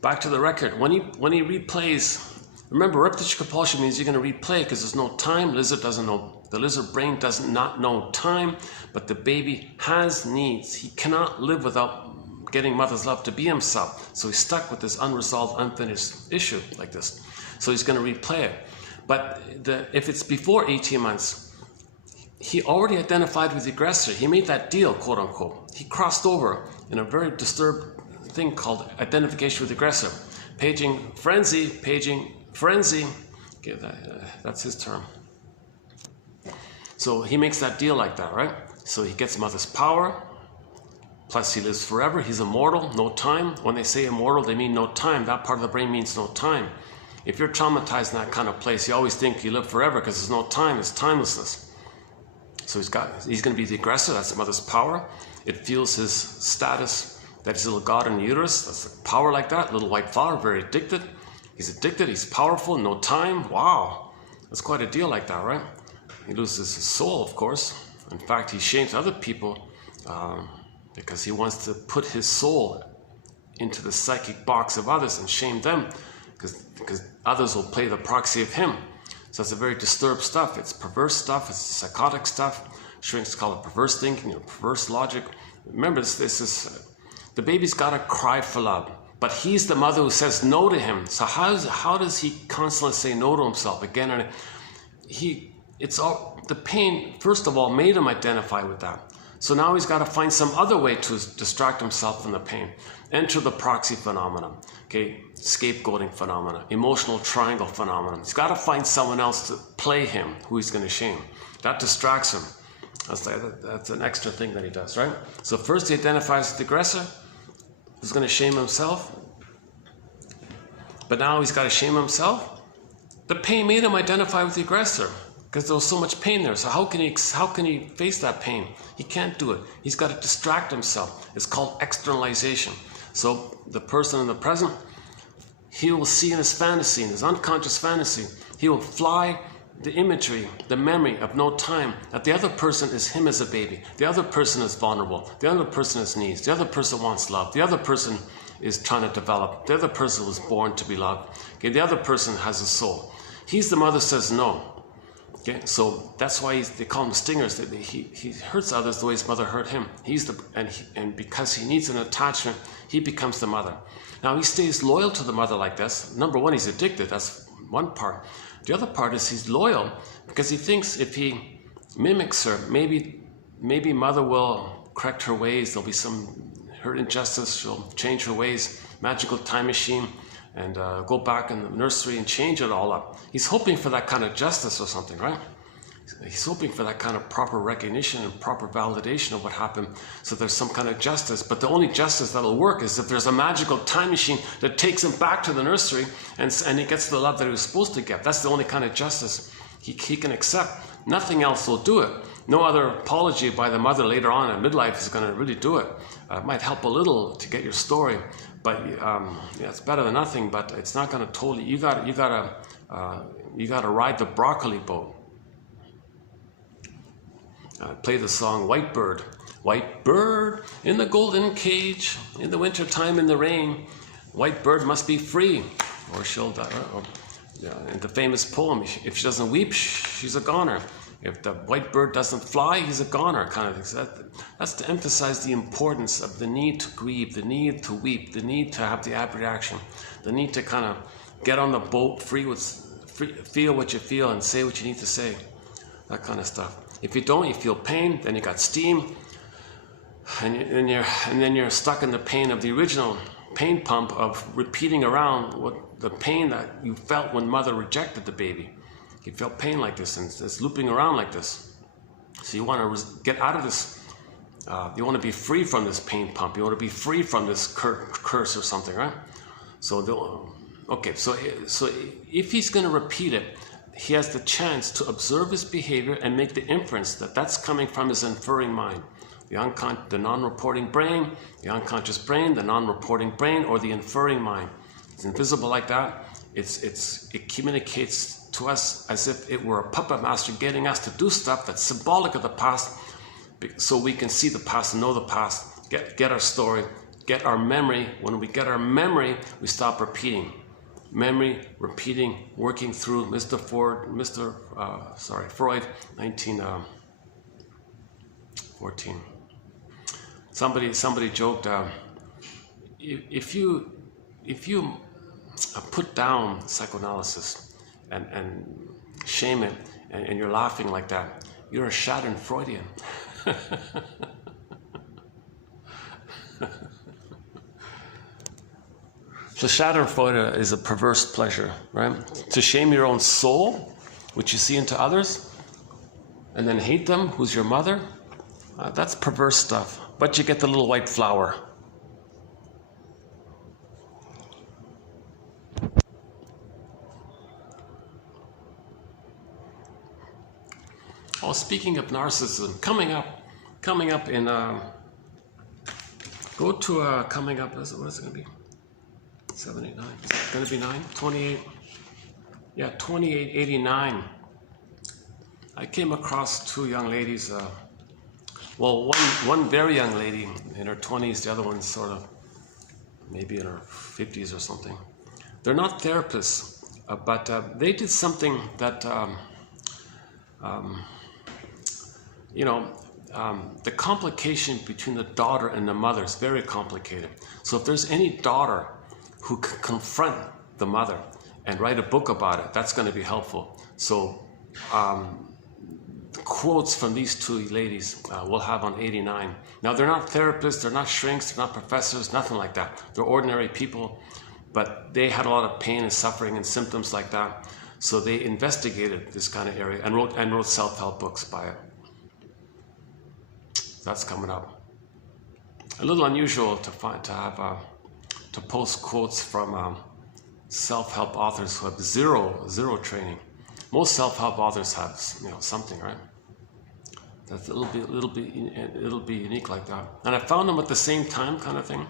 back to the record. When he replays, remember, repetition compulsion means you're going to replay because there's no time. Lizard doesn't know. The lizard brain does not know time, but the baby has needs. He cannot live without getting mother's love to be himself. So he's stuck with this unresolved, unfinished issue like this. So he's going to replay it. But if it's before 18 months, he already identified with the aggressor. He made that deal, quote unquote. He crossed over in a very disturbed thing called identification with the aggressor. Paging frenzy. Okay, that's his term. So he makes that deal like that, right? So he gets mother's power, plus he lives forever. He's immortal, no time. When they say immortal, they mean no time. That part of the brain means no time. If you're traumatized in that kind of place, you always think you live forever because there's no time, it's timelessness. So he's going to be the aggressor, that's mother's power. It feels his status that he's a little god in the uterus, that's a power like that, little white flower, very addicted. He's addicted, he's powerful, no time, wow. That's quite a deal like that, right? He loses his soul, of course. In fact, he shames other people because he wants to put his soul into the psychic box of others and shame them. Because others will play the proxy of him. So it's a very disturbed stuff. It's perverse stuff. It's psychotic stuff. Shrinks call it perverse thinking or perverse logic. Remember, this is the baby's got to cry for love, but he's the mother who says no to him. So how does he constantly say no to himself again? And the pain first of all made him identify with that. So now he's got to find some other way to distract himself from the pain. Enter the proxy phenomenon, okay, scapegoating phenomenon, emotional triangle phenomenon. He's got to find someone else to play him who he's going to shame. That distracts him. That's an extra thing that he does, right? So first he identifies with the aggressor, who's going to shame himself. But now he's got to shame himself. The pain made him identify with the aggressor because there was so much pain there. So how can he face that pain? He can't do it. He's got to distract himself. It's called externalization. So the person in the present, he will see in his fantasy, in his unconscious fantasy, he will fly the imagery, the memory of no time, that the other person is him as a baby. The other person is vulnerable. The other person has needs. The other person wants love. The other person is trying to develop. The other person was born to be loved. Okay, the other person has a soul. He's the mother says no. Okay, so that's why they call him stingers. He hurts others the way his mother hurt him. And because he needs an attachment, he becomes the mother. Now he stays loyal to the mother like this. Number one, he's addicted. That's one part. The other part is he's loyal because he thinks if he mimics her, maybe mother will correct her ways. There'll be her injustice. She'll change her ways. Magical time machine, and go back in the nursery and change it all up. He's hoping for that kind of justice or something, right? He's hoping for that kind of proper recognition and proper validation of what happened. So there's some kind of justice. But the only justice that'll work is if there's a magical time machine that takes him back to the nursery and he gets the love that he was supposed to get. That's the only kind of justice he can accept. Nothing else will do it. No other apology by the mother later on in midlife is going to really do it. It might help a little to get your story, but it's better than nothing. But it's not going to totally. You got to ride the broccoli boat. Play the song White Bird. White bird in the golden cage, in the winter time in the rain. White bird must be free, or she'll die. And the famous poem, if she doesn't weep, she's a goner. If the white bird doesn't fly, he's a goner, kind of thing. That's to emphasize the importance of the need to grieve, the need to weep, the need to have the abreaction, the need to kind of get on the boat, feel what you feel and say what you need to say, that kind of stuff. If you don't, you feel pain, then you got steam, and then you're stuck in the pain of the original pain pump of repeating around what the pain that you felt when mother rejected the baby. You felt pain like this, and it's looping around like this. So you want to get out of this. You want to be free from this pain pump. You want to be free from this curse or something, right? So if he's going to repeat it, he has the chance to observe his behavior and make the inference that that's coming from his inferring mind. The non-reporting brain, the unconscious brain, the non-reporting brain, or the inferring mind. It's invisible like that. It communicates to us as if it were a puppet master getting us to do stuff that's symbolic of the past, so we can see the past and know the past, get our story, get our memory. When we get our memory, we stop repeating. Memory, repeating, working through Freud, 1914. Somebody joked, if you put down psychoanalysis and shame it, and you're laughing like that, you're a Schadenfreudian. So Schadenfreude is a perverse pleasure, right? To shame your own soul, which you see into others, and then hate them, who's your mother, that's perverse stuff. But you get the little white flower. Oh, speaking of narcissism, coming up in, go to coming up, what is it going to be? 7, 8, 9. Is it going to be 9? 28. Yeah, 2889. I came across two young ladies. One very young lady in her 20s, the other one sort of maybe in her 50s or something. They're not therapists, but they did something that, the complication between the daughter and the mother is very complicated. So if there's any daughter who can confront the mother and write a book about it, that's going to be helpful. So quotes from these two ladies we'll have on 89. Now they're not therapists, they're not shrinks, they're not professors, nothing like that. They're ordinary people, but they had a lot of pain and suffering and symptoms like that. So they investigated this kind of area and wrote self-help books by it. that's coming up. A little unusual to post quotes from self-help authors who have zero training. Most self-help authors have, something, right? That's it'll be unique like that. And I found them at the same time, kind of thing.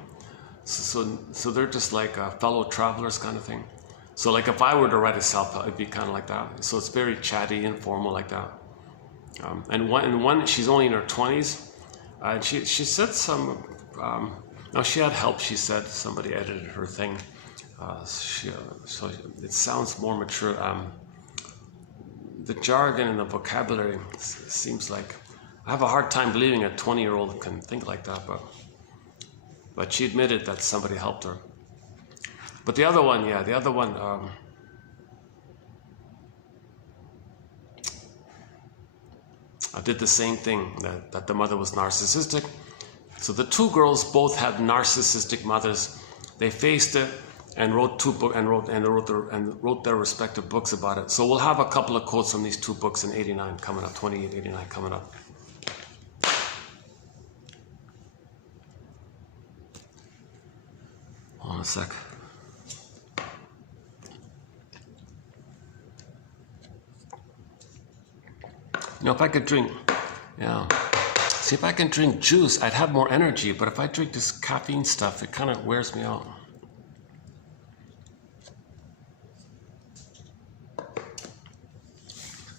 So they're just like fellow travelers, kind of thing. So like if I were to write a self-help, it'd be kind of like that. So it's very chatty, informal, like that. And one, she's only in her 20s, and she said some. No, she had help. She said somebody edited her thing. So it sounds more mature. The jargon and the vocabulary seems like, I have a hard time believing a 20-year-old can think like that, but she admitted that somebody helped her. But the other one, I did the same thing, that the mother was narcissistic. So the two girls both had narcissistic mothers. They faced it and wrote two books and wrote their respective books about it. So we'll have a couple of quotes from these two books in 89 coming up, 28, 89 coming up. Hold on a sec. If I could drink, see, if I can drink juice, I'd have more energy, but if I drink this caffeine stuff, it kind of wears me out.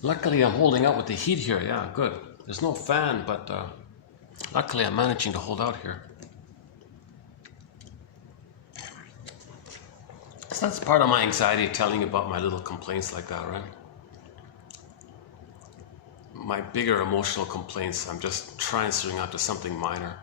Luckily, I'm holding out with the heat here. Yeah, good. There's no fan, but luckily I'm managing to hold out here. So that's part of my anxiety, telling you about my little complaints like that, right? My bigger emotional complaints, I'm just transferring out to something minor.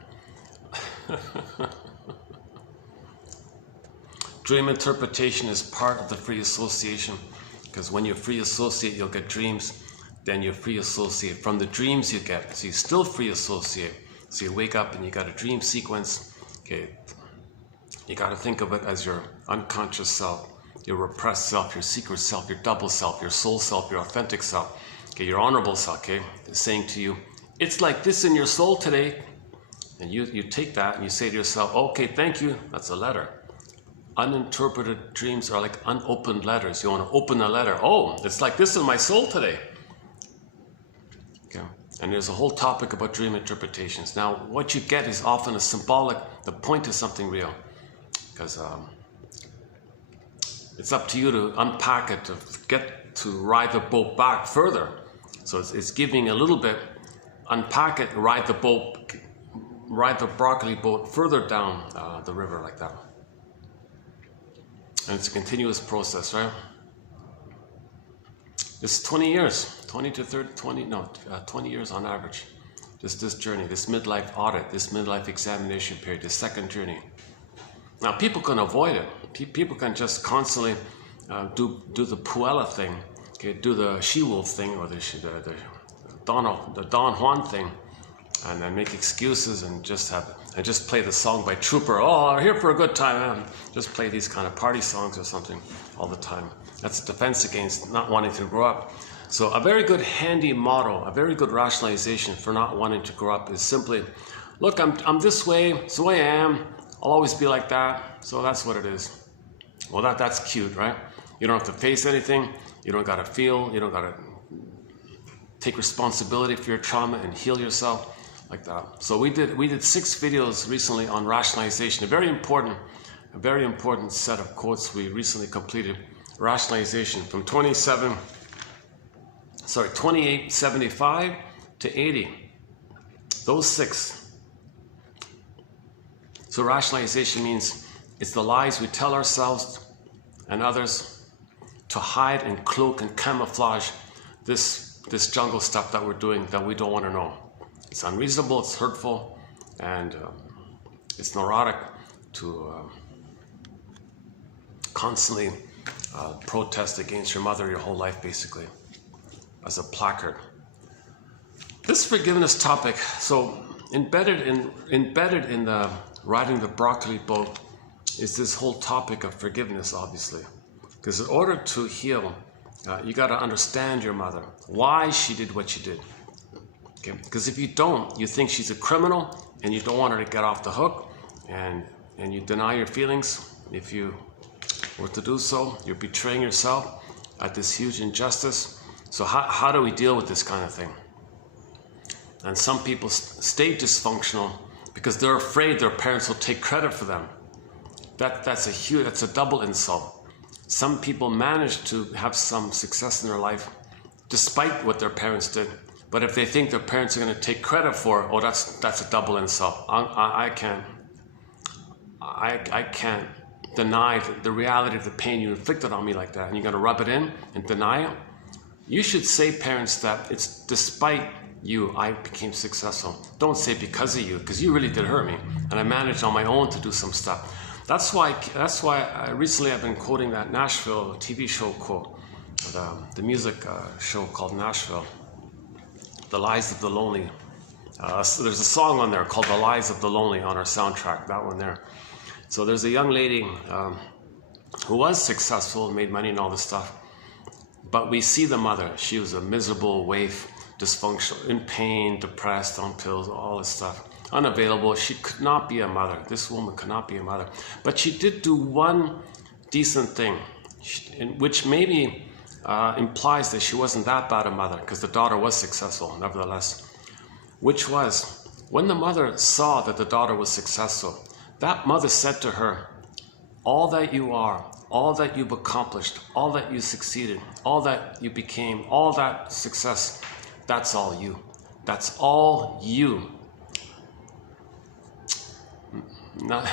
Dream interpretation is part of the free association, because when you free associate, you'll get dreams. Then you free associate from the dreams you get. So you still free associate. So you wake up and you got a dream sequence. Okay, you got to think of it as your unconscious self, your repressed self, your secret self, your double self, your soul self, your authentic self. Okay, your honorable self, okay, is saying to you, it's like this in your soul today. And you take that and you say to yourself, okay, thank you, that's a letter. Uninterpreted dreams are like unopened letters. You want to open a letter. Oh, it's like this in my soul today. Okay, and there's a whole topic about dream interpretations. Now, what you get is often a symbolic, the point is something real. Because it's up to you to unpack it, to ride the boat back further. So it's giving a little bit, unpack it, ride the broccoli boat further down the river like that. And it's a continuous process, right? It's 20 years, 20 years on average. Just this journey, this midlife audit, this midlife examination period, this second journey. Now, people can avoid it. People can just constantly do the Puella thing, okay, do the she-wolf thing, or the Don Juan thing, and then make excuses and just play the song by Trooper. Oh, I'm here for a good time, man. Just play these kind of party songs or something all the time. That's a defense against not wanting to grow up. So a very good handy model, a very good rationalization for not wanting to grow up is simply, look, I'm this way, it's the way I am. I'll always be like that, so that's what it is. Well, that's cute, right? You don't have to face anything. You don't got to feel. You don't got to take responsibility for your trauma and heal yourself like that. So we did 6 videos recently on rationalization. A very important set of quotes we recently completed. Rationalization from 2875 to 80. Those 6. So rationalization means it's the lies we tell ourselves and others to hide and cloak and camouflage this jungle stuff that we're doing that we don't want to know. It's unreasonable, it's hurtful, and it's neurotic to constantly protest against your mother your whole life, basically, as a placard. This forgiveness topic, so embedded in the riding the broccoli boat is this whole topic of forgiveness, obviously. Because in order to heal, you got to understand your mother, why she did what she did. Okay? Because if you don't, you think she's a criminal and you don't want her to get off the hook, and you deny your feelings. If you were to do so, you're betraying yourself at this huge injustice. So how do we deal with this kind of thing? And some people stay dysfunctional because they're afraid their parents will take credit for them. That's a double insult. Some people manage to have some success in their life despite what their parents did. But if they think their parents are going to take credit for it, oh, that's a double insult. I can't deny the reality of the pain you inflicted on me like that, and you're going to rub it in and deny it. You should say, parents, that it's despite you I became successful. Don't say because of you, because you really did hurt me, and I managed on my own to do some stuff. That's why recently I've been quoting that Nashville TV show quote, the music show called Nashville, The Lies of the Lonely. So there's a song on there called The Lies of the Lonely on our soundtrack, that one there. So there's a young lady who was successful, made money and all this stuff, but we see the mother. She was a miserable waif, dysfunctional, in pain, depressed, on pills, all this stuff, unavailable. She could not be a mother. This woman could not be a mother. But she did do one decent thing, which maybe implies that she wasn't that bad a mother, because the daughter was successful, nevertheless. Which was, when the mother saw that the daughter was successful, that mother said to her, all that you are, all that you've accomplished, all that you succeeded, all that you became, all that success, that's all you. That's all you. Not,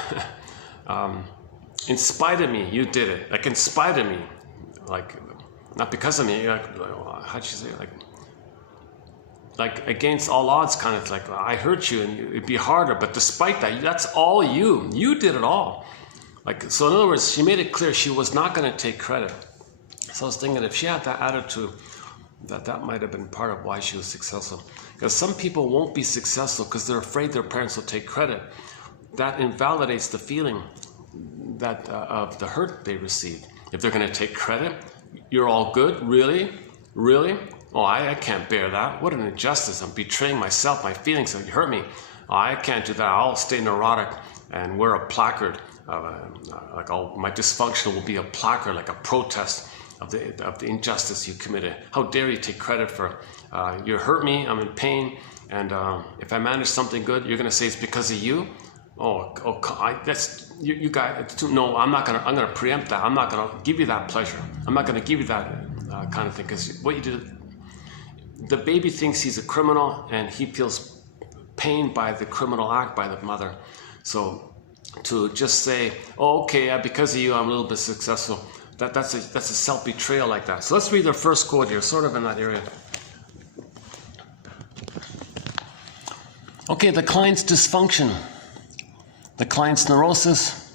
in spite of me, you did it. Like, in spite of me. Like, not because of me. Like, how'd you say it? Like against all odds, kind of like, I hurt you and it'd be harder, but despite that, that's all you. You did it all. Like, so in other words, she made it clear she was not going to take credit. So I was thinking, if she had that attitude, that might have been part of why she was successful. Because some people won't be successful because they're afraid their parents will take credit. That invalidates the feeling that of the hurt they received. If they're going to take credit, you're all good, really? Really? Oh, I can't bear that. What an injustice. I'm betraying myself, my feelings. You hurt me. Oh, I can't do that. I'll stay neurotic and wear a placard. My dysfunction will be a placard, like a protest of the injustice you committed. How dare you take credit for you hurt me, I'm in pain, and if I manage something good, you're going to say it's because of you? That's you guys. No, I'm going to preempt that. I'm not going to give you that pleasure. I'm not going to give you that kind of thing, because what you did, the baby thinks he's a criminal and he feels pain by the criminal act by the mother. So to just say, oh, okay, because of you, I'm a little bit successful, that's a self-betrayal like that. So let's read the first quote here, sort of in that area. Okay, the client's dysfunction, the client's neurosis,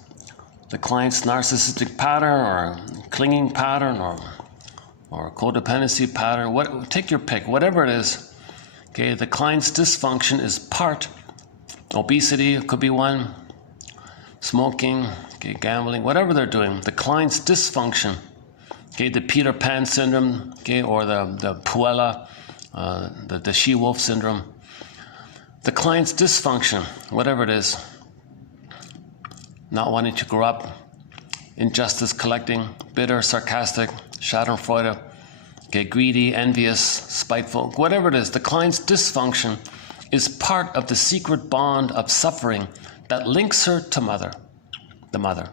the client's narcissistic pattern or clinging pattern or codependency pattern, take your pick, whatever it is. Okay, the client's dysfunction is part, obesity could be one, smoking, okay, gambling, whatever they're doing. The client's dysfunction, okay, the Peter Pan syndrome, okay, or the Puella, the she-wolf syndrome. The client's dysfunction, whatever it is, not wanting to grow up, injustice collecting, bitter, sarcastic, schadenfreude, okay, greedy, envious, spiteful, whatever it is, the client's dysfunction is part of the secret bond of suffering that links her to the mother.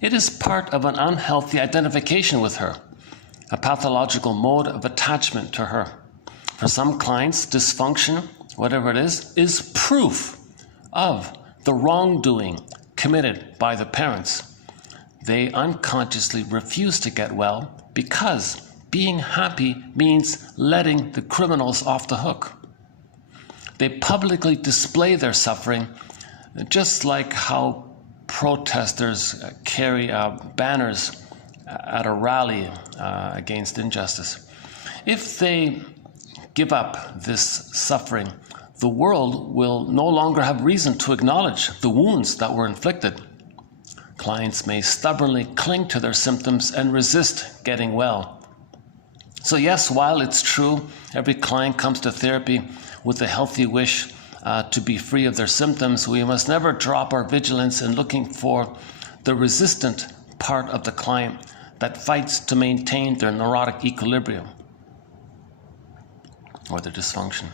It is part of an unhealthy identification with her, a pathological mode of attachment to her. For some clients, dysfunction, whatever it is proof of the wrongdoing committed by the parents. They unconsciously refuse to get well because being happy means letting the criminals off the hook. They publicly display their suffering, just like how protestors carry banners at a rally against injustice. If they give up this suffering, the world will no longer have reason to acknowledge the wounds that were inflicted. Clients may stubbornly cling to their symptoms and resist getting well. So yes, while it's true, every client comes to therapy with a healthy wish to be free of their symptoms, we must never drop our vigilance in looking for the resistant part of the client that fights to maintain their neurotic equilibrium or their dysfunction.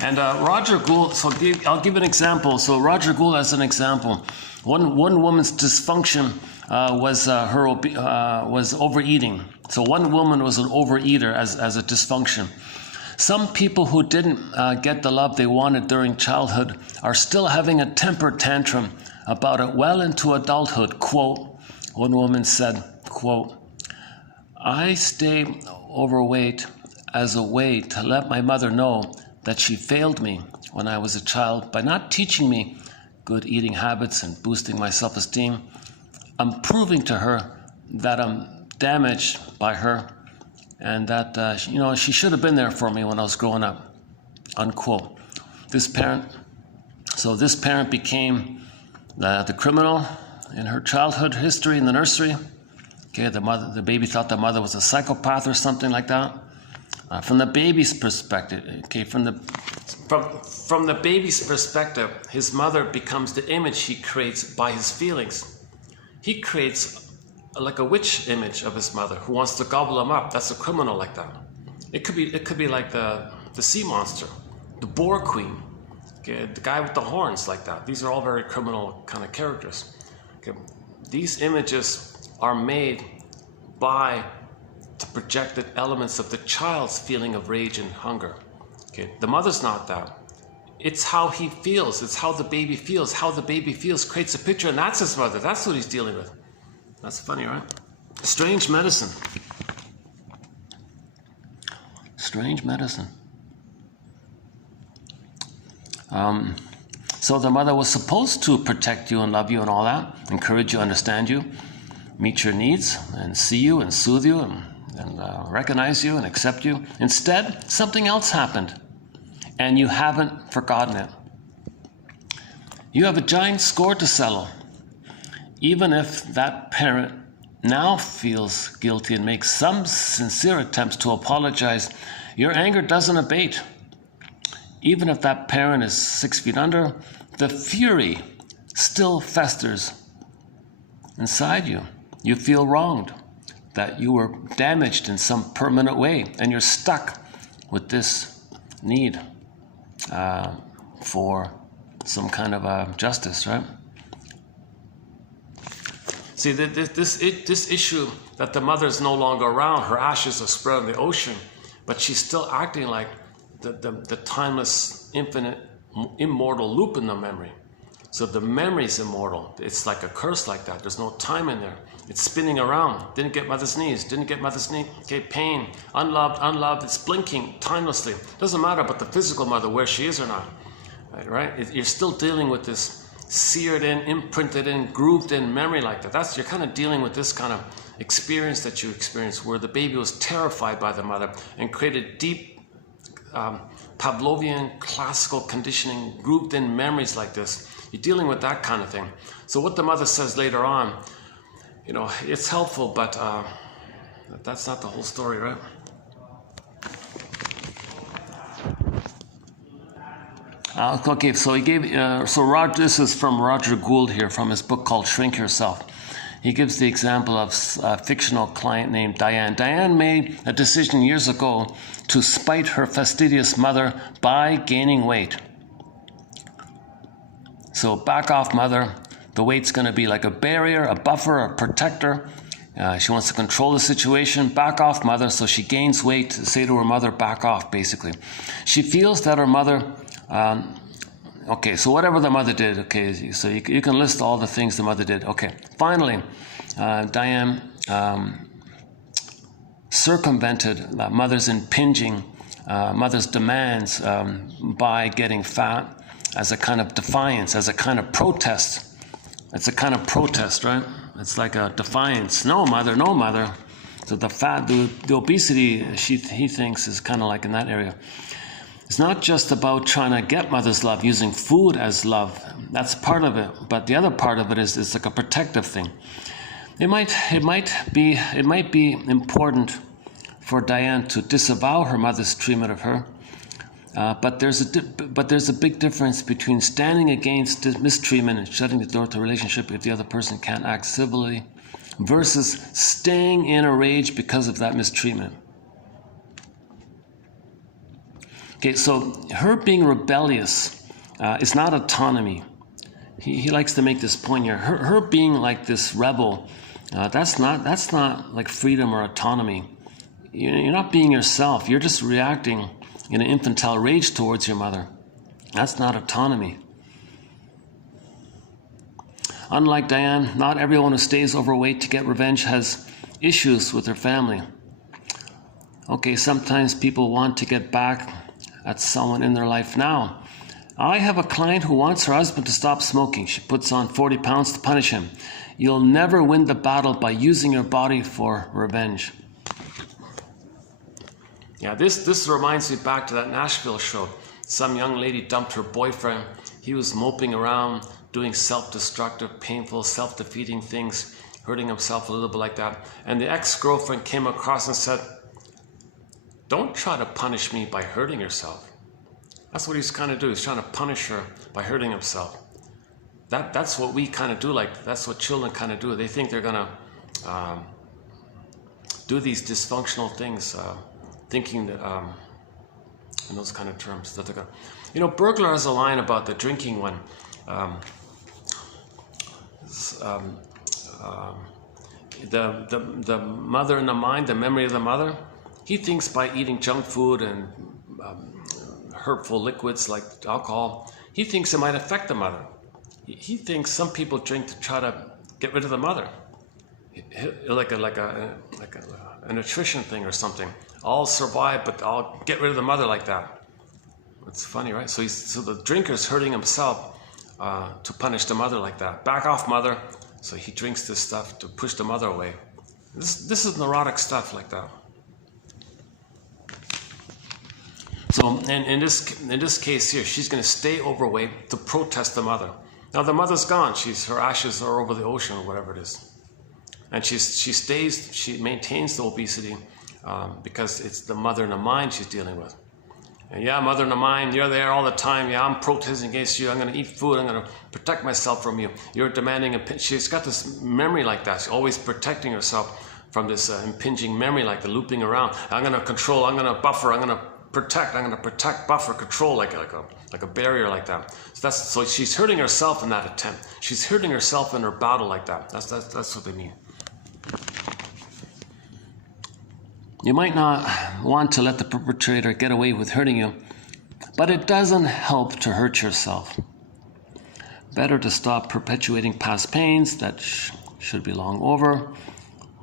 And Roger Gould, so I'll give an example. So Roger Gould as an example. One woman's dysfunction was overeating. So one woman was an overeater as a dysfunction. Some people who didn't get the love they wanted during childhood are still having a temper tantrum about it well into adulthood. Quote, one woman said, quote, "I stay overweight as a way to let my mother know that she failed me when I was a child by not teaching me good eating habits and boosting my self-esteem. I'm proving to her that I'm damaged by her and that, she should have been there for me when I was growing up," unquote. This parent became the criminal in her childhood history in the nursery. Okay, the baby thought the mother was a psychopath or something like that. From the baby's perspective, okay, from the baby's perspective, his mother becomes the image he creates by his feelings. He creates like a witch image of his mother who wants to gobble him up. That's a criminal like that. It could be like the sea monster, the boar queen, okay, the guy with the horns like that. These are all very criminal kind of characters. Okay. These images are made by the projected elements of the child's feeling of rage and hunger. Okay, the mother's not that. It's how he feels. It's how the baby feels. How the baby feels creates a picture, and that's his mother. That's what he's dealing with. That's funny, right? Strange medicine. Strange medicine. So the mother was supposed to protect you and love you and all that, encourage you, understand you, meet your needs, and see you and soothe you and recognize you and accept you. Instead, something else happened, and you haven't forgotten it. You have a giant score to settle. Even if that parent now feels guilty and makes some sincere attempts to apologize, your anger doesn't abate. Even if that parent is 6 feet under, the fury still festers inside you. You feel wronged, that you were damaged in some permanent way, and you're stuck with this need for some kind of justice, right? See, this issue that the mother is no longer around, her ashes are spread in the ocean, but she's still acting like the timeless, infinite, immortal loop in the memory. So the memory is immortal. It's like a curse like that. There's no time in there. It's spinning around. Didn't get mother's knees. Didn't get mother's knee. Okay, pain. Unloved. It's blinking timelessly. Doesn't matter about the physical mother, where she is or not. Right? You're still dealing with this seared in, imprinted in, grooved in memory like that. You're kind of dealing with this kind of experience that you experienced where the baby was terrified by the mother and created deep Pavlovian classical conditioning, grooved in memories like this. You're dealing with that kind of thing. So what the mother says later on, it's helpful, but that's not the whole story, right? Okay, so he gave. This is from Roger Gould here, from his book called Shrink Yourself. He gives the example of a fictional client named Diane. Diane made a decision years ago to spite her fastidious mother by gaining weight. So back off, mother. The weight's going to be like a barrier, a buffer, a protector. She wants to control the situation. Back off, mother. So she gains weight to say to her mother, back off, basically. She feels that her mother... so whatever the mother did, okay, so you can list all the things the mother did. Okay, finally, Diane circumvented mother's impinging, mother's demands by getting fat as a kind of defiance, as a kind of protest. It's a kind of protest, right? It's like a defiance. No, mother, no, mother. So the obesity, he thinks, is kind of like in that area. It's not just about trying to get mother's love, using food as love. That's part of it. But the other part of it is like a protective thing. It might be important for Diane to disavow her mother's treatment of her. But there's a big difference between standing against mistreatment and shutting the door to a relationship if the other person can't act civilly, versus staying in a rage because of that mistreatment. Okay, so her being rebellious is not autonomy. He likes to make this point here. Her being like this rebel, that's not like freedom or autonomy. You're not being yourself. You're just reacting in an infantile rage towards your mother. That's not autonomy. Unlike Diane, not everyone who stays overweight to get revenge has issues with their family. Okay, sometimes people want to get back at someone in their life now. I have a client who wants her husband to stop smoking. She puts on 40 pounds to punish him. You'll never win the battle by using your body for revenge. Yeah, this reminds me back to that Nashville show. Some young lady dumped her boyfriend. He was moping around, doing self-destructive, painful, self-defeating things, hurting himself a little bit like that. And the ex-girlfriend came across and said, "Don't try to punish me by hurting yourself." That's what he's kind of doing. He's trying to punish her by hurting himself. That's what we kind of do. Like, that's what children kind of do. They think they're going to do these dysfunctional things, thinking that in those kind of terms that they're going to. You know, Burglar has a line about the drinking one. The mother in the mind, the memory of the mother. He thinks by eating junk food and hurtful liquids like alcohol, he thinks it might affect the mother. He thinks some people drink to try to get rid of the mother, like a nutrition thing or something. I'll survive, but I'll get rid of the mother like that. It's funny, right? So the drinker's hurting himself to punish the mother like that. Back off, mother. So he drinks this stuff to push the mother away. This is neurotic stuff like that. So in this case here, she's going to stay overweight to protest the mother. Now the mother's gone. Her ashes are over the ocean or whatever it is, and she maintains the obesity because it's the mother in the mind she's dealing with. And yeah, mother in the mind, you're there all the time. Yeah, I'm protesting against you. I'm going to eat food. I'm going to protect myself from you. You're demanding she's got this memory like that. She's always protecting herself from this impinging memory, like the looping around. I'm going to control. I'm going to buffer. I'm going to protect, buffer, control, like a barrier like that. So she's hurting herself in that attempt. She's hurting herself in her battle like that. That's what they mean. You might not want to let the perpetrator get away with hurting you, but it doesn't help to hurt yourself. Better to stop perpetuating past pains that should be long over.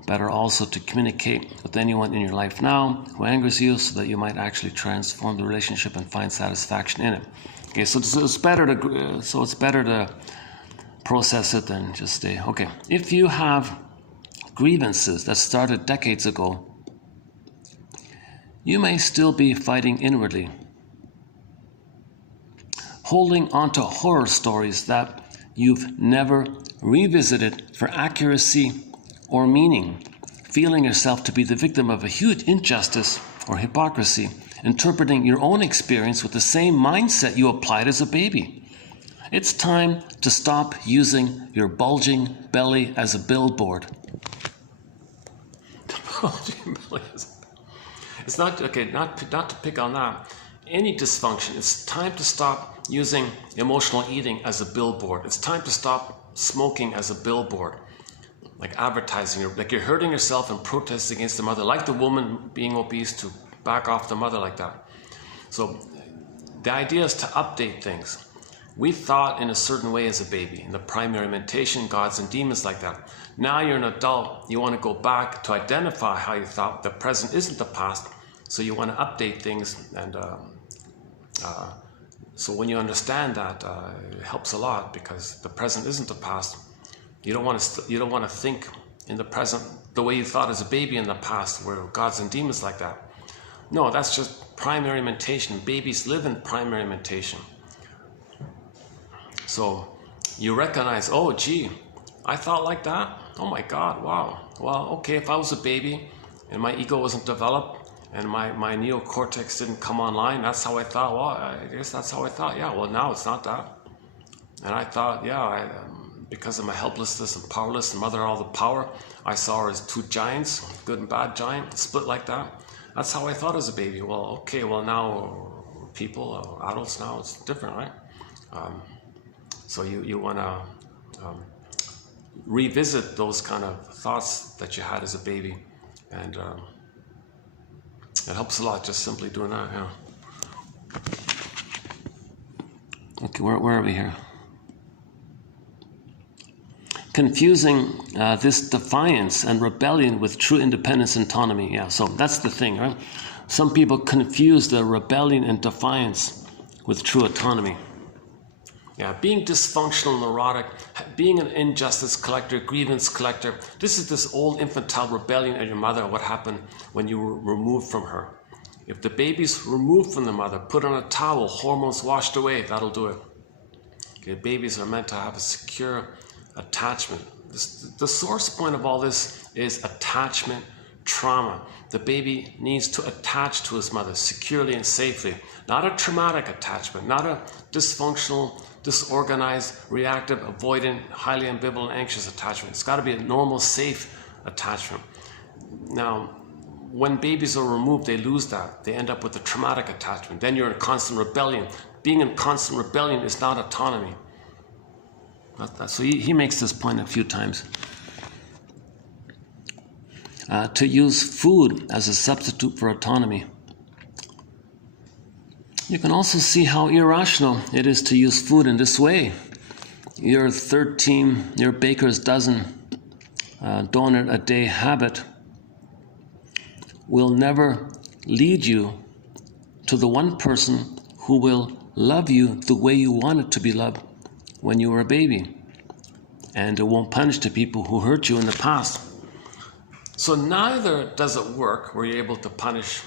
Better also to communicate with anyone in your life now who angers you, so that you might actually transform the relationship and find satisfaction in it. Okay, so it's better to process it than just stay. Okay, if you have grievances that started decades ago, you may still be fighting inwardly, holding onto horror stories that you've never revisited for accuracy or meaning, feeling yourself to be the victim of a huge injustice or hypocrisy, interpreting your own experience with the same mindset you applied as a baby. It's time to stop using your bulging belly as a billboard. It's not okay. Not to pick on that. Any dysfunction. It's time to stop using emotional eating as a billboard. It's time to stop smoking as a billboard. Like advertising, like you're hurting yourself and protesting against the mother, like the woman being obese, to back off the mother like that. So the idea is to update things. We thought in a certain way as a baby, in the primary mentation, gods and demons like that. Now you're an adult, you want to go back to identify how you thought. The present isn't the past, so you want to update things. And so when you understand that, it helps a lot, because the present isn't the past. You don't want to think in the present the way you thought as a baby in the past, where gods and demons like that. No, that's just primary mentation. Babies live in primary mentation. So you recognize, oh gee, I thought like that? Oh my God, wow. Well, okay, if I was a baby and my ego wasn't developed and my neocortex didn't come online, that's how I thought. Well, I guess that's how I thought. Yeah, well, now it's not that. And I thought, yeah, because of my helplessness and powerless and mother all the power, I saw her as two giants, good and bad giant, split like that. That's how I thought as a baby. Well, okay, well now people, adults now, it's different, right? So you want to revisit those kind of thoughts that you had as a baby, and it helps a lot just simply doing that. Yeah. Okay, where are we here? Confusing this defiance and rebellion with true independence and autonomy. Yeah, so that's the thing, right? Some people confuse the rebellion and defiance with true autonomy. Yeah, being dysfunctional, neurotic, being an injustice collector, grievance collector. This is this old infantile rebellion at your mother, what happened when you were removed from her. If the baby's removed from the mother, put on a towel, hormones washed away, that'll do it. Okay, babies are meant to have a secure attachment. The source point of all this is attachment trauma. The baby needs to attach to his mother securely and safely. Not a traumatic attachment, not a dysfunctional, disorganized, reactive, avoidant, highly ambivalent, anxious attachment. It's got to be a normal, safe attachment. Now, when babies are removed, they lose that. They end up with a traumatic attachment. Then you're in constant rebellion. Being in constant rebellion is not autonomy. So he makes this point a few times. To use food as a substitute for autonomy. You can also see how irrational it is to use food in this way. Your baker's dozen donut a day habit will never lead you to the one person who will love you the way you wanted to be loved when you were a baby. And it won't punish the people who hurt you in the past. So neither does it work where you're able to punish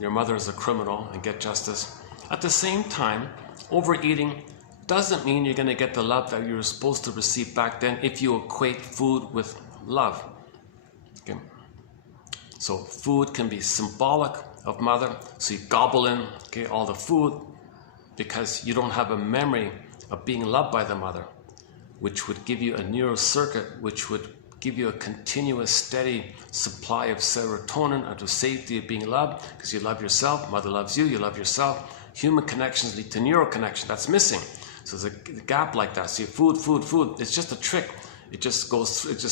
your mother as a criminal and get justice. At the same time, overeating doesn't mean you're going to get the love that you were supposed to receive back then if you equate food with love. Okay? So food can be symbolic of mother. So you gobble in, okay, all the food because you don't have a memory of being loved by the mother, which would give you a neural circuit, which would give you a continuous, steady supply of serotonin out of safety of being loved, because you love yourself, mother loves you, you love yourself. Human connections lead to neural connection. That's missing. So there's a gap like that. So food. It's just a trick. It just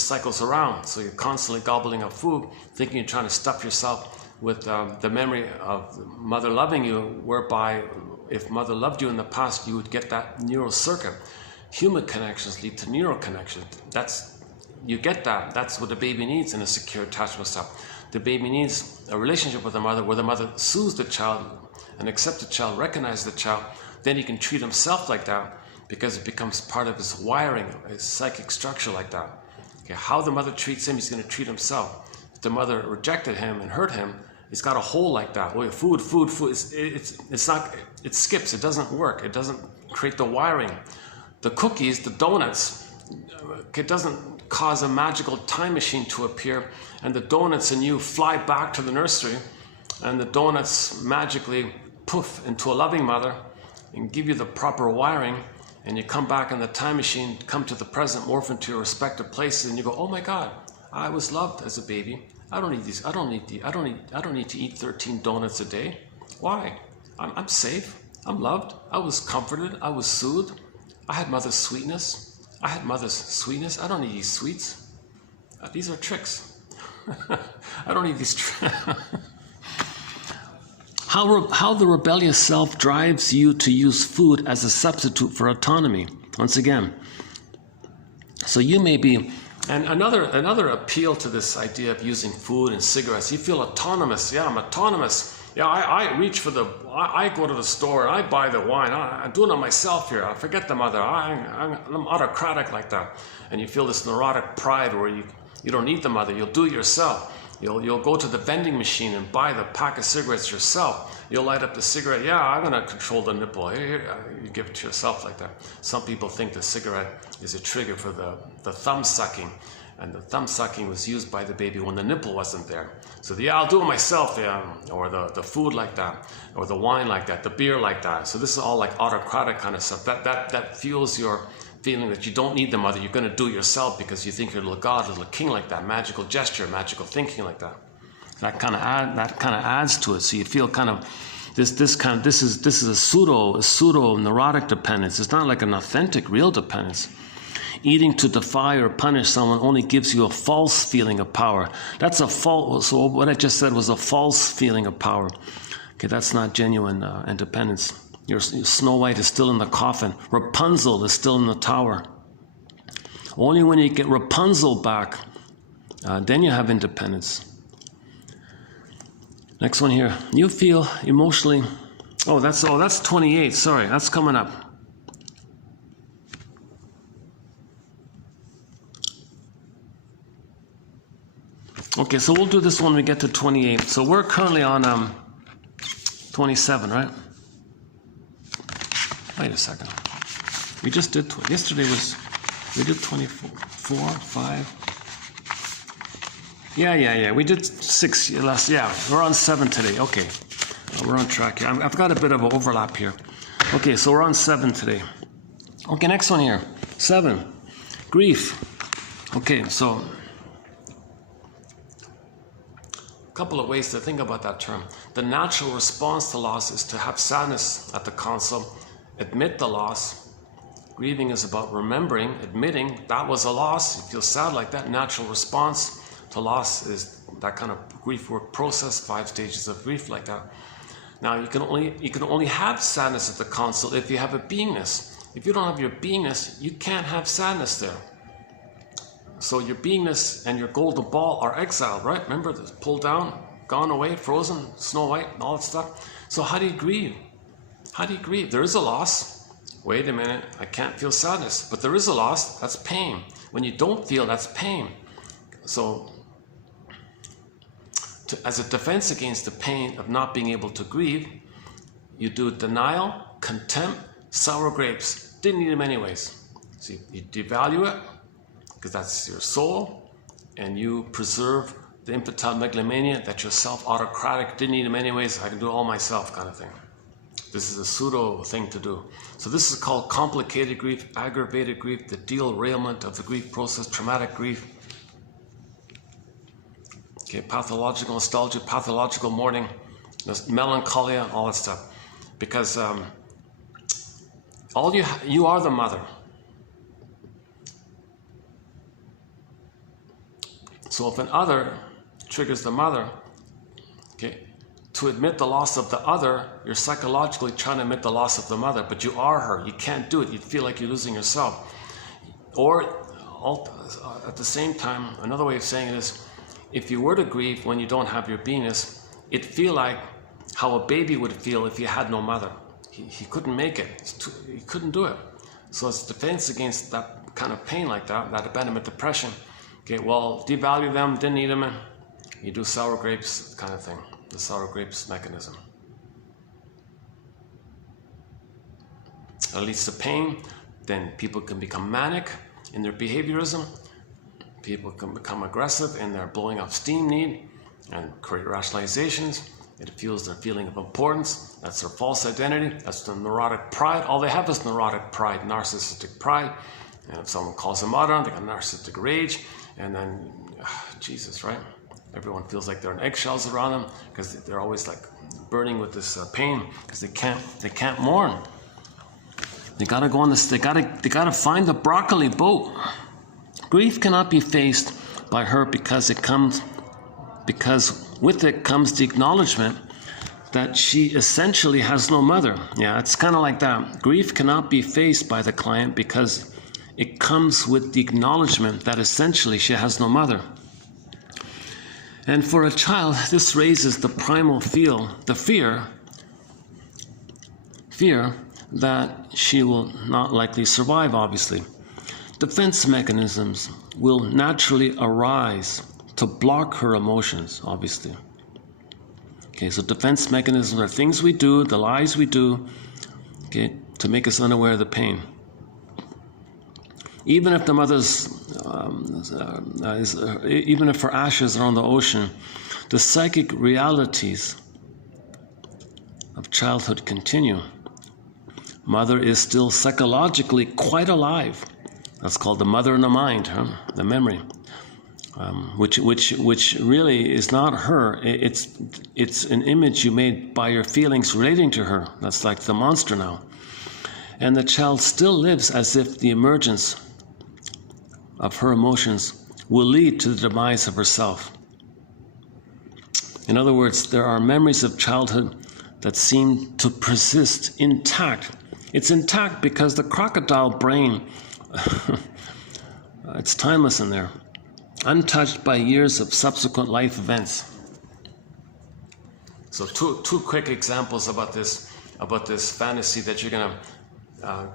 cycles around. So you're constantly gobbling up food, thinking you're trying to stuff yourself with the memory of mother loving you, whereby if mother loved you in the past, you would get that neural circuit. Human connections lead to neural connections. You get that. That's what the baby needs in a secure attachment style. The baby needs a relationship with the mother where the mother soothes the child and accepts the child, recognizes the child. Then he can treat himself like that because it becomes part of his wiring, his psychic structure like that. Okay, how the mother treats him, he's going to treat himself. If the mother rejected him and hurt him, he's got a hole like that. Well, food. It's not. It skips. It doesn't work. It doesn't create the wiring. The cookies, the donuts, it doesn't cause a magical time machine to appear and the donuts and you fly back to the nursery and the donuts magically poof into a loving mother and give you the proper wiring, and you come back in the time machine, come to the present, morph into your respective places, and you go, oh my God, I was loved as a baby. I don't need these. I don't need to eat 13 donuts a day. Why? I'm safe. I'm loved. I was comforted. I was soothed. I had mother's sweetness. I don't need these sweets. These are tricks. I don't need these tricks. How the rebellious self drives you to use food as a substitute for autonomy. Once again. So you may be, and another appeal to this idea of using food and cigarettes. You feel autonomous. Yeah, I'm autonomous. Yeah, I reach for I go to the store, I buy the wine, I'm doing it myself here, I forget the mother, I'm autocratic like that. And you feel this neurotic pride where you don't need the mother, you'll do it yourself. You'll go to the vending machine and buy the pack of cigarettes yourself. You'll light up the cigarette. Yeah, I'm going to control the nipple. Here, you give it to yourself like that. Some people think the cigarette is a trigger for the thumb sucking. And the thumb sucking was used by the baby when the nipple wasn't there. So I'll do it myself, yeah. Or the food like that, or the wine like that, the beer like that. So this is all like autocratic kind of stuff. That fuels your feeling that you don't need the mother. You're going to do it yourself because you think you're a little god, a little king like that. Magical gesture, magical thinking like that. That kind of adds to it. So you feel kind of this is a pseudo neurotic dependence. It's not like an authentic, real dependence. Eating to defy or punish someone only gives you a false feeling of power. That's a false. So what I just said was a false feeling of power. Okay, that's not genuine independence. Your Snow White is still in the coffin. Rapunzel is still in the tower. Only when you get Rapunzel back, then you have independence. Next one here. You feel emotionally. Oh, that's 28. Sorry, that's coming up. Okay, so we'll do this when we get to 28. So we're currently on 27, right? Wait a second. We just did, yesterday we did 24, 5. Yeah. We did 6 last, yeah. We're on 7 today, okay. We're on track here. I've got a bit of an overlap here. Okay, so we're on 7 today. Okay, next one here. 7, grief. Okay, so a couple of ways to think about that term. The natural response to loss is to have sadness at the console, admit the loss. Grieving is about remembering, admitting that was a loss. You feel sad like that. Natural response to loss is that kind of grief work process, 5 stages of grief like that. Now you can only have sadness at the console if you have a beingness. If you don't have your beingness, you can't have sadness there. So your beingness and your golden ball are exiled, right? Remember, pulled down, gone away, frozen, Snow White, and all that stuff. So how do you grieve? How do you grieve? There is a loss. Wait a minute, I can't feel sadness. But there is a loss, that's pain. When you don't feel, that's pain. So as a defense against the pain of not being able to grieve, you do denial, contempt, sour grapes. Didn't need them anyways. So you devalue it, because that's your soul, and you preserve the infantile megalomania that you're self-autocratic, didn't need them anyways, I can do it all myself kind of thing. This is a pseudo thing to do. So this is called complicated grief, aggravated grief, the derailment of the grief process, traumatic grief. Okay, pathological nostalgia, pathological mourning, melancholia, all that stuff. Because you are the mother. So if an other triggers the mother, okay, to admit the loss of the other, you're psychologically trying to admit the loss of the mother, but you are her. You can't do it. You feel like you're losing yourself. Or at the same time, another way of saying it is, if you were to grieve when you don't have your beingness, it'd feel like how a baby would feel if he had no mother. He couldn't make it. He couldn't do it. So it's defense against that kind of pain like that abandonment depression. Okay, well, devalue them, didn't need them. You do sour grapes kind of thing, the sour grapes mechanism. It leads to pain. Then people can become manic in their behaviorism. People can become aggressive in their blowing off steam need and create rationalizations. It fuels their feeling of importance. That's their false identity. That's the neurotic pride. All they have is neurotic pride, narcissistic pride. And if someone calls them out on, they got narcissistic rage. And then, Jesus, right? Everyone feels like they're in eggshells around them because they're always like burning with this pain because they can't mourn. They gotta go on this. They gotta find the broccoli boat. Grief cannot be faced by her because with it comes the acknowledgement that she essentially has no mother. Yeah, it's kind of like that. Grief cannot be faced by the client because it comes with the acknowledgement that essentially she has no mother. And for a child, this raises the primal fear that she will not likely survive, obviously. Defense mechanisms will naturally arise to block her emotions, obviously. Okay, so defense mechanisms are things we do, the lies we do, okay, to make us unaware of the pain. Even if the mother's, even if her ashes are on the ocean, the psychic realities of childhood continue. Mother is still psychologically quite alive. That's called the mother in the mind, the memory, which really is not her. It's an image you made by your feelings relating to her. That's like the monster now. And the child still lives as if the emergence of her emotions will lead to the demise of herself. In other words, there are memories of childhood that seem to persist intact. It's intact because the crocodile brain, it's timeless in there, untouched by years of subsequent life events. So two quick examples about this fantasy that you're gonna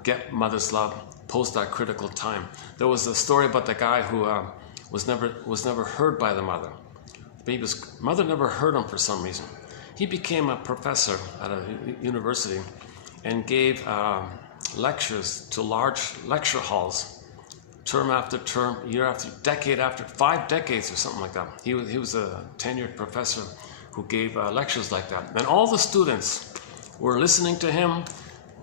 get mother's love post that critical time. There was a story about the guy who was never heard by the mother. Baby's mother never heard him for some reason. He became a professor at a university and gave lectures to large lecture halls, term after term, year after, decade after, 5 decades or something like that. He was a tenured professor who gave lectures like that. And all the students were listening to him,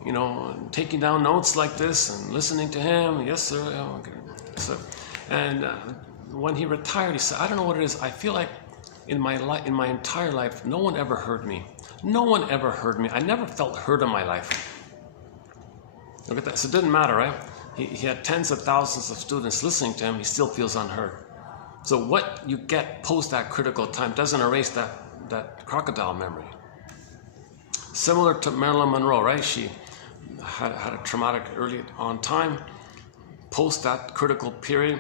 you know, taking down notes like this and listening to him. Yes, sir. Oh, okay. So, and when he retired, he said, I don't know what it is. I feel like in my entire life, no one ever heard me. No one ever heard me. I never felt heard in my life. Look at that. So it didn't matter, right? He had tens of thousands of students listening to him. He still feels unheard. So what you get post that critical time doesn't erase that crocodile memory. Similar to Marilyn Monroe, right? She had a traumatic early on time. Post that critical period,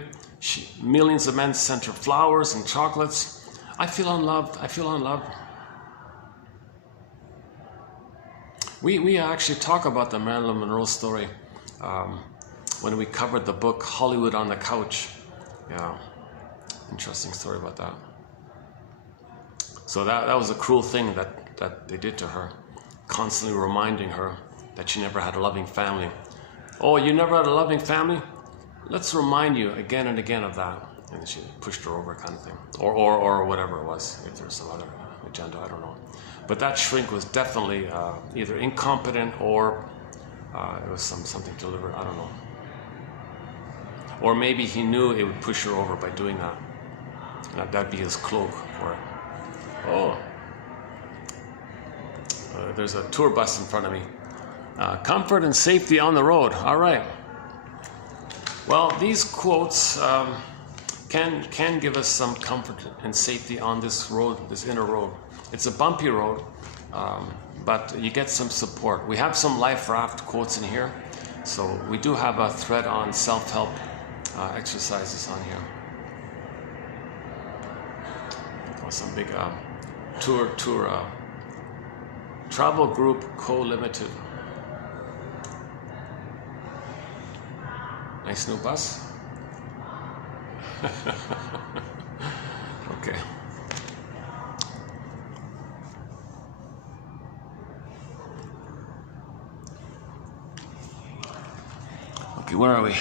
millions of men sent her flowers and chocolates. I feel unloved. I feel unloved. We actually talk about the Marilyn Monroe story when we covered the book Hollywood on the Couch. Yeah, interesting story about that. So that was a cruel thing that they did to her, constantly reminding her that she never had a loving family. Oh, you never had a loving family? Let's remind you again and again of that. And she pushed her over, kind of thing, or whatever it was. If there's some other agenda, I don't know. But that shrink was definitely either incompetent or it was something deliberate. I don't know. Or maybe he knew it would push her over by doing that. And that'd be his cloak for it. Oh, there's a tour bus in front of me. Comfort and safety on the road. All right. Well, these quotes can give us some comfort and safety on this road, this inner road. It's a bumpy road, but you get some support. We have some life raft quotes in here, so we do have a thread on self-help exercises on here. Or some big tour travel group co-limited. Nice new bus. Okay. Okay, where are we?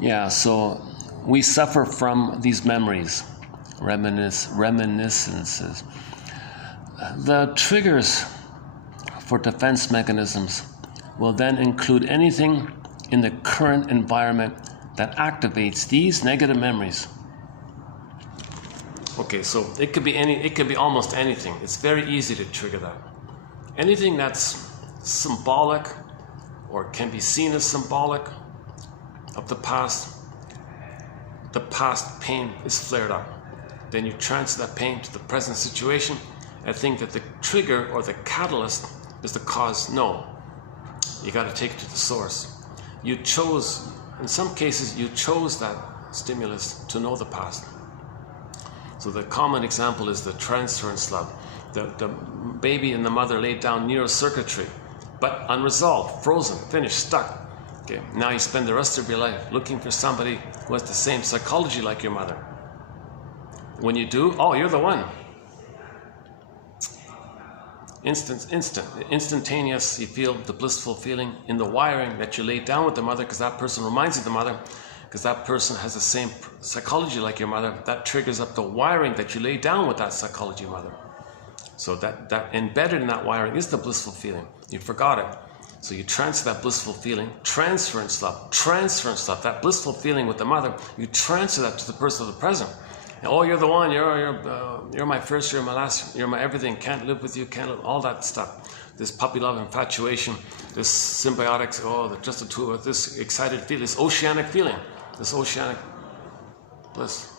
Yeah, so we suffer from these memories, reminiscences. The triggers for defense mechanisms will then include anything in the current environment that activates these negative memories. Okay, so it could be almost anything. It's very easy to trigger that. Anything that's symbolic or can be seen as symbolic of the past pain is flared up. Then you transfer that pain to the present situation and think that the trigger or the catalyst is the cause. No, you got to take it to the source. You chose, in some cases, you chose that stimulus to know the past. So the common example is the transference love. The baby and the mother laid down neurocircuitry but unresolved, frozen, finished, stuck. Okay, now you spend the rest of your life looking for somebody who has the same psychology like your mother. When you do, oh, you're the one. Instantaneous, you feel the blissful feeling in the wiring that you laid down with the mother, because that person reminds you of the mother, because that person has the same psychology like your mother. That triggers up the wiring that you laid down with that psychology mother. So that embedded in that wiring is the blissful feeling. You forgot it. So you transfer that blissful feeling, transference love, that blissful feeling with the mother, you transfer that to the person of the present. And, oh, you're the one, you're my first, you're my last, you're my everything, can't live with you, can't live, all that stuff. This puppy love, infatuation, this symbiotics, oh, just the two of us, this excited feeling, this oceanic feeling, this oceanic bliss.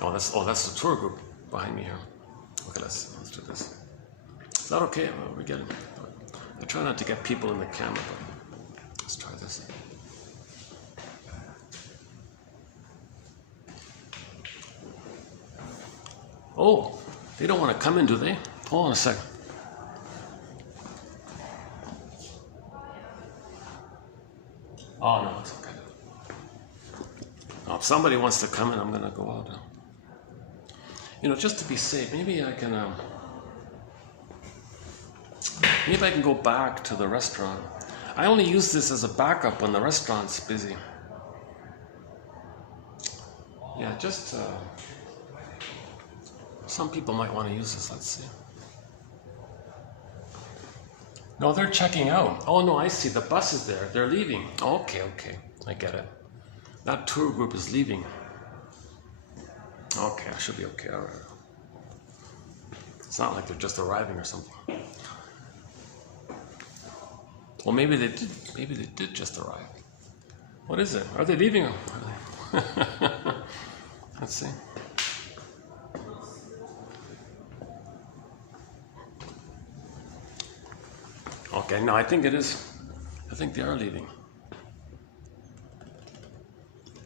Oh, that's the tour group behind me here. Okay, let's do this. Is that okay? Well, we get it. I try not to get people in the camera, but let's try this. Oh, they don't want to come in, do they? Hold on a second. Oh, no, it's okay. Oh, if somebody wants to come in, I'm going to go out. You know, just to be safe, maybe I can go back to the restaurant. I only use this as a backup when the restaurant's busy. Yeah, just some people might want to use this. Let's see. No, they're checking out. Oh no, I see. The bus is there. They're leaving. Okay, I get it. That tour group is leaving. Okay, I should be okay. All right. It's not like they're just arriving or something. Well, maybe they did. Maybe they did just arrive. What is it? Are they leaving? Let's see. Okay, no, I think it is. I think they are leaving.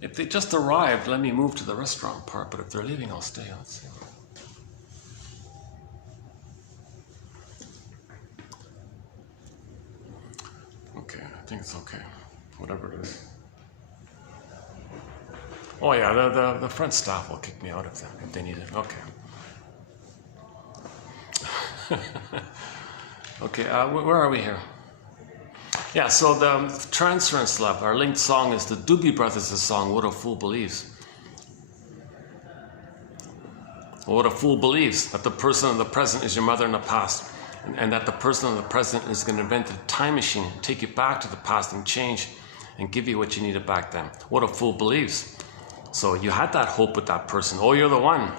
If they just arrived, let me move to the restaurant part, but if they're leaving, I'll stay. Let's see. Okay, I think it's okay. Whatever it is. Oh yeah, the front staff will kick me out if they need it. Okay. Okay, where are we here? Yeah, so the transference love, our linked song is the Doobie Brothers' song, What a Fool Believes. What a fool believes, that the person of the present is your mother in the past, and that the person of the present is going to invent a time machine, take you back to the past and change and give you what you needed back then. What a fool believes. So you had that hope with that person. Oh, you're the one.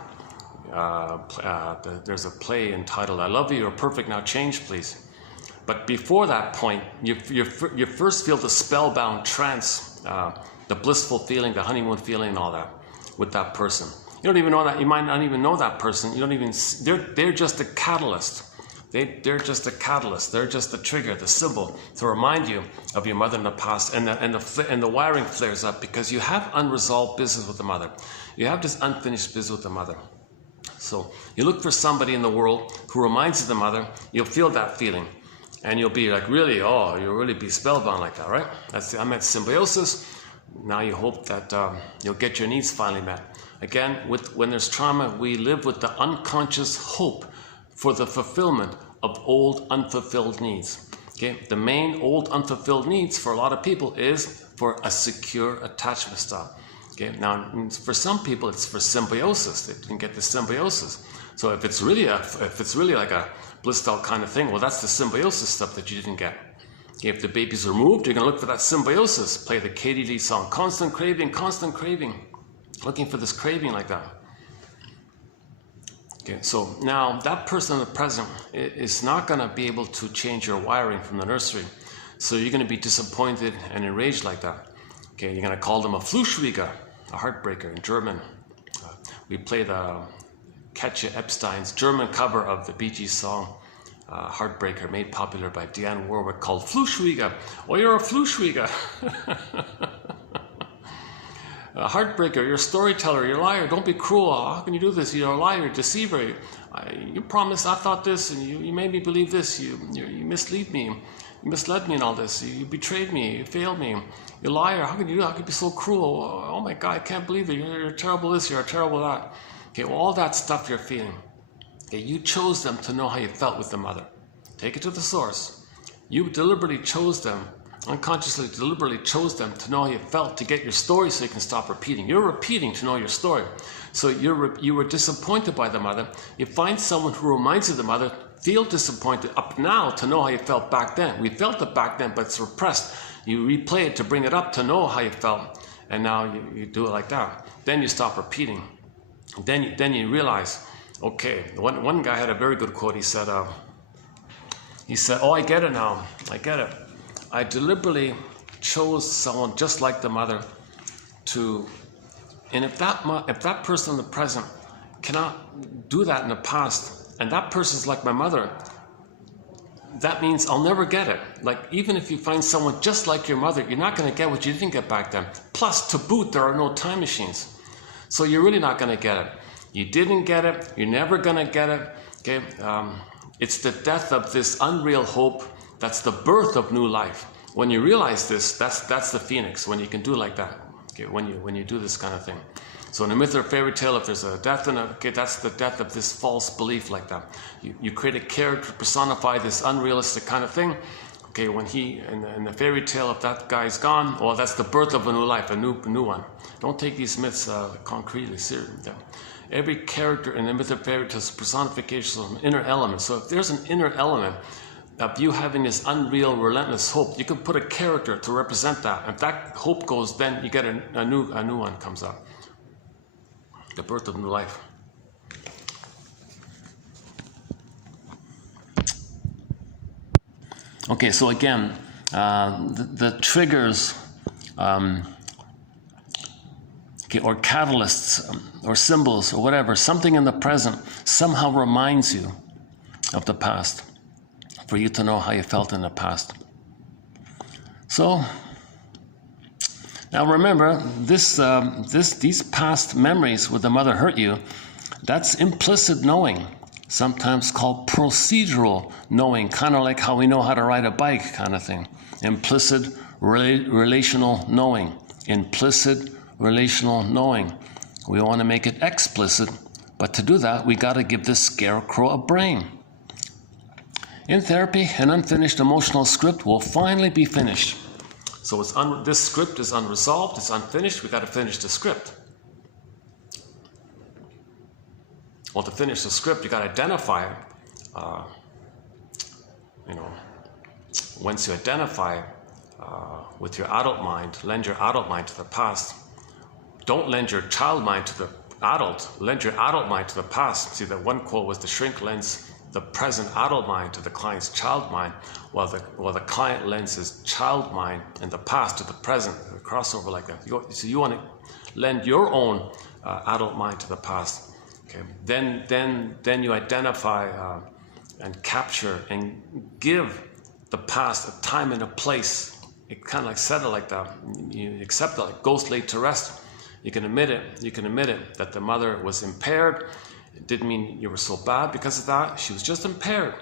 There's a play entitled, I love you, you're perfect, now change please. But before that point, you first feel the spellbound trance, the blissful feeling, the honeymoon feeling and all that with that person. You don't even know that, you might not even know that person, you don't even, they're just a catalyst. They're just a catalyst, they're just the trigger, the symbol to remind you of your mother in the past, and the wiring flares up because you have unresolved business with the mother. You have this unfinished business with the mother. So you look for somebody in the world who reminds you of the mother, you'll feel that feeling. And you'll be like, really, oh, you'll really be spellbound like that, right? I'm at symbiosis. Now you hope that you'll get your needs finally met. Again, when there's trauma, we live with the unconscious hope for the fulfillment of old unfulfilled needs. Okay, the main old unfulfilled needs for a lot of people is for a secure attachment style. Okay, now for some people it's for symbiosis. They can get the symbiosis. So if it's really like a blissed out kind of thing, well, that's the symbiosis stuff that you didn't get. Okay, if the baby's removed, you're going to look for that symbiosis. Play the Katie Lee song, constant craving, looking for this craving like that. Okay, so now that person in the present is not going to be able to change your wiring from the nursery. So you're going to be disappointed and enraged like that. Okay, you're going to call them a Fluschwieger, a heartbreaker in German. We play the Katja Epstein's German cover of the Bee Gees song, Heartbreaker, made popular by Dionne Warwick, called Fluschwieger. Oh, you're a Fluschwieger. a heartbreaker, you're a storyteller, you're a liar, don't be cruel, how can you do this, you're a liar, you're a deceiver, you promised, I thought this, and you made me believe this, you mislead me, you misled me in all this, you betrayed me, you failed me, you're a liar, how can you do that, how can you be so cruel, oh my God, I can't believe it, you're terrible this, you're terrible that. Okay, well, all that stuff you're feeling, okay, you chose them to know how you felt with the mother. Take it to the source. You deliberately chose them, unconsciously, deliberately chose them to know how you felt, to get your story so you can stop repeating. You're repeating to know your story. So you were disappointed by the mother. You find someone who reminds you of the mother, feel disappointed up now to know how you felt back then. We felt it back then, but it's repressed. You replay it to bring it up to know how you felt, and now you do it like that. Then you stop repeating. Then you realize, okay, one guy had a very good quote. He said, oh, I get it now. I get it. I deliberately chose someone just like the mother and if that person in the present cannot do that in the past, and that person's like my mother, that means I'll never get it. Like, even if you find someone just like your mother, you're not going to get what you didn't get back then. Plus, to boot, there are no time machines. So you're really not going to get it. You didn't get it. You're never going to get it. Okay? It's the death of this unreal hope. That's the birth of new life. When you realize this, that's the phoenix, when you can do like that. Okay? When you do this kind of thing. So in a myth or fairy tale, if there's a death that's the death of this false belief like that. You create a character to personify this unrealistic kind of thing. Okay, when in the fairy tale, if that guy's gone, well, that's the birth of a new life, a new one. Don't take these myths concretely seriously. Every character in the myth or fairy tale is personification of an inner element. So if there's an inner element of you having this unreal, relentless hope, you can put a character to represent that. If that hope goes, then you get a new one comes out. The birth of new life. Okay, so again, the triggers or catalysts or symbols or whatever, something in the present somehow reminds you of the past, for you to know how you felt in the past. So now remember, these past memories where the mother hurt you, that's implicit knowing, sometimes called procedural knowing, kind of like how we know how to ride a bike kind of thing. Implicit relational knowing. Implicit relational knowing. We want to make it explicit, but to do that, we got to give this scarecrow a brain. In therapy, an unfinished emotional script will finally be finished. So this script is unresolved, it's unfinished, we got to finish the script. Well, to finish the script, you got to identify it. Once you identify with your adult mind, lend your adult mind to the past. Don't lend your child mind to the adult. Lend your adult mind to the past. See, that one quote was the shrink lends the present adult mind to the client's child mind, while the client lends his child mind in the past to the present. A crossover like that. So you want to lend your own adult mind to the past. Okay. Then you identify and capture and give the past a time and a place. It kind of like set it like that. You accept it like ghost laid to rest. You can admit it. You can admit it that the mother was impaired. It didn't mean you were so bad because of that. She was just impaired.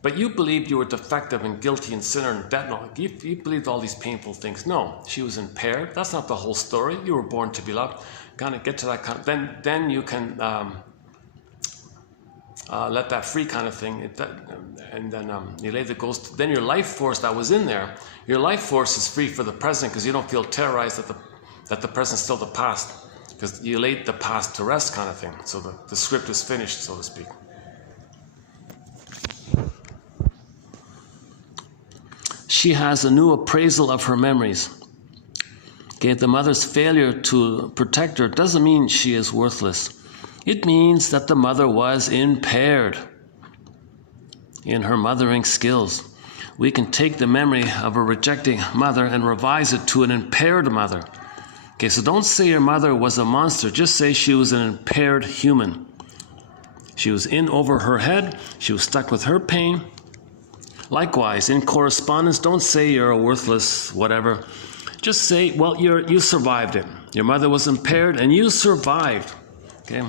But you believed you were defective and guilty and sinner and dead. No, you believed all these painful things. No, she was impaired. That's not the whole story. You were born to be loved. Kind of get to that kind of, then you can let that free kind of thing. And then you lay the ghost. Then your life force that was in there, your life force is free for the present because you don't feel terrorized that the present's still the past. Because you laid the past to rest kind of thing. So the script is finished, so to speak. She has a new appraisal of her memories. Okay, the mother's failure to protect her doesn't mean she is worthless. It means that the mother was impaired in her mothering skills. We can take the memory of a rejecting mother and revise it to an impaired mother. Okay, so don't say your mother was a monster. Just say she was an impaired human. She was in over her head. She was stuck with her pain. Likewise, in correspondence, don't say you're a worthless whatever. Just say, well, you survived it. Your mother was impaired and you survived. Okay?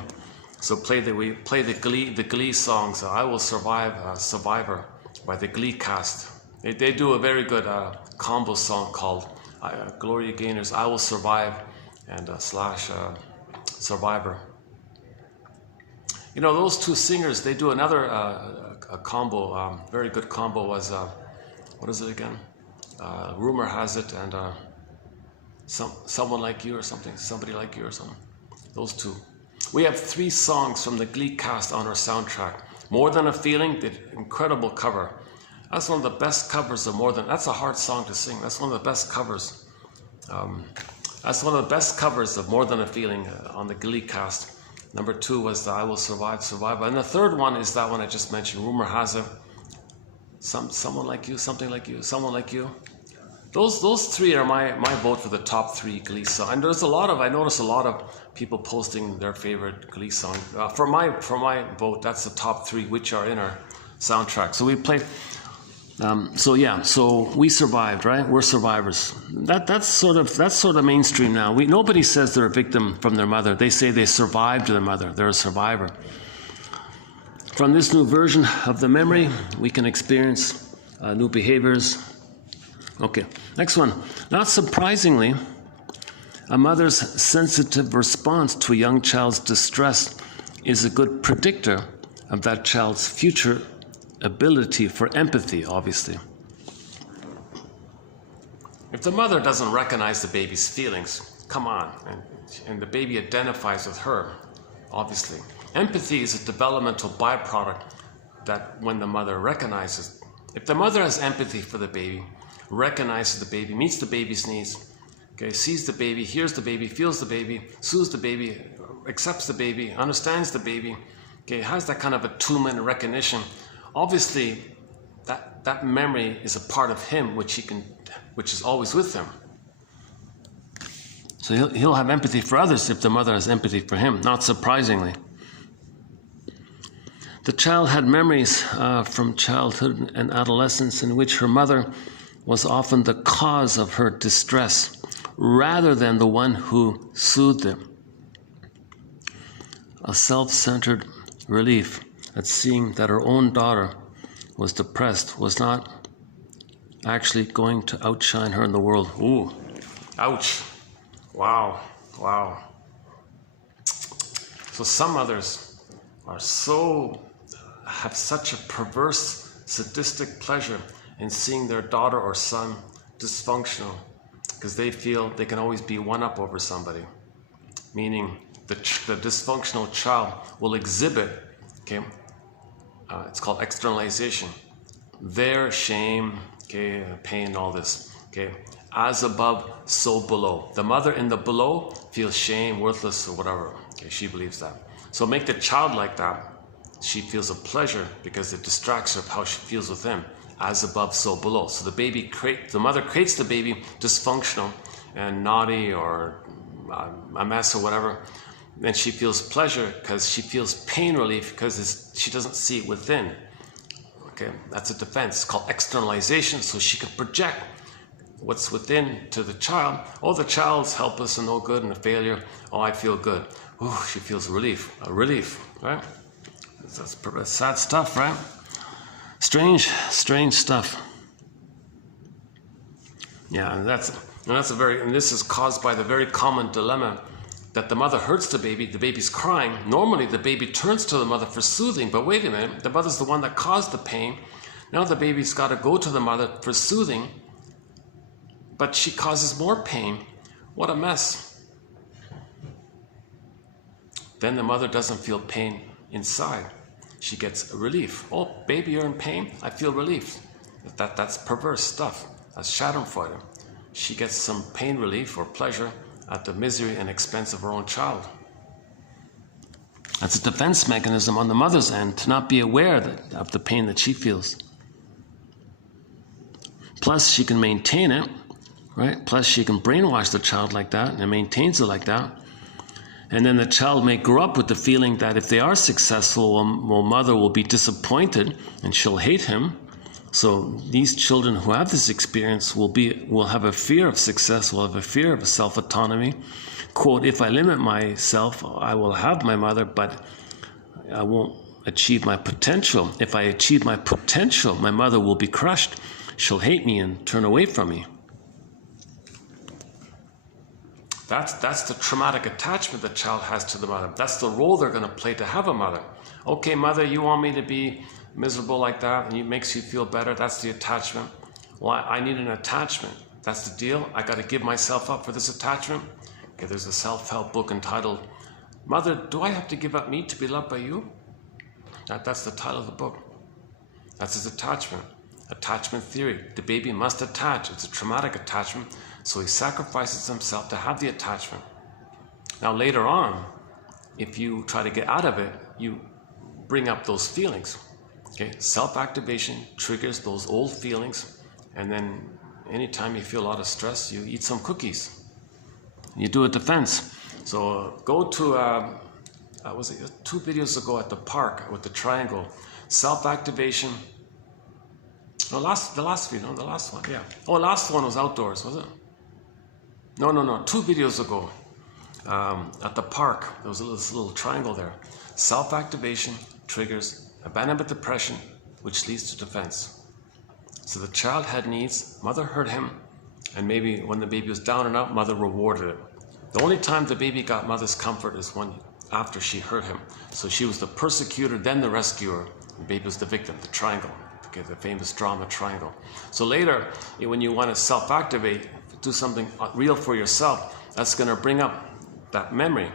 So play the Glee song. So I Will Survive, Survivor by the Glee cast. They do a very good combo song called Gloria Gaynor's I Will Survive and slash Survivor. You know, those two singers, they do another a combo, very good combo was, what is it again? Rumor Has It and Someone Like You or something, Somebody Like You or something. Those two. We have 3 songs from the Glee cast on our soundtrack. More Than a Feeling, the incredible cover. That's one of the best covers of More Than. That's a hard song to sing. That's one of the best covers. That's one of the best covers of More Than a Feeling on the Glee cast. Number 2 was the I Will Survive, Survive. And the third one is that one I just mentioned, Rumor Has It. Someone Like You, Something Like You, Someone Like You. Those 3 are my vote for the top 3 Glee songs. And I notice a lot of people posting their favorite Glee song. For my vote, that's the top 3 which are in our soundtrack. So we play. So we survived, right? We're survivors. That's sort of mainstream now. Nobody says they're a victim from their mother. They say they survived their mother. They're a survivor. From this new version of the memory, we can experience new behaviors. Okay, next one. Not surprisingly, a mother's sensitive response to a young child's distress is a good predictor of that child's future ability for empathy, obviously. If the mother doesn't recognize the baby's feelings, come on, and the baby identifies with her, obviously. Empathy is a developmental byproduct that when the mother recognizes, if the mother has empathy for the baby, recognizes the baby, meets the baby's needs, okay, sees the baby, hears the baby, feels the baby, soothes the baby, accepts the baby, understands the baby, okay, has that kind of attunement and recognition, obviously that memory is a part of him which is always with him. So he'll have empathy for others if the mother has empathy for him, not surprisingly. The child had memories from childhood and adolescence in which her mother was often the cause of her distress rather than the one who soothed them. A self-centered relief at seeing that her own daughter was depressed was not actually going to outshine her in the world. Ooh, ouch. Wow. So some mothers have such a perverse, sadistic pleasure in seeing their daughter or son dysfunctional because they feel they can always be one up over somebody. Meaning the dysfunctional child will exhibit, okay, it's called externalization, their shame, okay, pain, all this, okay, as above, so below. The mother in the below feels shame, worthless, or whatever. Okay, she believes that. So make the child like that. She feels a pleasure because it distracts her of how she feels with him. As above, so below. So the mother creates the baby dysfunctional and naughty or a mess or whatever. And she feels pleasure because she feels pain relief because she doesn't see it within. Okay, that's a defense. It's called externalization, so she can project what's within to the child. Oh, the child's helpless and no good and a failure. Oh, I feel good. Oh, she feels relief, right? That's sad stuff, right? Strange stuff. Yeah, and this is caused by the very common dilemma that the mother hurts the baby's crying. Normally the baby turns to the mother for soothing, but wait a minute, the mother's the one that caused the pain. Now the baby's got to go to the mother for soothing, but she causes more pain. What a mess. Then the mother doesn't feel pain inside. She gets relief. Oh, baby, you're in pain? I feel relief. That's perverse stuff. That's Schadenfreude. She gets some pain relief or pleasure at the misery and expense of her own child. That's a defense mechanism on the mother's end to not be aware of the pain that she feels. Plus, she can maintain it, right? Plus, she can brainwash the child like that and maintains it like that. And then the child may grow up with the feeling that if they are successful, well, mother will be disappointed and she'll hate him, So these children who have this experience will have a fear of success, will have a fear of self-autonomy. Quote, if I limit myself, I will have my mother, but I won't achieve my potential. If I achieve my potential, my mother will be crushed. She'll hate me and turn away from me. That's the traumatic attachment the child has to the mother. That's the role they're going to play to have a mother. Okay, mother, you want me to be miserable like that, and it makes you feel better. That's the attachment. Well, I need an attachment. That's the deal. I got to give myself up for this attachment. Okay, there's a self-help book entitled, Mother, do I have to give up me to be loved by you? That's the title of the book. That's his attachment. Attachment theory. The baby must attach. It's a traumatic attachment, so he sacrifices himself to have the attachment. Now later on, if you try to get out of it, you bring up those feelings. Okay, self-activation triggers those old feelings, and then anytime you feel a lot of stress, you eat some cookies. You do a defense. So go to, was it 2 videos ago at the park with the triangle, self-activation. No, the last video, the last one, yeah. Oh, last one was outdoors, was it? No, 2 videos ago at the park, there was this little triangle there. Self-activation triggers abandonment depression, which leads to defense. So the child had needs, mother hurt him, and maybe when the baby was down and out, mother rewarded it. The only time the baby got mother's comfort is after she hurt him. So she was the persecutor, then the rescuer. The baby was the victim, the triangle. Okay, the famous drama triangle. So later, when you want to self-activate, do something real for yourself, that's going to bring up that memory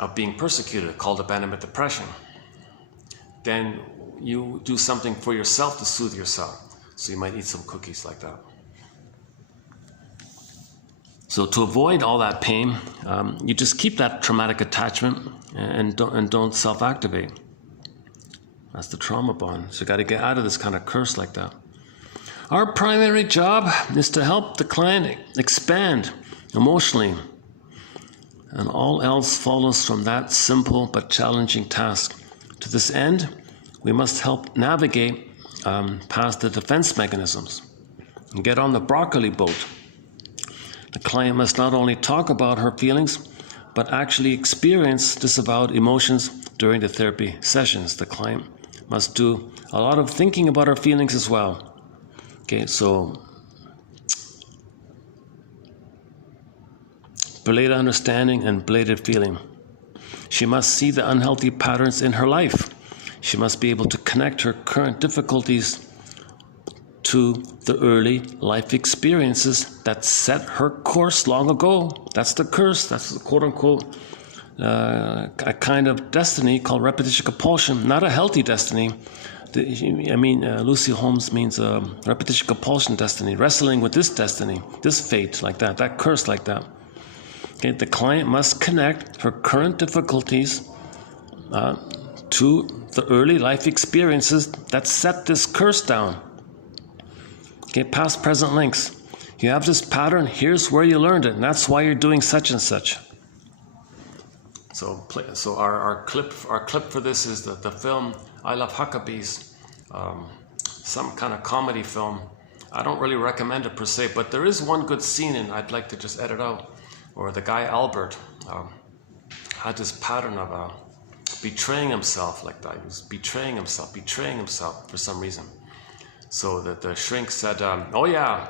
of being persecuted, called abandonment depression. Then you do something for yourself to soothe yourself. So you might eat some cookies like that. So to avoid all that pain, you just keep that traumatic attachment and don't self-activate. That's the trauma bond. So you got to get out of this kind of curse like that. Our primary job is to help the client expand emotionally, and all else follows from that simple but challenging task. To this end, we must help navigate past the defense mechanisms and get on the broccoli boat. The client must not only talk about her feelings, but actually experience disavowed emotions during the therapy sessions. The client must do a lot of thinking about her feelings as well. Okay, so belated understanding and belated feeling. She must see the unhealthy patterns in her life. She must be able to connect her current difficulties to the early life experiences that set her course long ago. That's the curse. That's the quote-unquote a kind of destiny called repetition compulsion, not a healthy destiny. Lucy Holmes means repetition compulsion destiny, wrestling with this destiny, this fate like that curse like that. Okay, the client must connect her current difficulties to the early life experiences that set this curse down. Okay, past present links. You have this pattern, here's where you learned it, and that's why you're doing such and such. So our clip for this is the film I Love Huckabees, some kind of comedy film. I don't really recommend it per se, but there is one good scene, and I'd like to just edit out. Or the guy Albert had this pattern of betraying himself like that. He was betraying himself for some reason. So that the shrink said, oh yeah,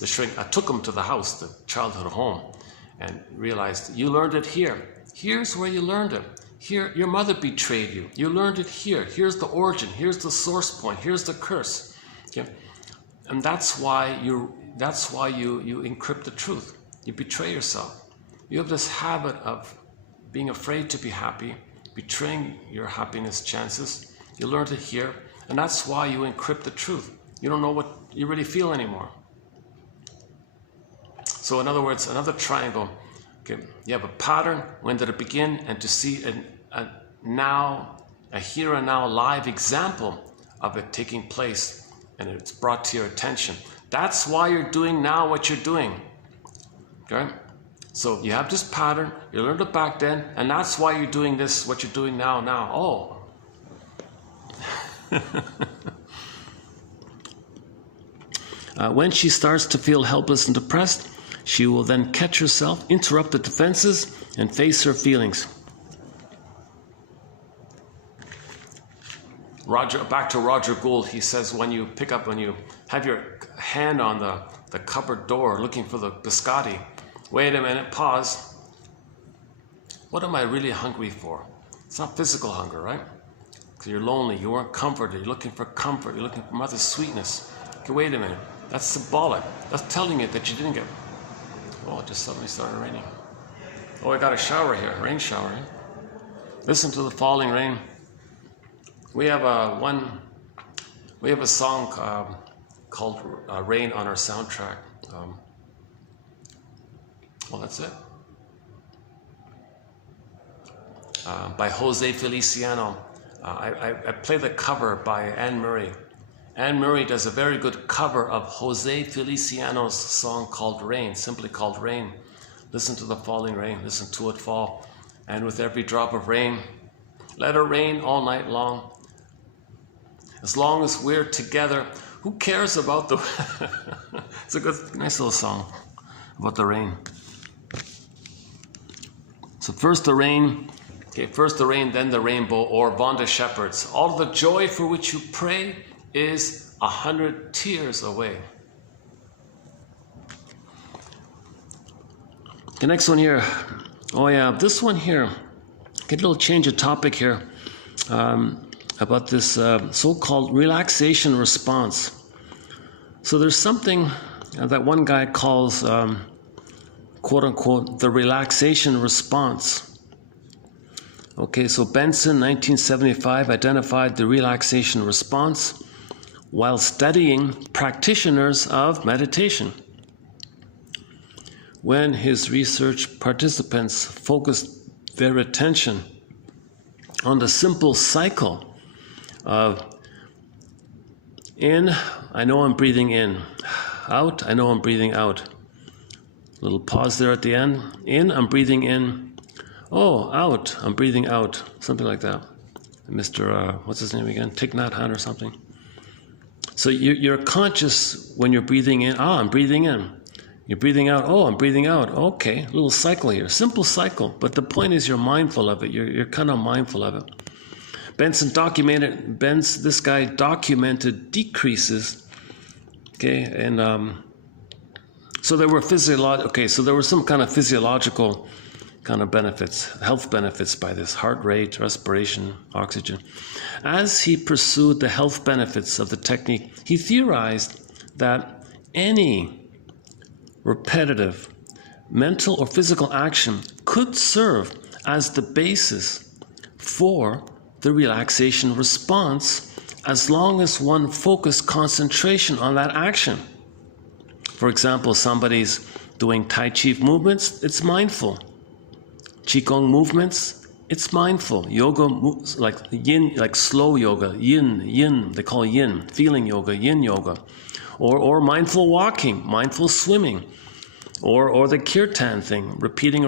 the shrink, I took him to the house, the childhood home, and realized, you learned it here. Here's where you learned it. Here, your mother betrayed you. You learned it here. Here's the origin. Here's the source point. Here's the curse. Okay? And that's why you encrypt the truth. You betray yourself. You have this habit of being afraid to be happy, betraying your happiness chances. You learned it here, and that's why you encrypt the truth. You don't know what you really feel anymore. So in other words, another triangle. Okay, you have a pattern, when did it begin, and to see a here and now live example of it taking place, and it's brought to your attention. That's why you're doing now what you're doing. Okay? So you have this pattern, you learned it back then, and that's why you're doing this, what you're doing now. Oh. When she starts to feel helpless and depressed, she will then catch herself, interrupt the defenses, and face her feelings. Back to Roger Gould, he says when you have your hand on the cupboard door looking for the biscotti, wait a minute, pause. What am I really hungry for? It's not physical hunger, right? Because you're lonely, you weren't comforted, you're looking for comfort, you're looking for mother's sweetness. Okay, wait a minute, that's symbolic. That's telling you that you didn't get... Oh, it just suddenly started raining. Oh, I got a shower here, rain shower. Eh? Listen to the falling rain. We have a song called Rain on our soundtrack. Well, that's it. By Jose Feliciano. I play the cover by Anne Murray. Anne Murray does a very good cover of Jose Feliciano's song called Rain, simply called Rain. Listen to the falling rain, listen to it fall. And with every drop of rain, let it rain all night long. As long as we're together, who cares about the... It's a good, nice little song about the rain. So first the rain, then the rainbow, or Vonda Shepard's. All the joy for which you pray is 100 tears away. The next one here. Oh yeah, this one here. Get a little change of topic here. About this so-called relaxation response. So there's something that one guy calls, quote-unquote, the relaxation response. Okay, so Benson, 1975, identified the relaxation response while studying practitioners of meditation. When his research participants focused their attention on the simple cycle of in, I know I'm breathing in. Out, I know I'm breathing out. Little pause there at the end. In, I'm breathing in. Oh, out, I'm breathing out. Something like that. Mr. What's his name again? Thich Nhat Hanh or something. So you're conscious when you're breathing in. Ah, I'm breathing in. You're breathing out. Oh, I'm breathing out. Okay, little cycle here. Simple cycle. But the point is you're mindful of it. You're kind of mindful of it. This guy documented decreases, okay, and so there were some kind of physiological kind of benefits, health benefits by this, heart rate, respiration, oxygen. As he pursued the health benefits of the technique, he theorized that any repetitive mental or physical action could serve as the basis for the relaxation response, as long as one focused concentration on that action. For example, somebody's doing Tai Chi movements, it's mindful. Qigong movements, it's mindful. Yoga, like yin, like slow yoga, yin, they call yin, feeling yoga, yin yoga. Or mindful walking, mindful swimming. Or the kirtan thing, repeating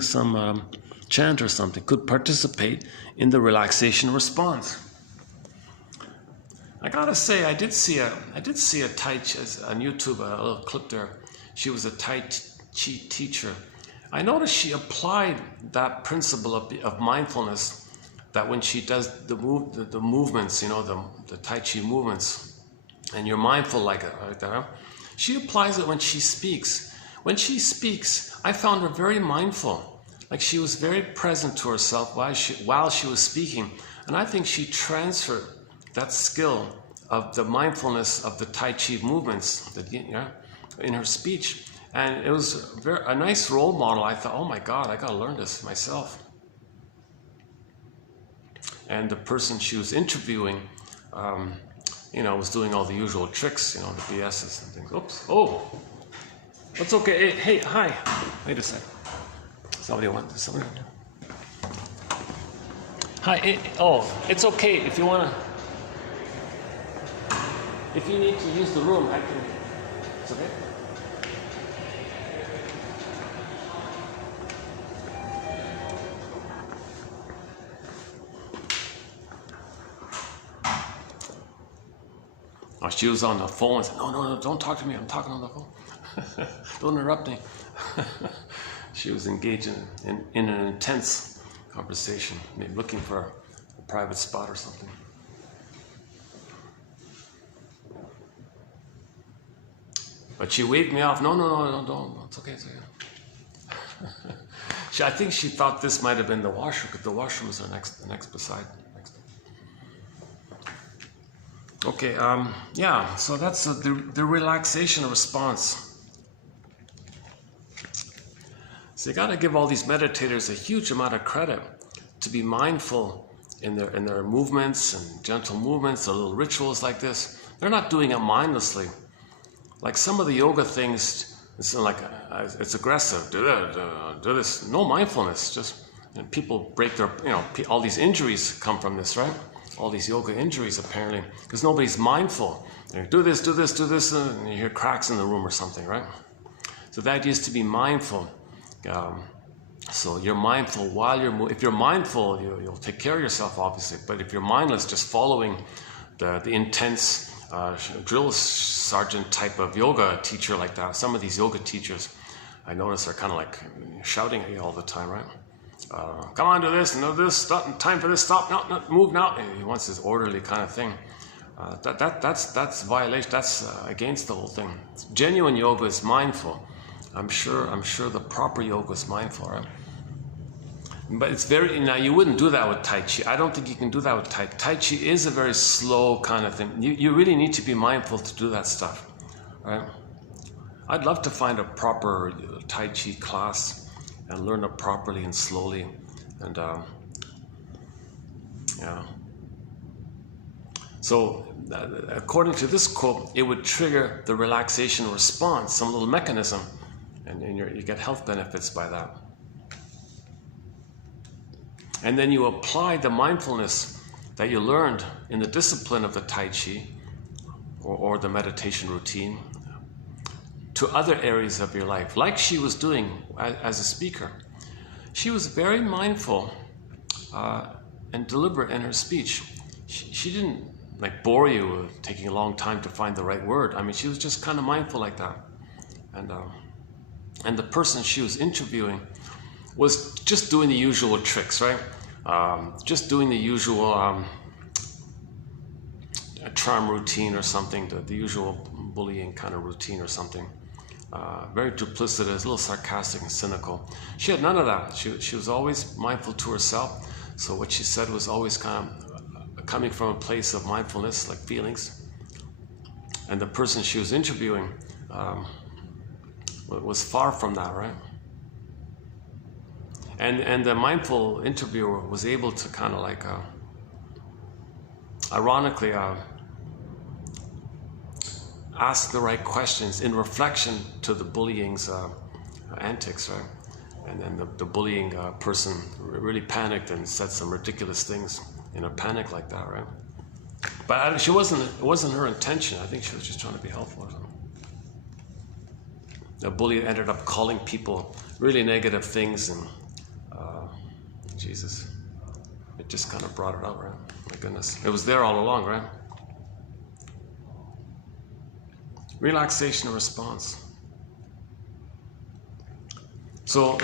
some chant or something, could participate in the relaxation response. I gotta say, I did see a Tai Chi on YouTube, a little clip there. She was a Tai Chi teacher. I noticed she applied that principle of mindfulness, that when she does the movements, you know, the Tai Chi movements, and you're mindful like that. She applies it when she speaks. When she speaks, I found her very mindful. Like she was very present to herself while she was speaking. And I think she transferred that skill of the mindfulness of the Tai Chi movements in her speech. And it was a nice role model. I thought, oh my God, I gotta learn this myself. And the person she was interviewing, was doing all the usual tricks, the BSs and things. Oops, oh, that's okay. Hey, hi. Wait a sec. Somebody. Hi, it's okay if you wanna. If you need to use the room, I can. It's okay. Or she was on the phone and said, no, don't talk to me, I'm talking on the phone. Don't interrupt me. She was engaged in an intense conversation, maybe looking for a private spot or something. But she waved me off. No, don't. It's okay. I think she thought this might have been the washroom, because the washroom was the next beside. Okay, yeah, so that's the relaxation response. So you got to give all these meditators a huge amount of credit to be mindful in their movements and gentle movements, or little rituals like this. They're not doing it mindlessly. Like some of the yoga things, it's aggressive. Do this. No mindfulness. Just people break their, all these injuries come from this, right? All these yoga injuries apparently, because nobody's mindful. Do this, and you hear cracks in the room or something, right? So the idea is to be mindful. So you're mindful while you're moving. If you're mindful, you'll take care of yourself, obviously. But if you're mindless, just following the intense drill sergeant type of yoga teacher like that. Some of these yoga teachers, I notice, are kind of like shouting at you all the time, right? Come on, do this, and do this, stop, time for this, stop, no, move now. And he wants this orderly kind of thing. That's violation, that's against the whole thing. Genuine yoga is mindful. I'm sure the proper yoga is mindful, right? But it's now you wouldn't do that with Tai Chi. I don't think you can do that with Tai Chi. Tai Chi is a very slow kind of thing. You really need to be mindful to do that stuff, right? I'd love to find a proper Tai Chi class and learn it properly and slowly. And yeah. So according to this quote, it would trigger the relaxation response, some little mechanism, and you get health benefits by that. And then you apply the mindfulness that you learned in the discipline of the Tai Chi or the meditation routine to other areas of your life, like she was doing as a speaker. She was very mindful and deliberate in her speech. She didn't bore you with taking a long time to find the right word. I mean, she was just kind of mindful like that. And the person she was interviewing was just doing the usual tricks, right? Just doing the usual charm routine or something, the usual bullying kind of routine or something. Very duplicitous, a little sarcastic and cynical. She had none of that. She was always mindful to herself. So what she said was always kind of coming from a place of mindfulness, like feelings. And the person she was interviewing was far from that, right? And the mindful interviewer was able to kind of ironically, ask the right questions in reflection to the bullying's antics, right? And then the bullying person really panicked and said some ridiculous things in a panic like that, right? But it wasn't her intention. I think she was just trying to be helpful or something. The bully ended up calling people really negative things, and Jesus, it just kind of brought it out, right? My goodness, it was there all along, right? Relaxation response. So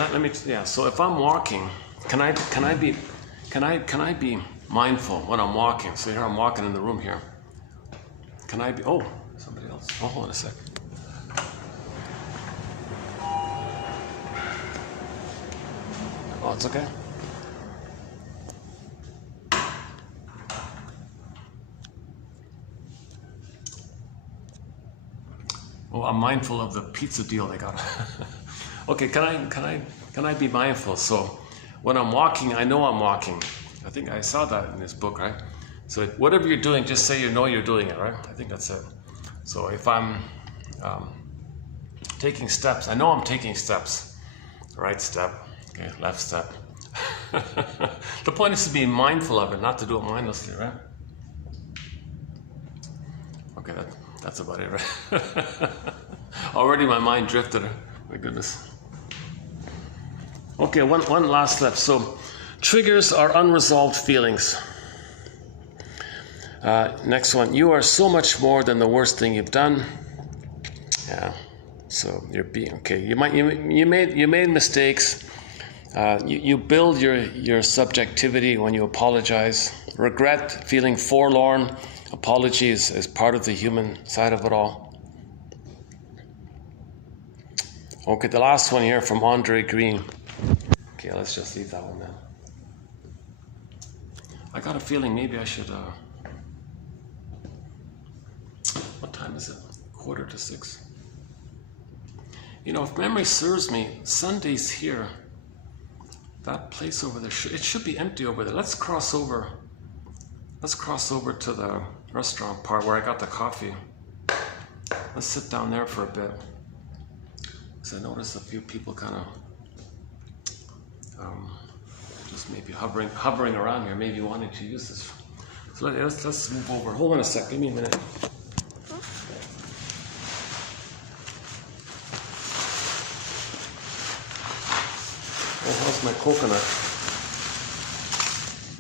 So if I'm walking, can I be mindful when I'm walking? So here I'm walking in the room here. Can I be? Oh, somebody else. Oh, hold on a second. Oh, it's okay. Oh, I'm mindful of the pizza deal I got. Okay, can I be mindful? So when I'm walking, I know I'm walking. I think I saw that in this book, right? So whatever you're doing, just say you know you're doing it, right? I think that's it. So if I'm taking steps, I know I'm taking steps. Right step, okay, left step. The point is to be mindful of it, not to do it mindlessly, right? Okay, that's about it, right? Already my mind drifted. My goodness. Okay, one last step. So, triggers are unresolved feelings. Next one. You are so much more than the worst thing you've done. Yeah. So you're being okay. You made mistakes. You build your subjectivity when you apologize. Regret, feeling forlorn. Apology is part of the human side of it all. Okay, the last one here from Andre Green. Okay, let's just leave that one then. I got a feeling maybe I should. What time is it? 5:45. If memory serves me, Sunday's here. That place over there, it should be empty over there. Let's cross over to the restaurant part where I got the coffee. Let's sit down there for a bit. Because I noticed a few people kind of just maybe hovering around here, maybe wanting to use this. So let's move over. Hold on a sec, give me a minute. Oh, how's my coconut?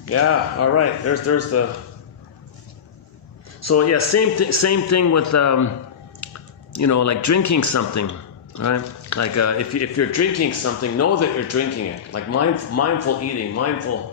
Yeah, all right. There's the. So yeah, same thing with like drinking something, right? Like if you're drinking something, know that you're drinking it. Like mindful eating, mindful.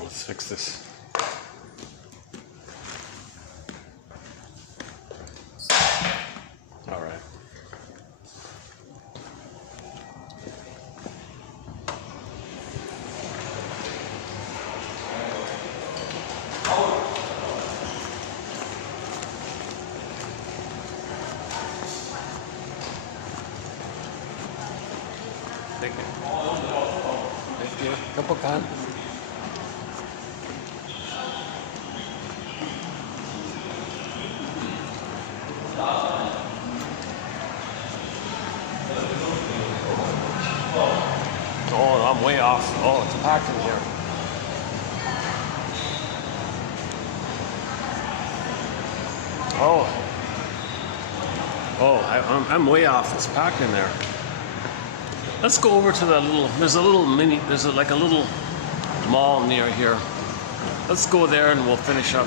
Let's fix this. All right. Thank you. Thank you. Kapokan. Oh, I'm way off. Oh, it's packed in here. I'm way off. It's packed in there. Let's go over to the little. There's a little mall near here. Let's go there and we'll finish up.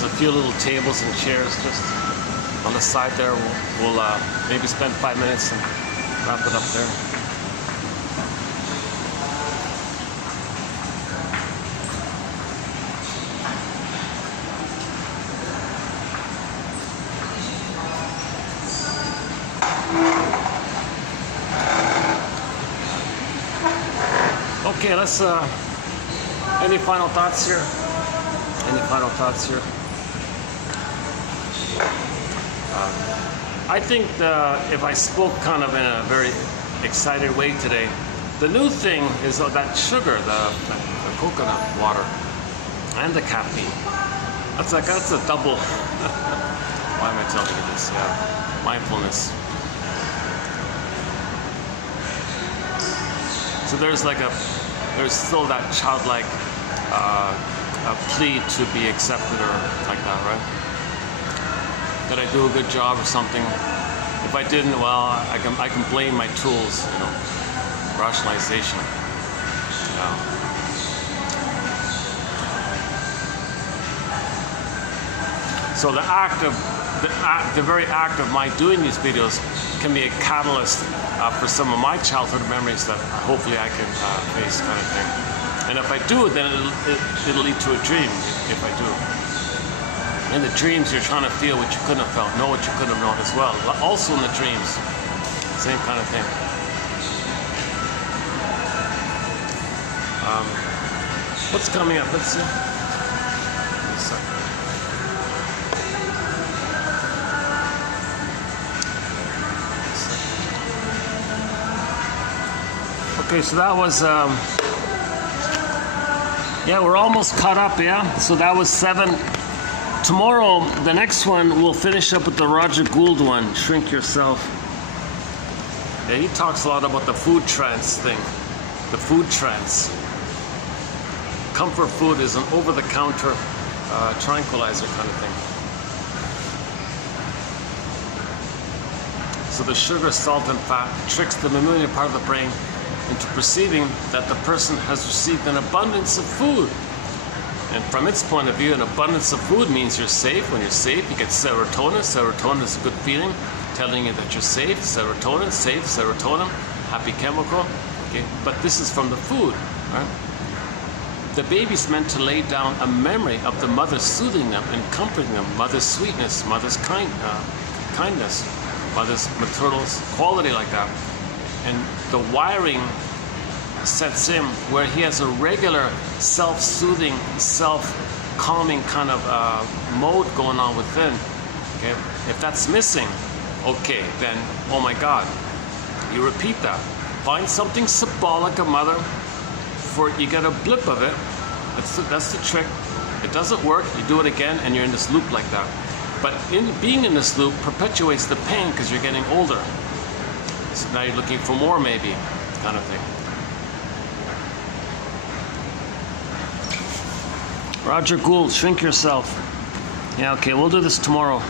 There's a few little tables and chairs just on the side there. We'll maybe spend 5 minutes and wrap it up there. Okay, let's, any final thoughts here? Any final thoughts here? I think if I spoke kind of in a very excited way today, the new thing is that sugar, the coconut water, and the caffeine. That's a double. Why am I telling you this? Yeah, mindfulness. So there's still that childlike a plea to be accepted or like that, right? Did I do a good job or something? If I didn't, well, I can blame my tools, you know, rationalization. Yeah. So the very act of my doing these videos can be a catalyst for some of my childhood memories that hopefully I can face, kind of thing. And if I do, then it'll lead to a dream, if I do. In the dreams, you're trying to feel what you couldn't have felt, know what you couldn't have known as well. Also in the dreams, same kind of thing. What's coming up? Let's see. Okay, so that was, yeah, we're almost caught up, yeah? So that was 7. Tomorrow, the next one, we'll finish up with the Roger Gould one, Shrink Yourself. Yeah, he talks a lot about the food trance thing, the food trance. Comfort food is an over-the-counter tranquilizer kind of thing. So the sugar, salt, and fat tricks the mammalian part of the brain into perceiving that the person has received an abundance of food. And from its point of view, an abundance of food means you're safe. When you're safe, you get serotonin. Serotonin is a good feeling, telling you that you're safe. Serotonin, safe, serotonin, happy chemical. Okay, but this is from the food, right? The baby's meant to lay down a memory of the mother soothing them and comforting them, mother's sweetness, mother's kindness, mother's maternal quality like that. And the wiring sets in where he has a regular self-soothing, self-calming kind of mode going on within. Okay? If that's missing, okay, then, oh my God, you repeat that. Find something symbolic of mother, you get a blip of it. That's the trick. It doesn't work, you do it again, and you're in this loop like that. But being in this loop perpetuates the pain because you're getting older. So now you're looking for more, maybe, kind of thing. Roger Gould, Shrink Yourself. Yeah, okay, we'll do this tomorrow.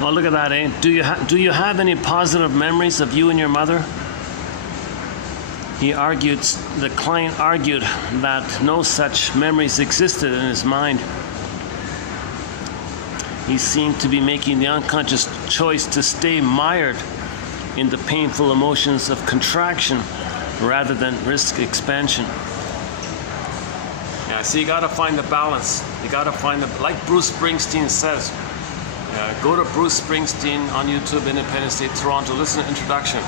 Oh, look at that, eh? Do you have any positive memories of you and your mother? The client argued that no such memories existed in his mind. He seemed to be making the unconscious choice to stay mired in the painful emotions of contraction rather than risk expansion. Yeah, so you gotta find the balance. You gotta find like Bruce Springsteen says, go to Bruce Springsteen on YouTube, Independence Day, Toronto, listen to introduction.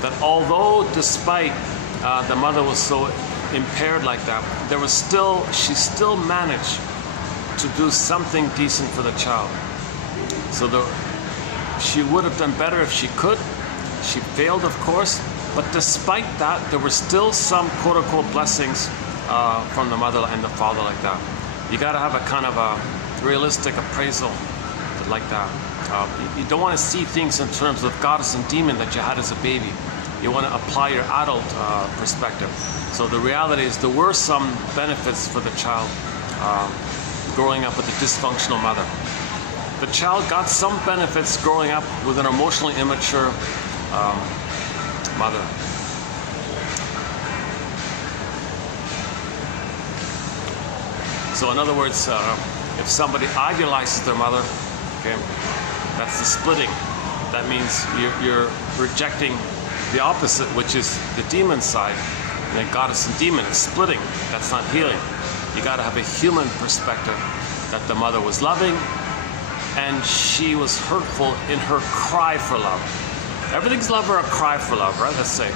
That although despite the mother was so impaired like that, she still managed to do something decent for the child. So she would have done better if she could. She failed, of course, but despite that, there were still some quote-unquote blessings from the mother and the father like that. You gotta have a kind of a realistic appraisal like that. You don't want to see things in terms of goddess and demon that you had as a baby. You want to apply your adult perspective. So the reality is there were some benefits for the child growing up with a dysfunctional mother. The child got some benefits growing up with an emotionally immature mother. So in other words, if somebody idolizes their mother, okay, that's the splitting. That means you're rejecting the opposite, which is the demon side. And then goddess and demon is splitting. That's not healing. You got to have a human perspective that the mother was loving and she was hurtful in her cry for love. Everything's love or a cry for love, right? Let's say.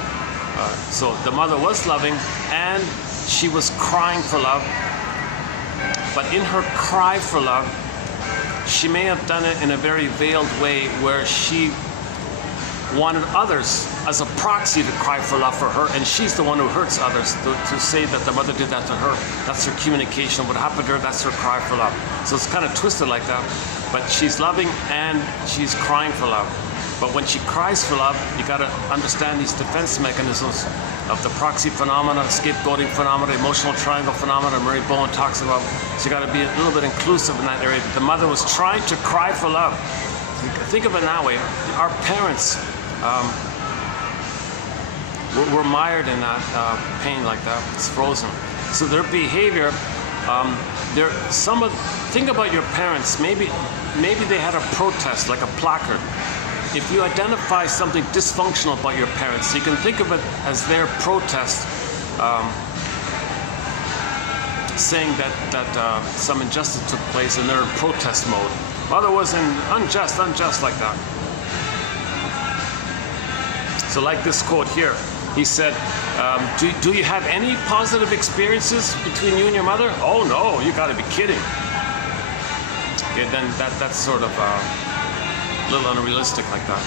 So the mother was loving and she was crying for love. But in her cry for love, she may have done it in a very veiled way where she wanted others as a proxy to cry for love for her, and she's the one who hurts others. To say that the mother did that to her, that's her communication. What happened to her, that's her cry for love. So it's kind of twisted like that. But she's loving and she's crying for love. But when she cries for love, you got to understand these defense mechanisms of the proxy phenomena, scapegoating phenomena, emotional triangle phenomena Mary Bowen talks about. So you got to be a little bit inclusive in that area. The mother was trying to cry for love. Think of it that way. Our parents were mired in that pain like that. It's frozen. So their behavior, think about your parents. Maybe they had a protest, like a placard. If you identify something dysfunctional about your parents, you can think of it as their protest, saying that some injustice took place and they're in protest mode. Mother was in unjust like that. So like this quote here, he said, do you have any positive experiences between you and your mother? Oh no, you gotta be kidding. Okay, then that's sort of a little unrealistic like that.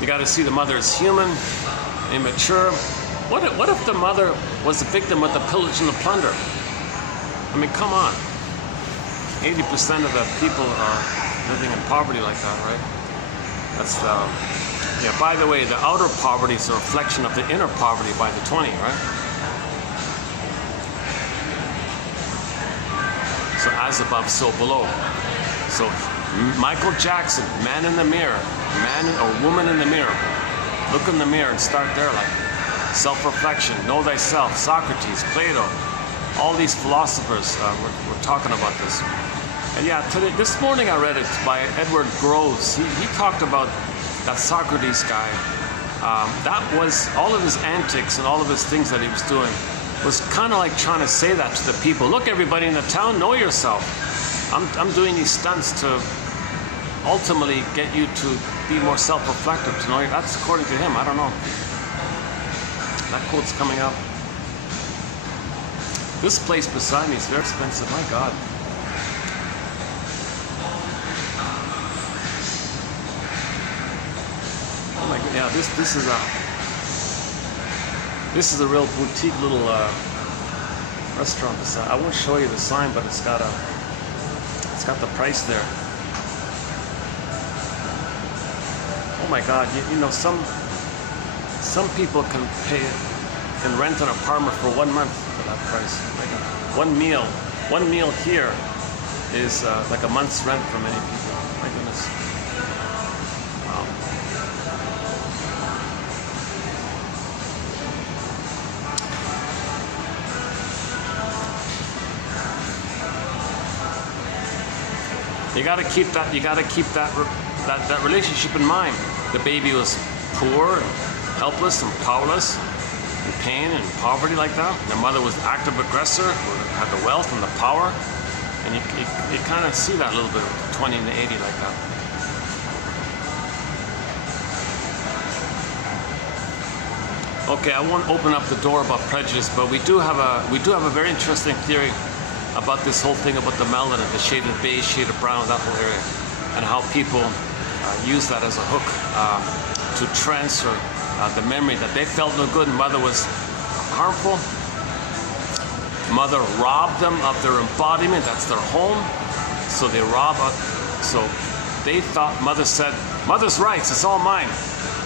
You gotta see the mother as human, immature. What if the mother was the victim of the pillage and the plunder? I mean, come on. 80% of the people are living in poverty like that, right? That's the... Yeah, by the way, the outer poverty is a reflection of the inner poverty by the 20, right? So as above, so below. So Michael Jackson, man in the mirror, or woman in the mirror. Look in the mirror and start there, like self-reflection, know thyself, Socrates, Plato, all these philosophers were talking about this. And yeah, this morning I read it by Edward Groves. He talked about that Socrates guy. That was all of his antics and all of his things that he was doing was kind of like trying to say that to the people. Look, everybody in the town, know yourself. I'm doing these stunts to ultimately get you to be more self-reflective, to know. That's according to him. I don't know. That quote's coming up. This place beside me is very expensive. My God. Oh my God. Yeah, this is a real boutique little restaurant beside. I won't show you the sign, but it's got the price there. Oh my God, you know, some people can rent an apartment for 1 month for that price. Like one meal here is like a month's rent for many people. My goodness. Wow. You got to keep that relationship in mind. The baby was poor and helpless and powerless, in pain and poverty like that. The mother was the active aggressor, who had the wealth and the power, and you kind of see that a little bit, 20 and the 80 like that. Okay, I won't open up the door about prejudice, but we do have a very interesting theory about this whole thing about the melanin, the shaded beige, shaded brown, that whole area, and how people use that as a hook to transfer the memory that they felt no good and mother was harmful. Mother robbed them of their embodiment, that's their home. So they so they thought mother said, mother's rights, it's all mine.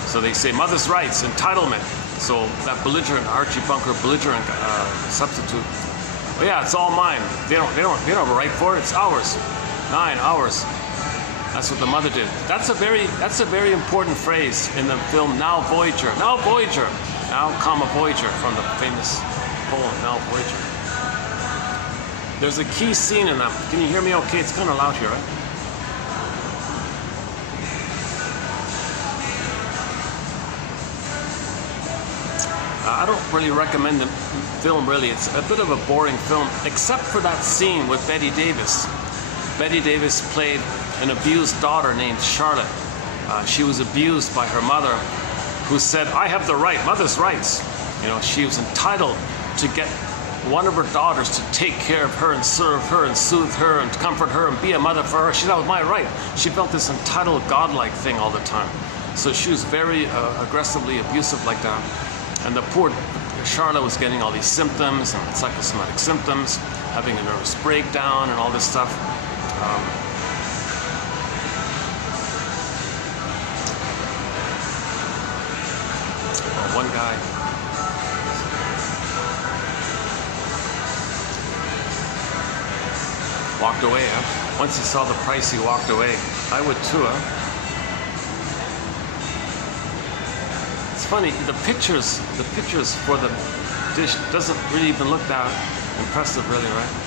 So they say mother's rights, entitlement. So that belligerent, Archie Bunker belligerent substitute. Oh yeah, it's all mine. They don't have a right for it, it's ours. Ours. That's what the mother did. That's a very important phrase in the film Now Voyager. Now Voyager. Now, comma, Voyager, from the famous poem Now Voyager. There's a key scene in that. Can you hear me okay? It's kind of loud here, right? I don't really recommend the film, really. It's a bit of a boring film, except for that scene with Betty Davis. Betty Davis played an abused daughter named Charlotte. She was abused by her mother, who said, I have the right, mother's rights. You know, she was entitled to get one of her daughters to take care of her and serve her and soothe her and comfort her and be a mother for her. She said, that was my right. She felt this entitled, godlike thing all the time. So she was very aggressively abusive like that. And the poor Charlotte was getting all these symptoms and psychosomatic symptoms, having a nervous breakdown and all this stuff. One guy walked away. Once he saw the price, he walked away. I would too. It's funny. The pictures for the dish doesn't really even look that impressive, really, right?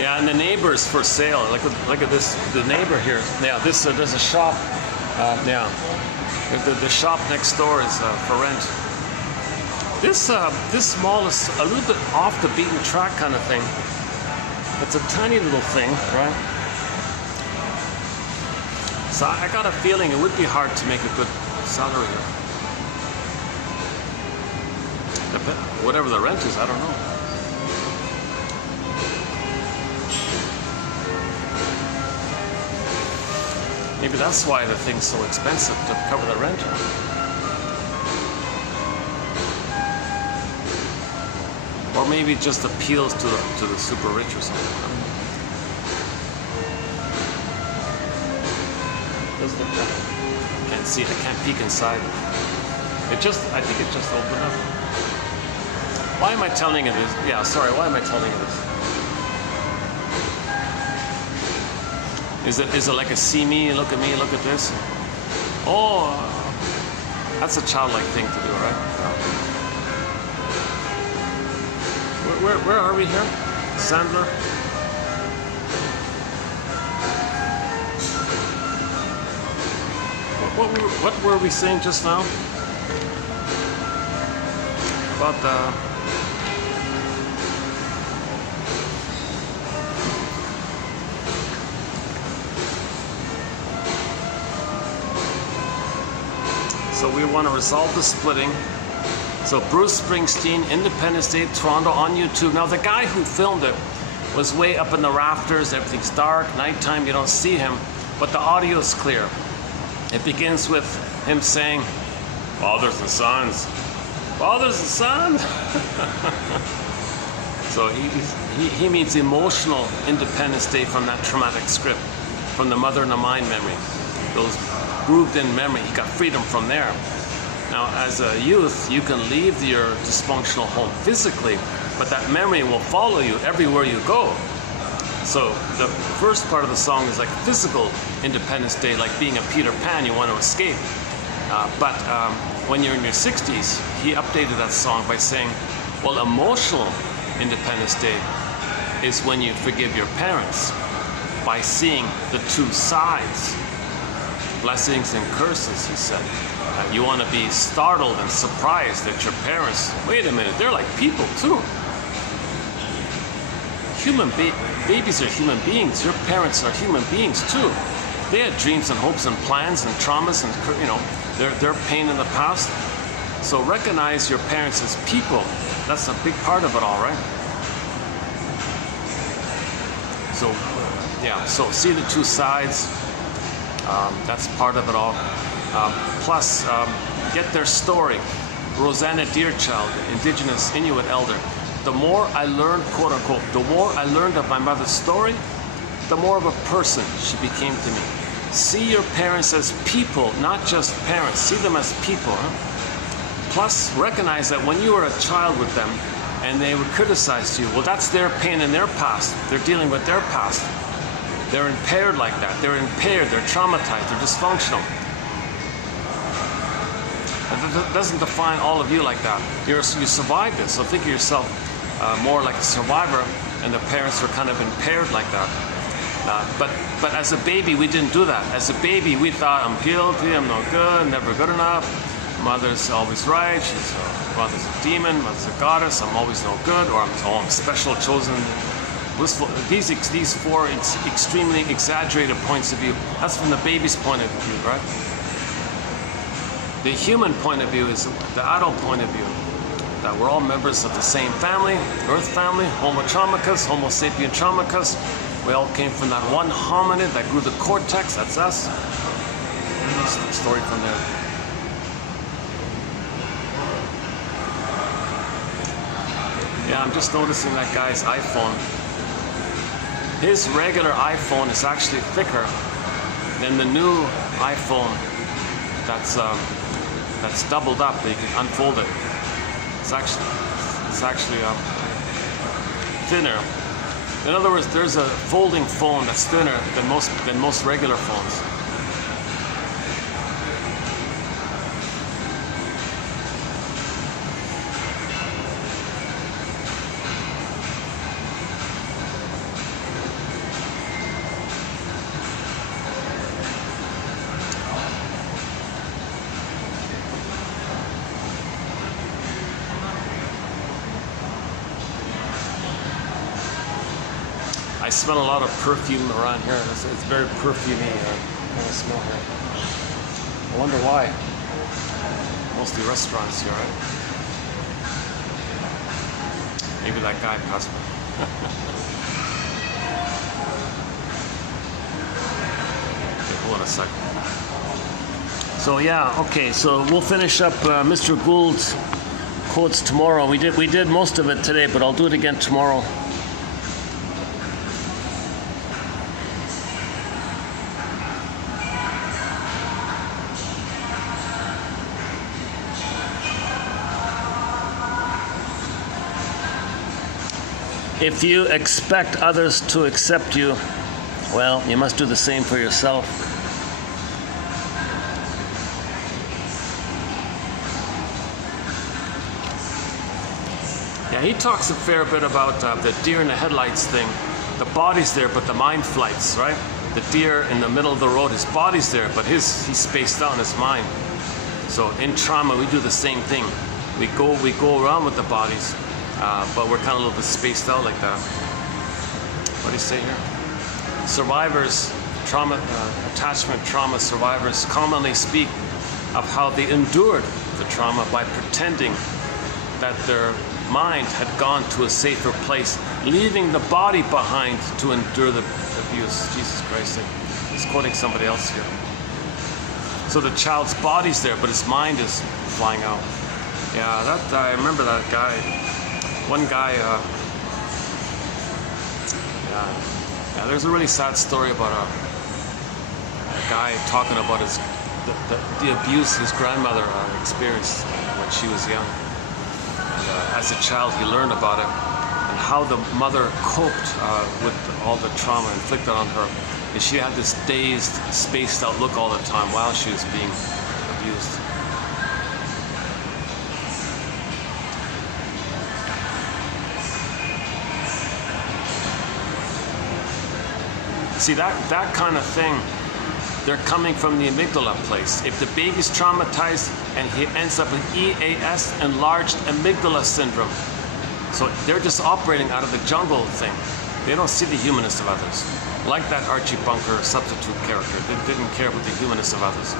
Yeah, and the neighbor's for sale. Look at this. The neighbor here. Yeah, this there's a shop. Yeah, the shop next door is for rent. This mall is a little bit off the beaten track kind of thing. It's a tiny little thing, right? So I got a feeling it would be hard to make a good salary here. Whatever the rent is, I don't know. Maybe that's why the thing's so expensive, to cover the rent. Or maybe it just appeals to the super rich or something. I don't know. Doesn't look that. Can't see it. I can't peek inside. I think it just opened up. Why am I telling you this? Yeah, sorry. Why am I telling you this? Is it like a see me, look at me, look at this? Oh, that's a childlike thing to do, right? Where are we here? Sandler? What were we saying just now? About the... So we want to resolve the splitting. So Bruce Springsteen, Independence Day, Toronto on YouTube. Now the guy who filmed it was way up in the rafters. Everything's dark, nighttime, you don't see him, but the audio is clear. It begins with him saying, fathers and sons, fathers and sons. So he means emotional Independence Day from that traumatic script, from the mother and the mind memory. Those grooved in memory, he got freedom from there. Now, as a youth, you can leave your dysfunctional home physically, but that memory will follow you everywhere you go. So the first part of the song is like physical Independence Day, like being a Peter Pan, you want to escape. But when you're in your 60s, he updated that song by saying, well, emotional Independence Day is when you forgive your parents by seeing the two sides. Blessings and curses, he said. You want to be startled and surprised that your parents, wait a minute, they're like people too. Babies are human beings. Your parents are human beings too. They had dreams and hopes and plans and traumas and, you know, their pain in the past. So recognize your parents as people. That's a big part of it all, right? So, yeah, so see the two sides. That's part of it all. Plus, get their story. Rosanna Deerchild, Indigenous Inuit elder. The more I learned, quote unquote, the more I learned of my mother's story, the more of a person she became to me. See your parents as people, not just parents. See them as people. Plus, recognize that when you were a child with them and they would criticize you, well, that's their pain in their past. They're dealing with their past. They're impaired like that. They're impaired, they're traumatized, they're dysfunctional. That doesn't define all of you like that. You survived this, so think of yourself more like a survivor, and the parents were kind of impaired like that. But as a baby, we didn't do that. As a baby, we thought, I'm guilty, I'm no good, never good enough. Mother's always right, mother's a demon, mother's a goddess, I'm always no good, or I'm special, chosen, blissful. These four extremely exaggerated points of view. That's from the baby's point of view, right? The human point of view is the adult point of view. That we're all members of the same family, Earth family, Homo traumicus, Homo sapien traumicus. We all came from that one hominid that grew the cortex, that's us. That's the story from there. Yeah, I'm just noticing that guy's iPhone. His regular iPhone is actually thicker than the new iPhone that's doubled up, that you can unfold it. It's actually thinner. In other words, there's a folding phone that's thinner than most regular phones. I smell a lot of perfume around here. It's very perfumey kind of smell here. I wonder why. Mostly restaurants here, right? Maybe that guy passed me. Okay, hold on a second. So yeah, okay. So we'll finish up Mr. Gould's quotes tomorrow. We did most of it today, but I'll do it again tomorrow. If you expect others to accept you, well, you must do the same for yourself. Yeah, he talks a fair bit about the deer in the headlights thing. The body's there, but the mind flights, right? The deer in the middle of the road, his body's there, but he's spaced out in his mind. So in trauma, we do the same thing. We go around with the bodies. But we're kind of a little bit spaced out like that. What do you say here? Survivors, attachment trauma survivors commonly speak of how they endured the trauma by pretending that their mind had gone to a safer place, leaving the body behind to endure the abuse. Jesus Christ, he's quoting somebody else here. So the child's body's there, but his mind is flying out. Yeah, I remember that guy. One guy, yeah, there's a really sad story about a guy talking about the abuse his grandmother experienced when she was young. And, as a child, he learned about it and how the mother coped with all the trauma inflicted on her. And she had this dazed, spaced out look all the time while she was being abused. See, that kind of thing, they're coming from the amygdala place. If the baby's traumatized and he ends up with EAS, enlarged amygdala syndrome. So they're just operating out of the jungle thing. They don't see the humanness of others. Like that Archie Bunker substitute character, they didn't care about the humanness of others.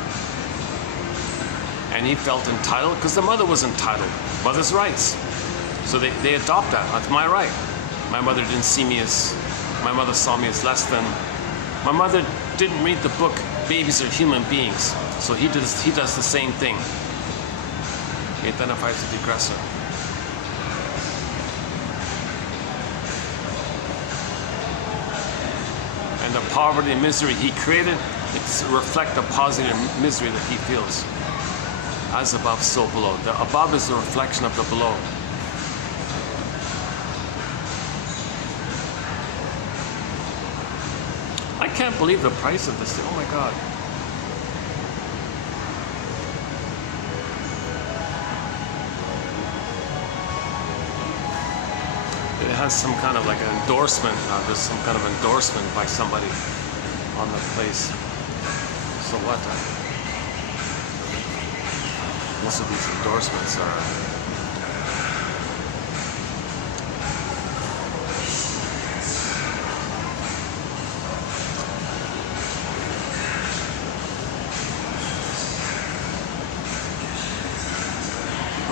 And he felt entitled because the mother was entitled. Mother's rights. So they adopt that. That's my right. My mother didn't see me as, my mother saw me as less than. My mother didn't read the book, Babies Are Human Beings. So he does the same thing. He identifies with the aggressor. And the poverty and misery he created It's reflect the positive misery that he feels. As above, so below. The above is the reflection of the below. I can't believe the price of this thing. Oh my God. It has some kind of like an endorsement. There's some kind of endorsement by somebody on the place. So what? Most of these endorsements are.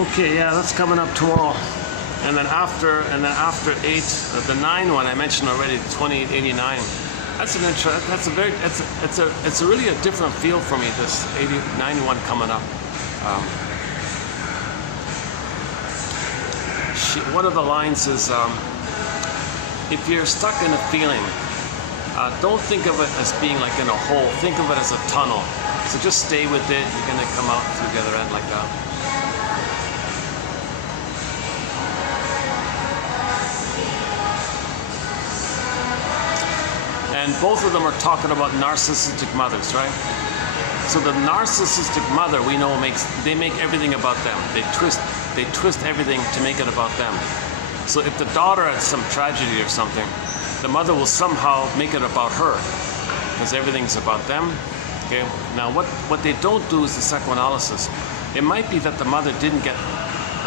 Okay, yeah, that's coming up tomorrow. And then after 8, the 9 one I mentioned already, 2889. That's an it's a really a different feel for me. This 91 coming up. One of the lines is, if you're stuck in a feeling, don't think of it as being like in a hole. Think of it as a tunnel. So just stay with it. You're gonna come out through the other end like that. And both of them are talking about narcissistic mothers, right? So the narcissistic mother, we know, they make everything about them. They twist everything to make it about them. So if the daughter had some tragedy or something, the mother will somehow make it about her, because everything's about them. Okay. Now what they don't do is the psychoanalysis. It might be that the mother didn't get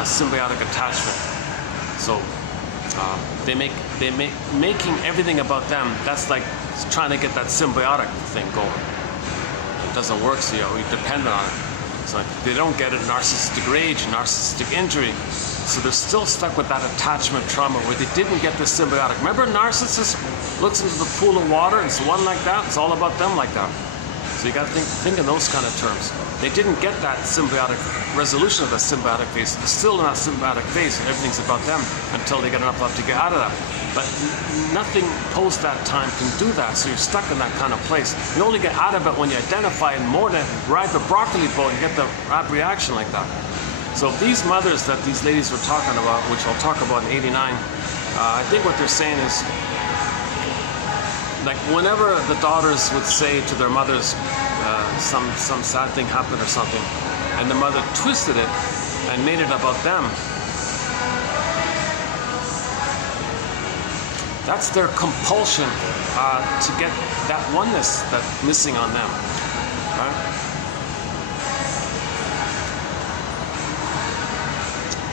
a symbiotic attachment. So making everything about them. That's like trying to get that symbiotic thing going. It doesn't work, so you depend on it. So they don't get a narcissistic rage, narcissistic injury. So they're still stuck with that attachment trauma where they didn't get the symbiotic. Remember, narcissist looks into the pool of water, and it's one like that. It's all about them like that. So you got to think in those kind of terms. They didn't get that symbiotic resolution of the symbiotic phase. They're still in that symbiotic phase, and everything's about them until they get enough love to get out of that. But nothing post that time can do that, so you're stuck in that kind of place. You only get out of it when you identify it more than ride the broccoli boat and get the reaction like that. So these mothers that these ladies were talking about, which I'll talk about in 89, I think what they're saying is, like whenever the daughters would say to their mothers, some sad thing happened or something, and the mother twisted it and made it about them, that's their compulsion to get that oneness that's missing on them, right?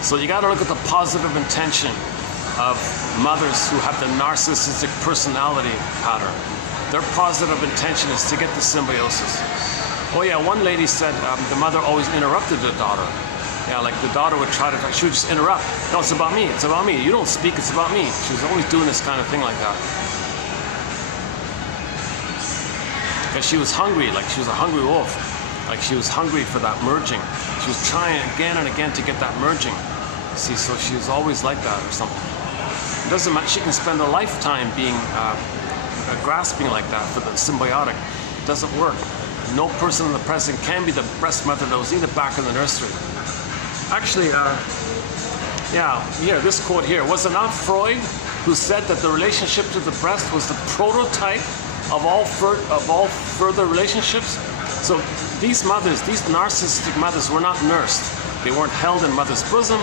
So you got to look at the positive intention of mothers who have the narcissistic personality pattern. Their positive intention is to get the symbiosis. Oh yeah, one lady said the mother always interrupted the daughter. Yeah, like the daughter would she would just interrupt. No, it's about me, it's about me. You don't speak, it's about me. She was always doing this kind of thing like that. Because she was hungry, like she was a hungry wolf. Like she was hungry for that merging. She was trying again and again to get that merging. See, so she was always like that or something. It doesn't matter, she can spend a lifetime being grasping like that for the symbiotic. It doesn't work. No person in the present can be the breast mother that was either back in the nursery. Actually, here, this quote here, was it not Freud who said that the relationship to the breast was the prototype of all further relationships? So these mothers, these narcissistic mothers were not nursed. They weren't held in mother's bosom.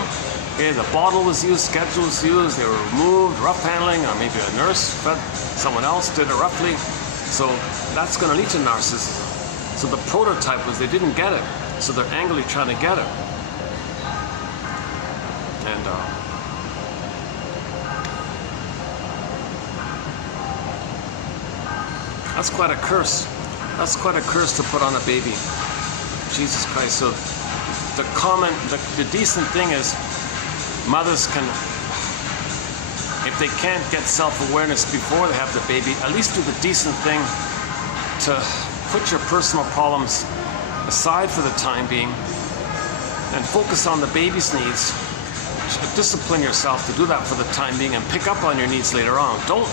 Okay, the bottle was used, schedule was used, they were removed, rough handling, or maybe a nurse fed someone else, did it roughly. So that's going to lead to narcissism. So the prototype was they didn't get it, so they're angrily trying to get it. And that's quite a curse. That's quite a curse to put on a baby. Jesus Christ. So the decent thing is, mothers can, if they can't get self-awareness before they have the baby, at least do the decent thing to put your personal problems aside for the time being and focus on the baby's needs. Discipline yourself to do that for the time being and pick up on your needs later on. Don't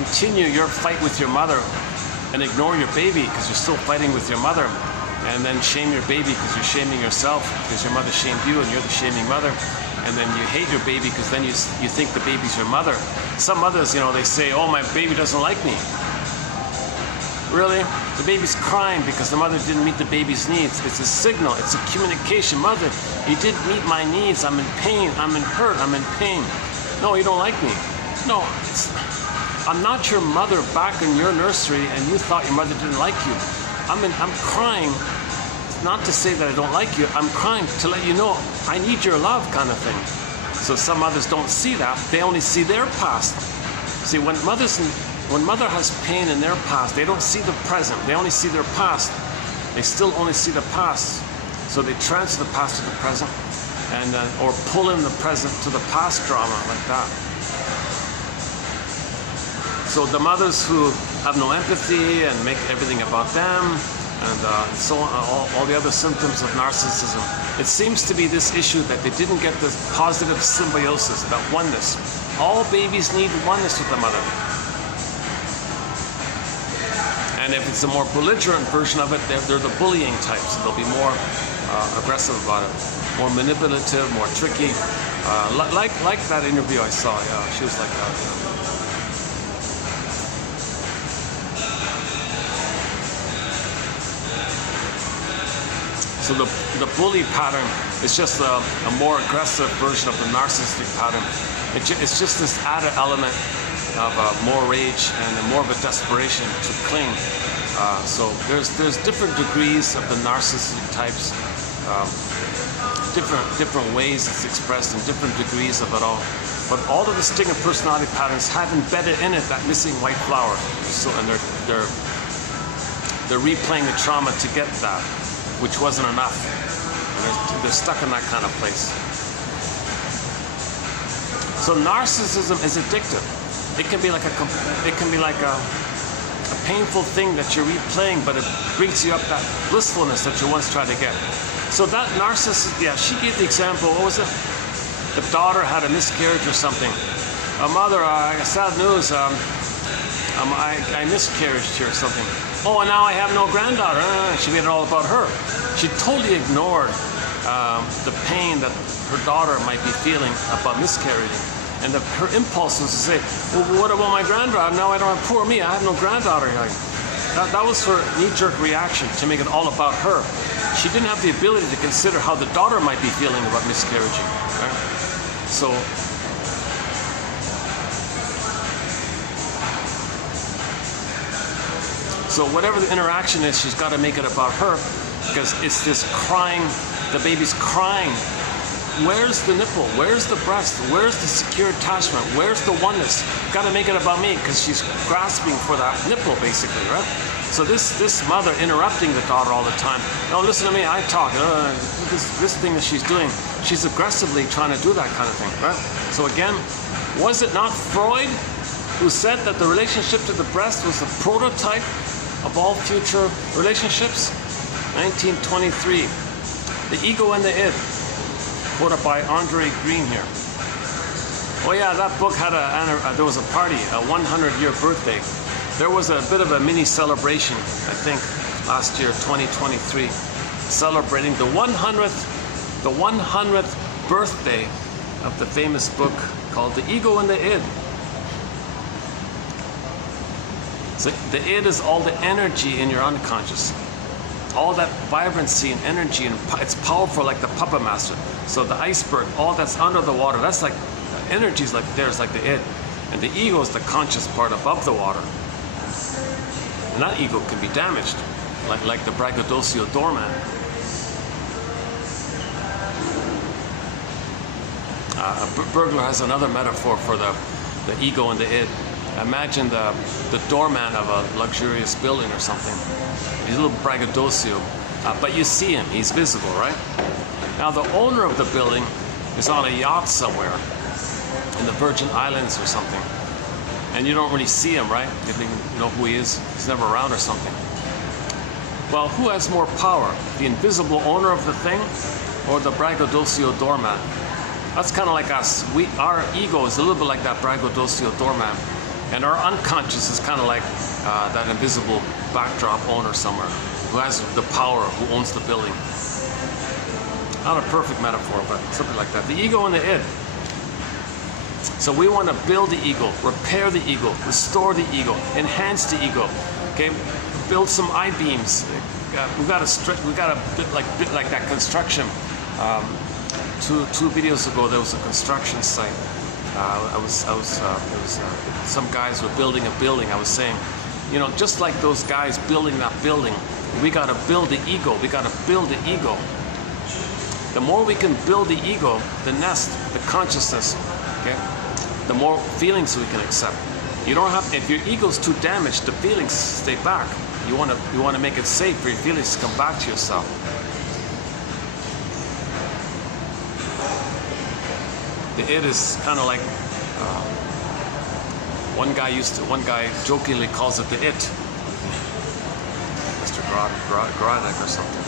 continue your fight with your mother and ignore your baby because you're still fighting with your mother, and then shame your baby because you're shaming yourself because your mother shamed you and you're the shaming mother, and then you hate your baby because then you think the baby's your mother. Some mothers, they say, oh, my baby doesn't like me. Really? The baby's crying because the mother didn't meet the baby's needs. It's a signal. It's a communication. Mother, you didn't meet my needs. I'm in pain. I'm in hurt. I'm in pain. No, you don't like me. No, I'm not your mother back in your nursery and you thought your mother didn't like you. I'm crying, not to say that I don't like you. I'm crying to let you know I need your love, kind of thing. So some mothers don't see that. They only see their past. See, when mother has pain in their past, they don't see the present. They only see their past. They still only see the past. So they transfer the past to the present, and or pull in the present to the past drama like that. So the mothers who have no empathy and make everything about them, and so on, all the other symptoms of narcissism, it seems to be this issue that they didn't get this positive symbiosis, that oneness. All babies need oneness with the mother. And if it's a more belligerent version of it, they're the bullying types. They'll be more aggressive about it, more manipulative, more tricky. Like that interview I saw, yeah, she was like that. Yeah. So the bully pattern is just a more aggressive version of the narcissistic pattern. It's just this added element of more rage and more of a desperation to cling. So there's different degrees of the narcissistic types, different ways it's expressed and different degrees of it all. But all of the distinct personality patterns have embedded in it that missing white flower. So and they're replaying the trauma to get that, which wasn't enough. And they're stuck in that kind of place. So narcissism is addictive. It can be like a painful thing that you're replaying, but it brings you up that blissfulness that you once tried to get. So that narcissist, yeah, she gave the example. What was it? The daughter had a miscarriage or something. Mother, sad news. I miscarried or something. Oh, and now I have no granddaughter. She made it all about her. She totally ignored the pain that her daughter might be feeling about miscarrying. And her impulse was to say, well, what about my granddaughter? Now I don't have, poor me, I have no granddaughter. That was her knee-jerk reaction, to make it all about her. She didn't have the ability to consider how the daughter might be feeling about miscarriaging. Right? So whatever the interaction is, she's got to make it about her, because it's this crying, the baby's crying. Where's the nipple? Where's the breast? Where's the secure attachment? Where's the oneness? Got to make it about me, because she's grasping for that nipple, basically, right? So this mother interrupting the daughter all the time. No, listen to me, I talk. This thing that she's doing, she's aggressively trying to do that kind of thing, right? So again, was it not Freud who said that the relationship to the breast was the prototype of all future relationships? 1923. The ego and the id. Quoted by Andre Green here. Oh yeah, that book had there was a party, a 100-year birthday. There was a bit of a mini celebration, I think, last year, 2023, celebrating the 100th birthday of the famous book called The Ego and the Id. So the id is all the energy in your unconscious. All that vibrancy and energy, and it's powerful like the puppet master. So the iceberg, all that's under the water, that's like, the energy's like there's like the id. And the ego is the conscious part above the water. And that ego can be damaged, like the braggadocio doorman. A burglar has another metaphor for the ego and the id. Imagine the doorman of a luxurious building or something. He's a little braggadocio, but you see him, he's visible, right? Now the owner of the building is on a yacht somewhere in the Virgin Islands or something. And you don't really see him, right? You don't even know who he is, he's never around or something. Well, who has more power? The invisible owner of the thing or the braggadocio doorman? That's kind of like us. Our ego is a little bit like that braggadocio doorman. And our unconscious is kind of like that invisible backdrop owner somewhere who has the power, who owns the building. Not a perfect metaphor, but something like that. The ego and the id. So we want to build the ego, repair the ego, restore the ego, enhance the ego. Okay, build some I-beams. We got to bit like that construction. Two videos ago, there was a construction site. Some guys were building a building. I was saying, you know, just like those guys building that building, we got to build the ego. We got to build the ego. The more we can build the ego, the nest, the consciousness, okay, the more feelings we can accept. You don't have, if your ego's too damaged, the feelings stay back. You want to make it safe for your feelings to come back to yourself. The id is kind of like one guy jokingly calls it the it, Mr. Gronik or something.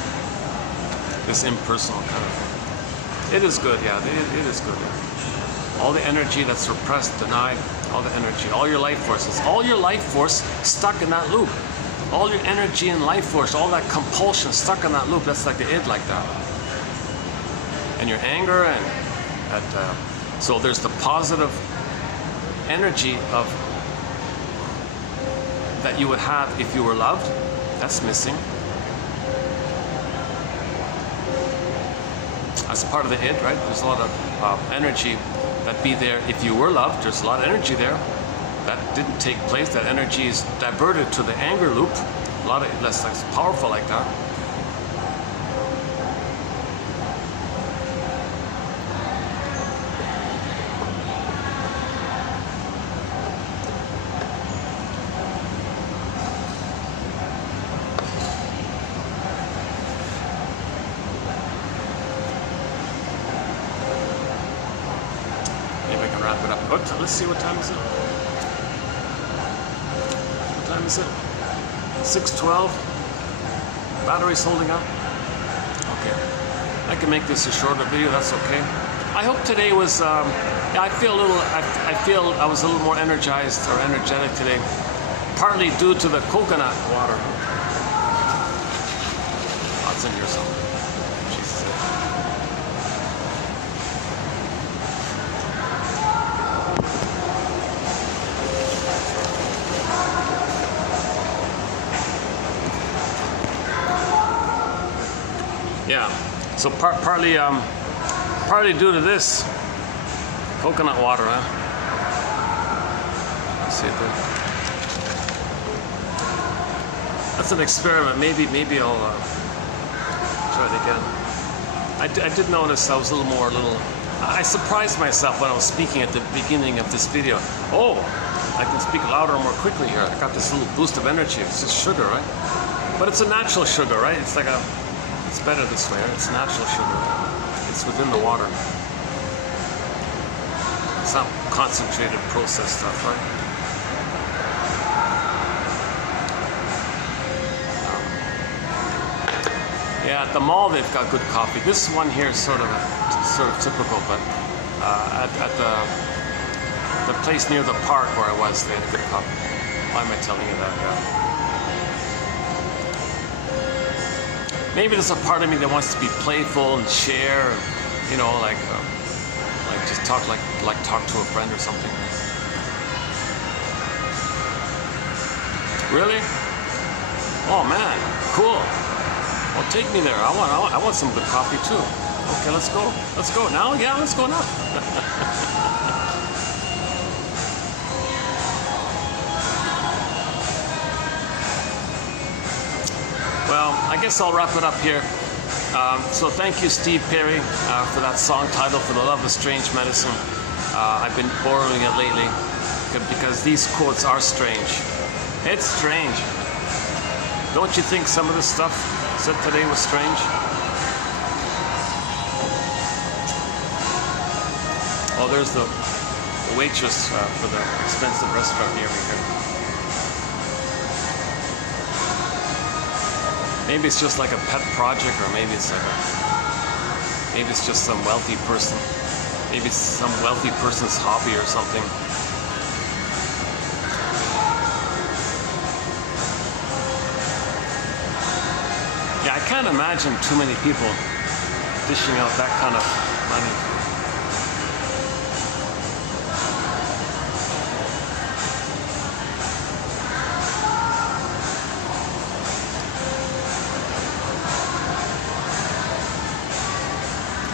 This impersonal kind of thing. It is good, yeah. It is good. Yeah. All the energy that's repressed, denied, all the energy, all your life forces, all your life force stuck in that loop. All your energy and life force, all that compulsion stuck in that loop. That's like the id, like that. And your anger and that. So there's the positive energy of that you would have if you were loved. That's missing. As part of the id, right? There's a lot of energy that be there if you were loved. There's a lot of energy there that didn't take place. That energy is diverted to the anger loop. A lot of less powerful like that. Let's see, what time is it? What time is it? 6:12. Battery's holding up. Okay. I can make this a shorter video. That's okay. I hope today was. I feel a little. I feel I was a little more energized or energetic today, partly due to the coconut water. Oh, it's in here somewhere. Jesus. Yeah, so partly due to this coconut water, huh? See it there? That's an experiment. Maybe I'll try it again. I did notice I was a little. I surprised myself when I was speaking at the beginning of this video. Oh, I can speak louder and more quickly here. I got this little boost of energy. It's just sugar, right? But it's a natural sugar, right? It's like it's better this way, right? It's natural sugar. It's within the water. It's not concentrated processed stuff, right? Yeah, at the mall they've got good coffee. This one here is sort of typical, but at the place near the park where I was, they had good coffee. Why am I telling you that? Yeah. Maybe there's a part of me that wants to be playful and share, you know, like just talk like talk to a friend or something. Really? Oh man, cool. Well, take me there. I want some good coffee too. Okay, let's go. Let's go now. Yeah, let's go now. Well, I guess I'll wrap it up here. So thank you, Steve Perry, for that song title, For the Love of Strange Medicine. I've been borrowing it lately because these quotes are strange. It's strange. Don't you think some of the stuff said today was strange? Oh, there's the waitress for the expensive restaurant near me here. Maybe it's just like a pet project, or maybe it's just some wealthy person. Maybe it's some wealthy person's hobby or something. can't imagine too many people dishing out that kind of money.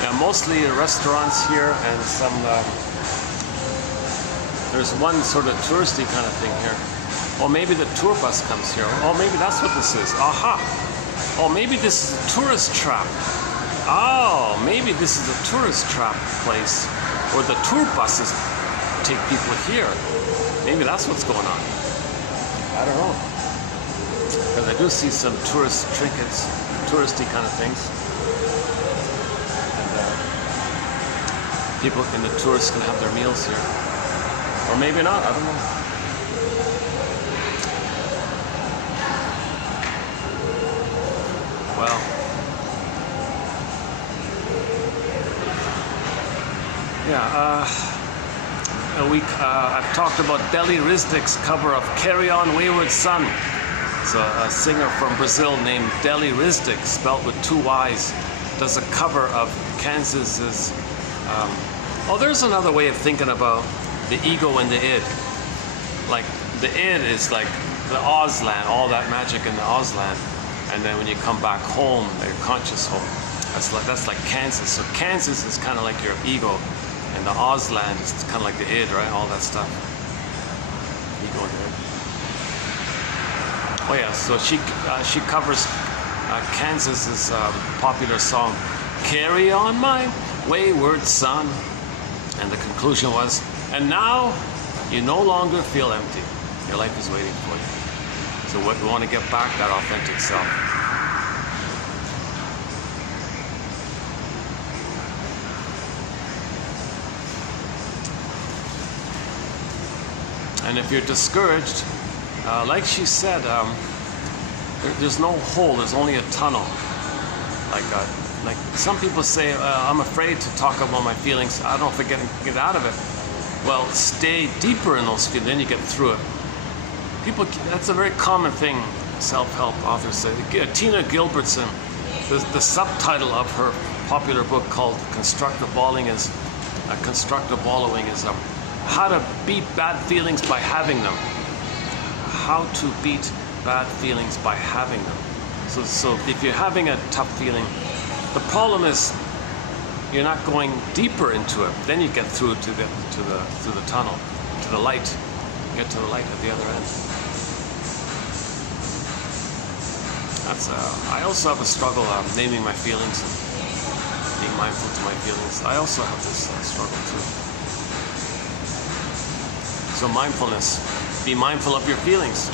Yeah, mostly restaurants here and some, there's one sort of touristy kind of thing here. Or maybe the tour bus comes here. Oh, maybe that's what this is. Aha! Oh, maybe this is a tourist trap. Oh, maybe this is a tourist trap place where the tour buses take people here. Maybe that's what's going on. I don't know. Because I do see some tourist trinkets, touristy kind of things. And people and the tourists can have their meals here. Or maybe not, I don't know. Well, yeah, I've talked about Deli Rizdik's cover of Carry On Wayward Son. It's a singer from Brazil named Deli Rizdik, spelled with 2 Y's, does a cover of Kansas's. There's another way of thinking about the ego and the id. Like, the id is like the Ausland, all that magic in the Ausland. And then when you come back home, your conscious home, that's like Kansas. So Kansas is kind of like your ego, and the Ausland is kind of like the id, right? All that stuff. Ego and id. Oh yeah, so she covers Kansas's popular song, "Carry On My Wayward Son," and the conclusion was, "And now you no longer feel empty. Your life is waiting for you." So what we want to get back, that authentic self. And if you're discouraged, like she said, there's no hole, there's only a tunnel. Like some people say, I'm afraid to talk about my feelings, I don't forget to get out of it. Well, stay deeper in those feelings, then you get through it. People, that's a very common thing, self-help authors say. Tina Gilbertson, the subtitle of her popular book called Constructive Wallowing is How to Beat Bad Feelings by Having Them. How to beat bad feelings by having them. So if you're having a tough feeling, the problem is you're not going deeper into it. Then you get through to the tunnel, to the light. You get to the light at the other end. I also have a struggle naming my feelings and being mindful to my feelings. I also have this struggle too. So mindfulness, be mindful of your feelings.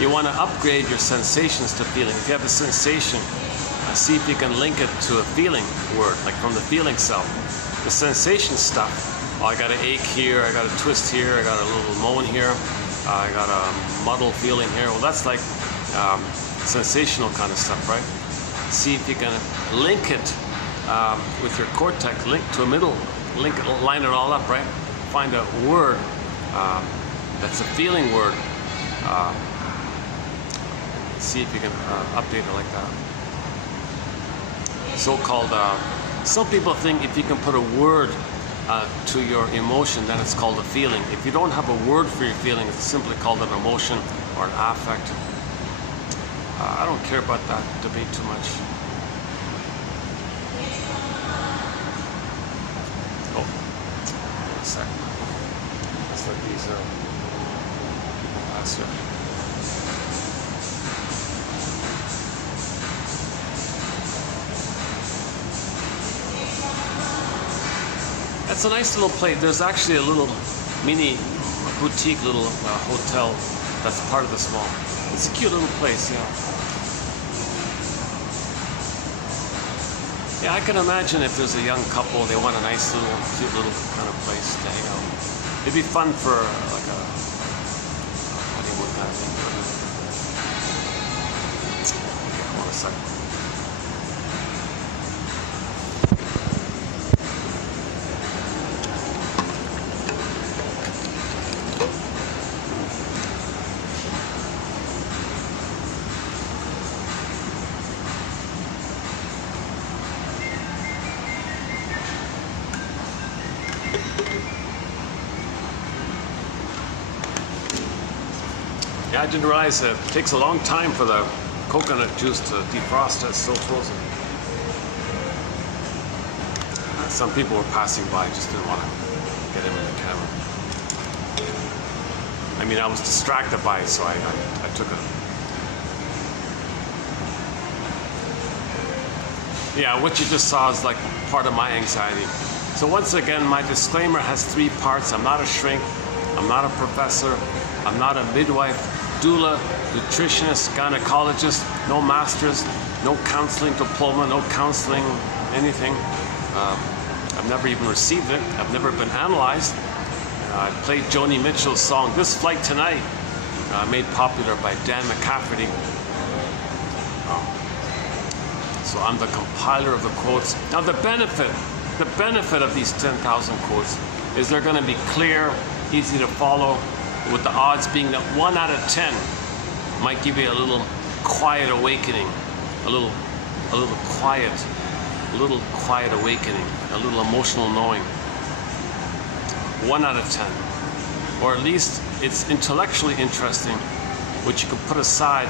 You want to upgrade your sensations to feeling. If you have a sensation, see if you can link it to a feeling word, like from the feeling self. The sensation stuff, I got an ache here, I got a twist here, I got a little moan here, I got a muddle feeling here. Well, that's like sensational kind of stuff, right? See if you can link it with your cortex, link to a middle, line it all up, right? Find a word that's a feeling word. See if you can update it like that. So-called, some people think if you can put a word to your emotion, then it's called a feeling. If you don't have a word for your feeling, it's simply called an emotion or an affect. I don't care about that debate too much. Oh, wait a second. Let's let these people pass here. It's a nice little place. There's actually a little mini boutique little hotel that's part of this mall. It's a cute little place, yeah. Yeah, I can imagine if there's a young couple, they want a nice little, cute little kind of place to hang out. It'd be fun for like a honeymoon kind of thing. Hold on a second. Yeah, I didn't realize it takes a long time for the coconut juice to defrost. It's so frozen. Some people were passing by, just didn't want to get him in the camera. I mean, I was distracted by it, so I took it. Yeah, what you just saw is like part of my anxiety. So once again, my disclaimer has 3 parts. I'm not a shrink. I'm not a professor. I'm not a midwife, doula, nutritionist, gynecologist, no masters, no counseling diploma, no counseling anything. I've never even received it. I've never been analyzed. I played Joni Mitchell's song, This Flight Tonight, made popular by Dan McCafferty. So I'm the compiler of the quotes. Now the benefit of these 10,000 quotes is they're going to be clear, easy to follow, with the odds being that 1 out of 10 might give you a little quiet awakening, a little quiet awakening, a little emotional knowing. 1 out of 10. Or at least it's intellectually interesting, which you can put aside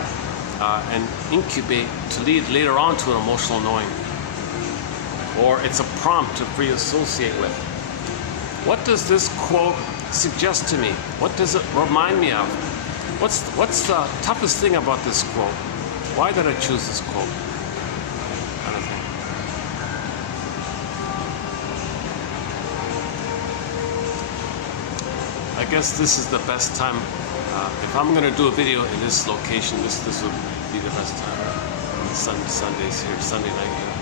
and incubate to lead later on to an emotional knowing. Or it's a prompt to pre-associate with. What does this quote suggest to me? What does it remind me of? What's the toughest thing about this quote? Why did I choose this quote? Kind of thing. I guess this is the best time. If I'm going to do a video in this location, this would be the best time. Sundays here, Sunday night here.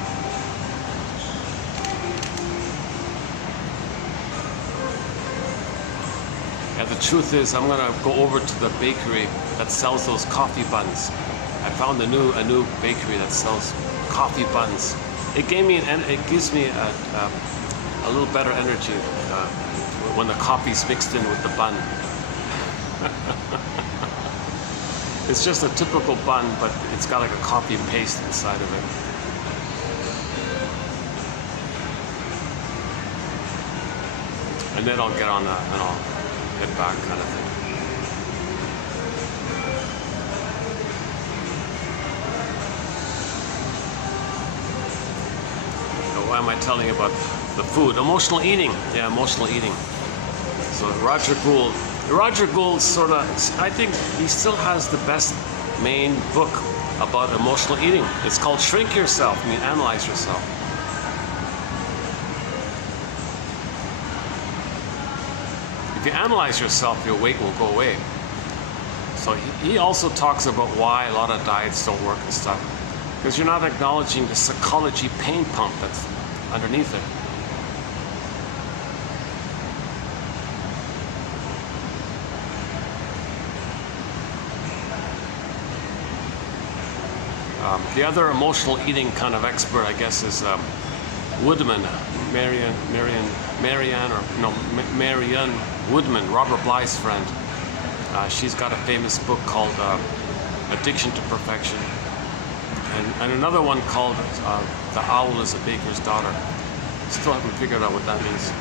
Yeah, the truth is, I'm going to go over to the bakery that sells those coffee buns. I found a new bakery that sells coffee buns. It gives me a little better energy when the coffee's mixed in with the bun. It's just a typical bun, but it's got like a coffee paste inside of it. And then I'll get on that and I'll head back, kind of thing. So why am I telling you about the food? Emotional eating. Yeah, emotional eating. So Roger Gould sort of, I think he still has the best main book about emotional eating. It's called Shrink Yourself, I mean Analyze Yourself. If you analyze yourself, your weight will go away. So he also talks about why a lot of diets don't work and stuff. Because you're not acknowledging the psychology pain pump that's underneath it. The other emotional eating kind of expert, I guess, is Woodman, Marianne Woodman, Robert Bly's friend. She's got a famous book called Addiction to Perfection. And another one called The Owl is a Baker's Daughter. Still haven't figured out what that means.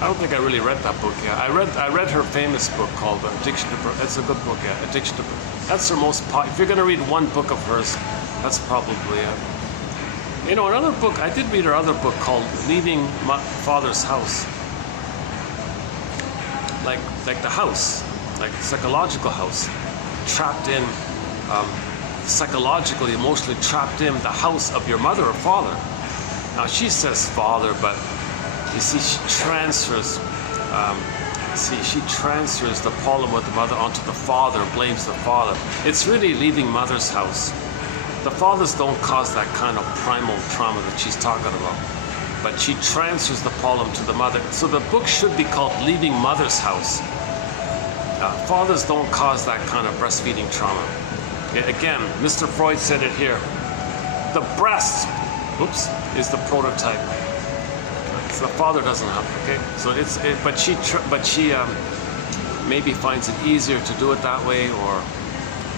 I don't think I really read that book yet. I read her famous book called Addiction to Perfection. It's a good book, yeah. Addiction to Perfection. That's her most popular. If you're going to read one book of hers, that's probably it. You know, another book, I did read her other book called Leaving My Father's House. Like the house, like the psychological house. Trapped in, psychologically, emotionally trapped in the house of your mother or father. Now she says father, but you see, she transfers the problem with the mother onto the father, blames the father. It's really leaving mother's house. The fathers don't cause that kind of primal trauma that she's talking about, but she transfers the problem to the mother. So the book should be called Leaving Mother's House. Fathers don't cause that kind of breastfeeding trauma. Again, Mr. Freud said it here. The breast, is the prototype. So the father doesn't have, okay? So but she maybe finds it easier to do it that way,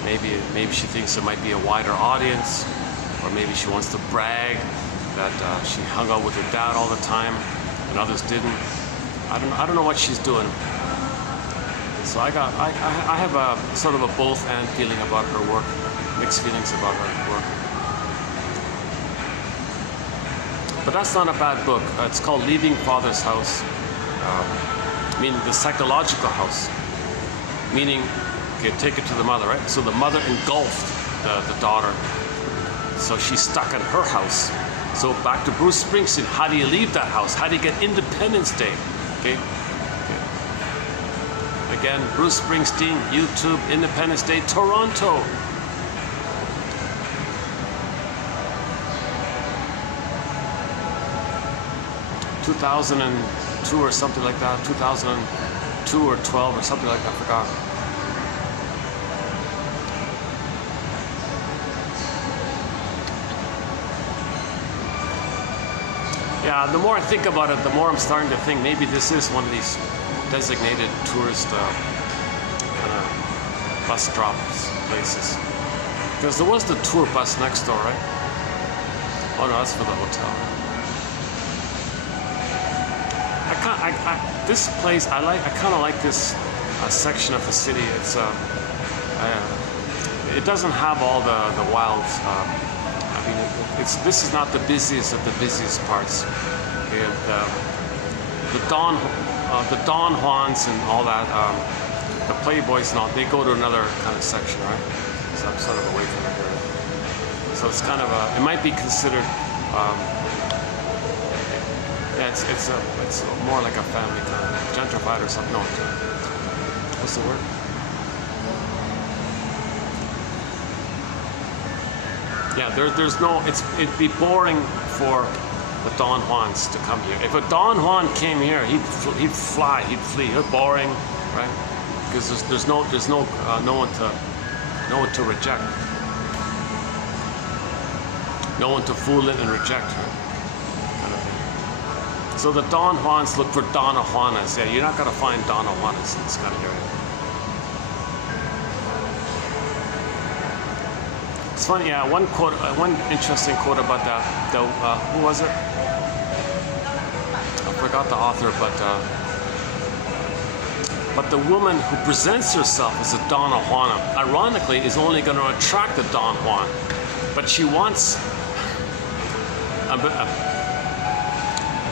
Maybe she thinks there might be a wider audience, or maybe she wants to brag that she hung out with her dad all the time and others didn't. I don't know what she's doing. So I have a sort of a both and feeling about her work, mixed feelings about her work. But that's not a bad book. It's called Leaving Father's House, meaning the psychological house, meaning, okay, take it to the mother, right? So the mother engulfed the daughter, so she's stuck in her house. So back to Bruce Springsteen, how do you leave that house? How do you get Independence Day? Okay. Again, Bruce Springsteen, YouTube, Independence Day, Toronto. ...2002 or something like that, 2002 or 12 or something like that, I forgot. Yeah, the more I think about it, the more I'm starting to think maybe this is one of these designated tourist kind of bus drops places. Because there was the tour bus next door, right? Oh no, that's for the hotel. This place, I kind of like this section of the city. It's it doesn't have all the wild. I mean, this is not the busiest of the busiest parts. Okay, the Don Juans and all that, the Playboys and all, they go to another kind of section, right? So I'm sort of away from it here. So it's kind of it might be considered. Yeah, it's more like a family kind of gentrified or something. No, what's the word? Yeah, there's no. It'd be boring for the Don Juans to come here. If a Don Juan came here, he'd fly, he'd flee. They're boring, right? Because there's no one to reject, no one to fool in and reject. Right? So the Don Juans look for Donna Juanas. Yeah, you're not going to find Donna Juanas in this kind of area. It's funny, yeah, one interesting quote about that, who was it? I forgot the author, but the woman who presents herself as a Donna Juana, ironically, is only going to attract the Don Juan. But she wants a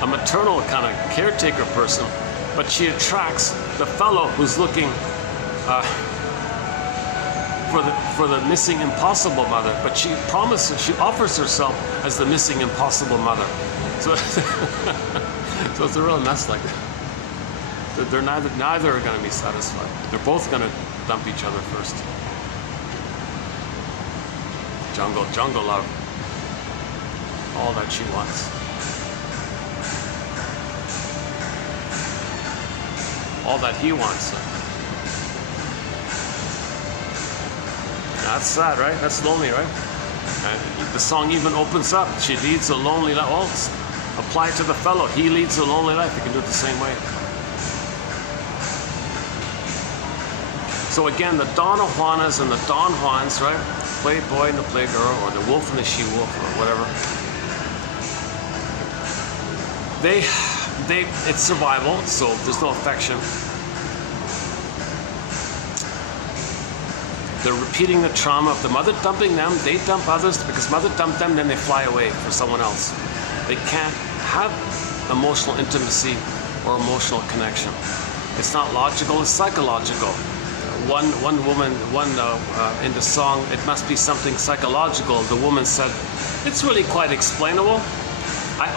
maternal kind of caretaker person, but she attracts the fellow who's looking for the missing impossible mother, but she offers herself as the missing impossible mother. So, so it's a real mess like that. They're neither are going to be satisfied. They're both going to dump each other first. Jungle love. All that she wants. All that he wants. That's sad, right? That's lonely, right? And the song even opens up. She leads a lonely life. Well, apply it to the fellow. He leads a lonely life. You can do it the same way. So again, the Donna Juanas and the Don Juans, right? Playboy and the Playgirl, or the wolf and the she-wolf, or whatever. It's survival, so there's no affection. They're repeating the trauma of the mother dumping them. They dump others because mother dumped them, then they fly away for someone else. They can't have emotional intimacy or emotional connection. It's not logical, it's psychological. One woman, in the song, it must be something psychological. The woman said, it's really quite explainable. I'm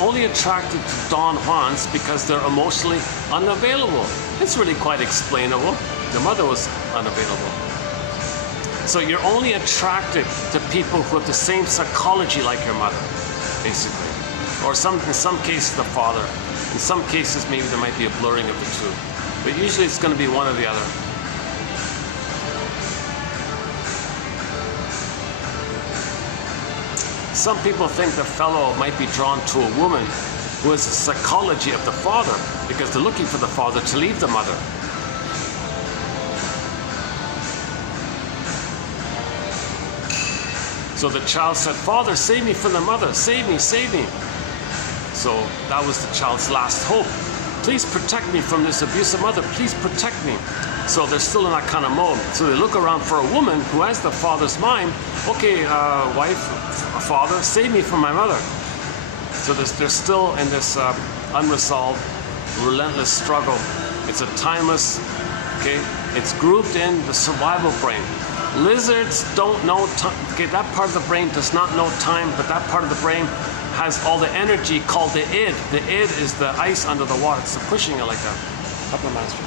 only attracted to Don Juans because they're emotionally unavailable. It's really quite explainable. The mother was unavailable. So you're only attracted to people who have the same psychology like your mother, basically. Or in some cases, the father. In some cases, maybe there might be a blurring of the two. But usually it's going to be one or the other. Some people think the fellow might be drawn to a woman who has the psychology of the father because they're looking for the father to leave the mother. So the child said, "Father, save me from the mother. Save me, save me." So that was the child's last hope. "Please protect me from this abusive mother. Please protect me." So they're still in that kind of mode. So they look around for a woman who has the father's mind. "Okay, wife, father, save me from my mother." So they're still in this unresolved, relentless struggle. It's a timeless, okay? It's grouped in the survival brain. Lizards don't know time. Okay, that part of the brain does not know time, but that part of the brain has all the energy called the id. The id is the ice under the water. It's the pushing it like that. Up the master.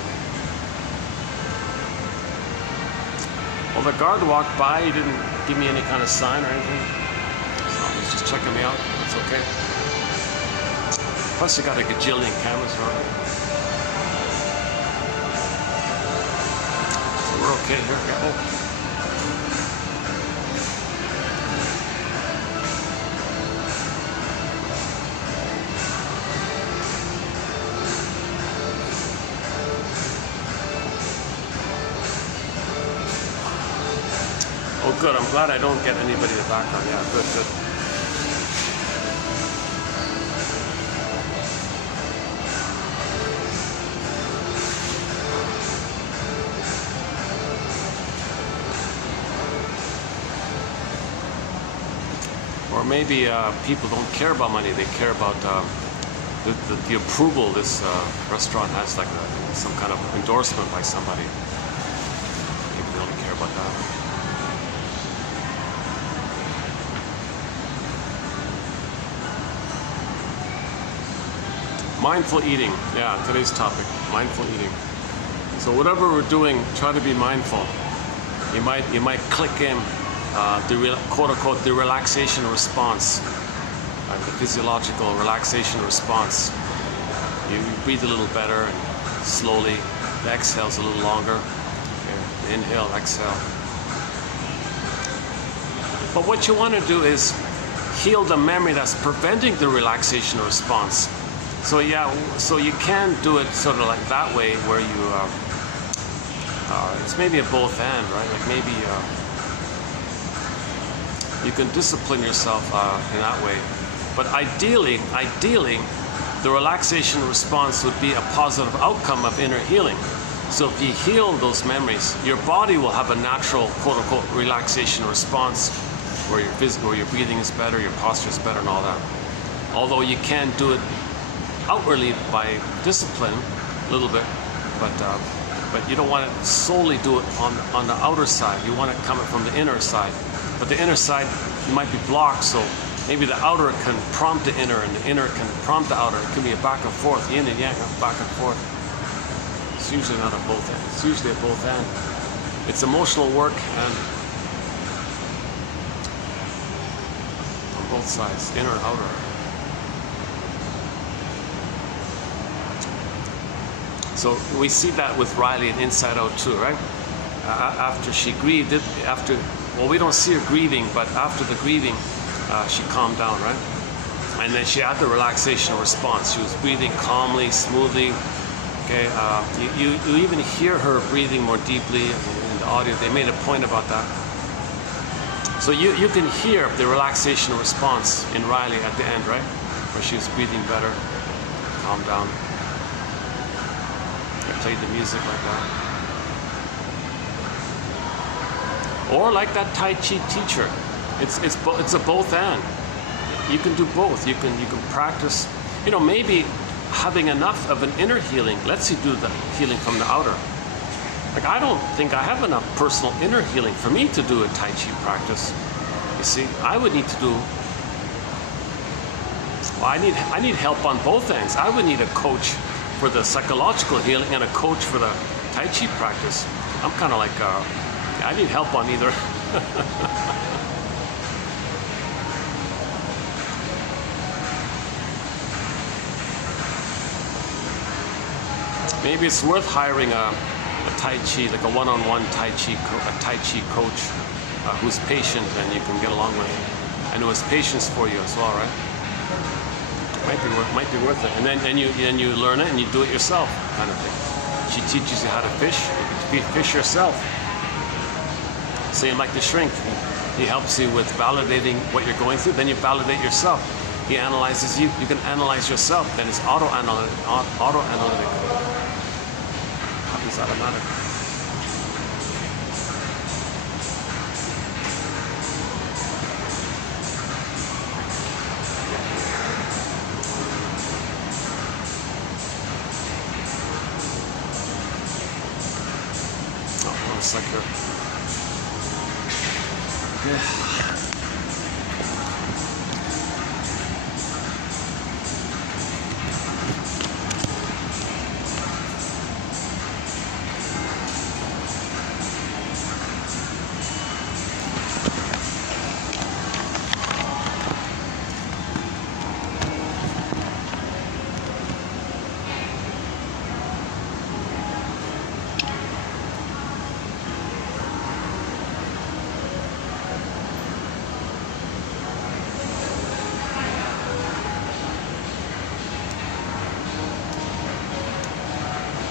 Well, the guard walked by. He didn't give me any kind of sign or anything. So he's just checking me out. That's okay. Plus, you got a gajillion cameras around. So we're okay here. Yeah. Oh. Oh, good. I'm glad I don't get anybody in the background. Yeah, good, good. Or maybe people don't care about money. They care about the approval this restaurant has, like some kind of endorsement by somebody. People don't care about that. Mindful eating, yeah, today's topic, mindful eating. So whatever we're doing, try to be mindful. You might click in the quote unquote the relaxation response, the physiological relaxation response. You breathe a little better and slowly. The exhale's a little longer. Okay. Inhale, exhale. But what you want to do is heal the memory that's preventing the relaxation response. So yeah, so you can do it sort of like that way, where you it's maybe a both and, right? Like maybe you can discipline yourself in that way. But ideally, the relaxation response would be a positive outcome of inner healing. So if you heal those memories, your body will have a natural quote-unquote relaxation response, where your breathing is better, your posture is better, and all that. Although you can do it outwardly by discipline a little bit, but you don't want to solely do it on the outer side. You want it coming from the inner side. But the inner side might be blocked, so maybe the outer can prompt the inner, and the inner can prompt the outer. It can be a back and forth, yin and yang, back and forth. It's usually not at both ends. It's usually at both ends. It's emotional work, and on both sides, inner and outer. So we see that with Riley in Inside Out too, right? After she grieved, well, we don't see her grieving, but after the grieving, she calmed down, right? And then she had the relaxation response. She was breathing calmly, smoothly. Okay, you even hear her breathing more deeply in the audio. They made a point about that. So you can hear the relaxation response in Riley at the end, right? Where she was breathing better, calmed down. I played the music like that. Or like that Tai Chi teacher. It's a both and. You can do both. You can practice. You know, maybe having enough of an inner healing lets you do the healing from the outer. Like, I don't think I have enough personal inner healing for me to do a Tai Chi practice. You see, I would need to do. Well, I need help on both ends. I would need a coach for the psychological healing and a coach for the Tai Chi practice. I'm kind of like, I need help on either. Maybe it's worth hiring a Tai Chi, like a one-on-one Tai Chi coach who's patient and you can get along with, and who has patience for you as well, right? Might be worth it. And then you learn it and you do it yourself, kind of thing. She teaches you how to fish. You can fish yourself. Same like the shrink. He helps you with validating what you're going through. Then you validate yourself. He analyzes you. You can analyze yourself. Then it's auto-analytic. Happens automatically. Oh, it's like yeah.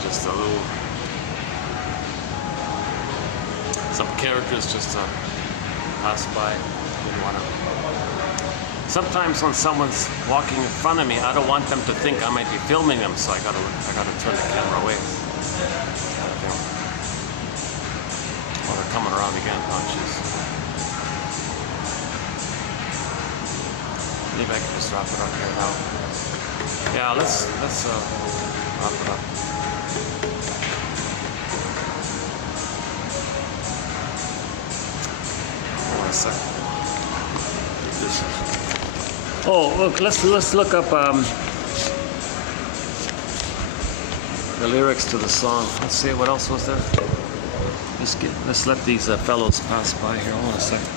Just a little, some characters just pass by. Didn't want to. Sometimes when someone's walking in front of me, I don't want them to think I might be filming them, so I gotta turn the camera away. Oh, they're coming around again. Oh, jeez. Maybe I can just wrap it up here now. Yeah, let's wrap it up. Oh, look! Let's look up the lyrics to the song. Let's see what else was there. Let's let these fellows pass by here. Hold on a second.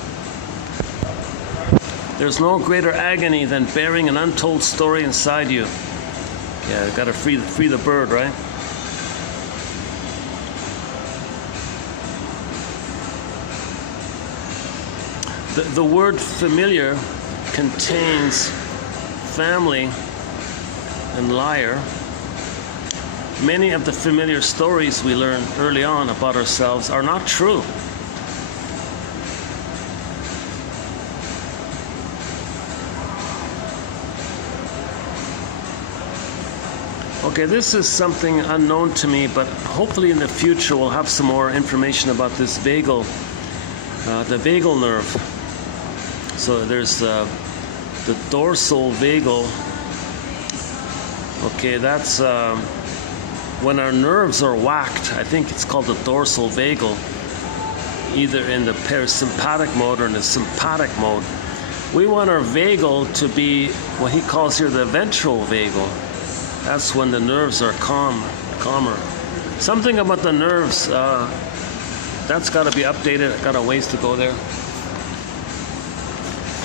There's no greater agony than bearing an untold story inside you. Yeah, got to free the bird, right? The word familiar contains family and liar. Many of the familiar stories we learn early on about ourselves are not true. Okay, this is something unknown to me, but hopefully in the future we'll have some more information about this vagal, the vagal nerve. So there's the dorsal vagal. Okay, that's when our nerves are whacked. I think it's called the dorsal vagal, either in the parasympathetic mode or in the sympathetic mode. We want our vagal to be what he calls here the ventral vagal. That's when the nerves are calmer. Something about the nerves, that's got to be updated. Got a ways to go there.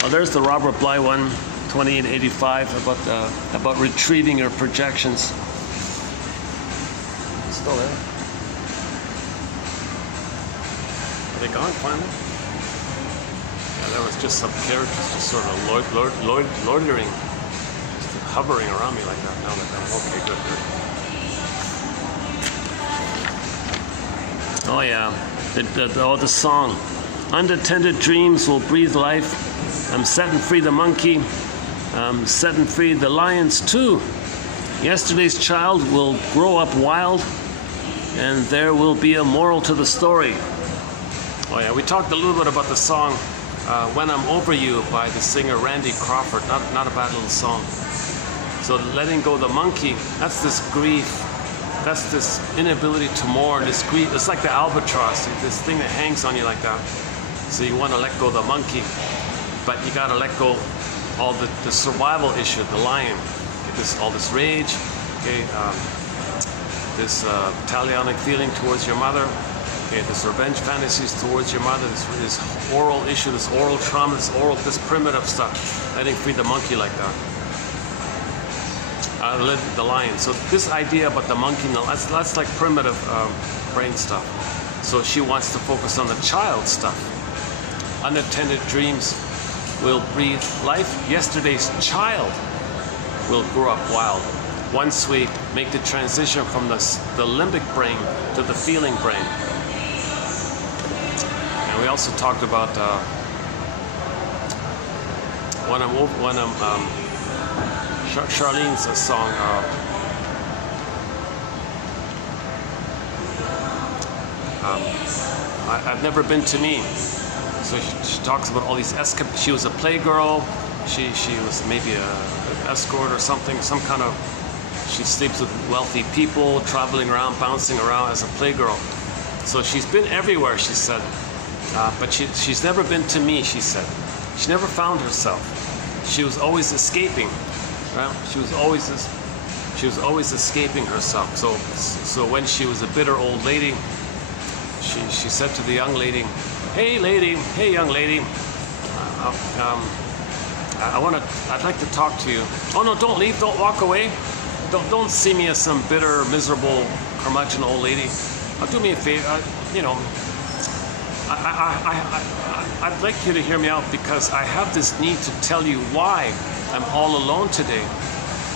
Oh, there's the Robert Bly one, 2885, about retrieving your projections. It's still there. Are they gone finally? Yeah, there was just some characters just sort of loitering, just hovering around me like that. Now they're gone. Okay, good. Oh yeah, the song. Unattended dreams will breathe life. I'm setting free the monkey. I'm setting free the lions too. Yesterday's child will grow up wild, and there will be a moral to the story. Oh yeah, we talked a little bit about the song When I'm Over You by the singer Randy Crawford. Not a bad little song. So letting go the monkey, that's this grief. That's this inability to mourn, this grief. It's like the albatross, this thing that hangs on you like that. So you want to let go the monkey, but you got to let go all the survival issue, the lion. All this rage, okay, this Italianic feeling towards your mother, okay, this revenge fantasies towards your mother, this oral issue, this oral trauma, this primitive stuff. Letting free the monkey like that. Let the lion. So this idea about the monkey, that's like primitive brain stuff. So she wants to focus on the child stuff. Unattended dreams will breathe life. Yesterday's child will grow up wild. Once we make the transition from the limbic brain to the feeling brain. And we also talked about Charlene's song. I've never been to me. So she talks about all these escapades. She was a playgirl. She was maybe an escort or something. Some kind of. She sleeps with wealthy people, traveling around, bouncing around as a playgirl. So she's been everywhere, she said. But she's never been to me, she said. She never found herself. She was always escaping. Right? She was always escaping herself. So when she was a bitter old lady, she said to the young lady, hey young lady, I'd like to talk to you. Oh no, don't leave, don't walk away. Don't see me as some bitter, miserable, curmudgeon old lady. Do me a favor, I'd like you to hear me out, because I have this need to tell you why I'm all alone today,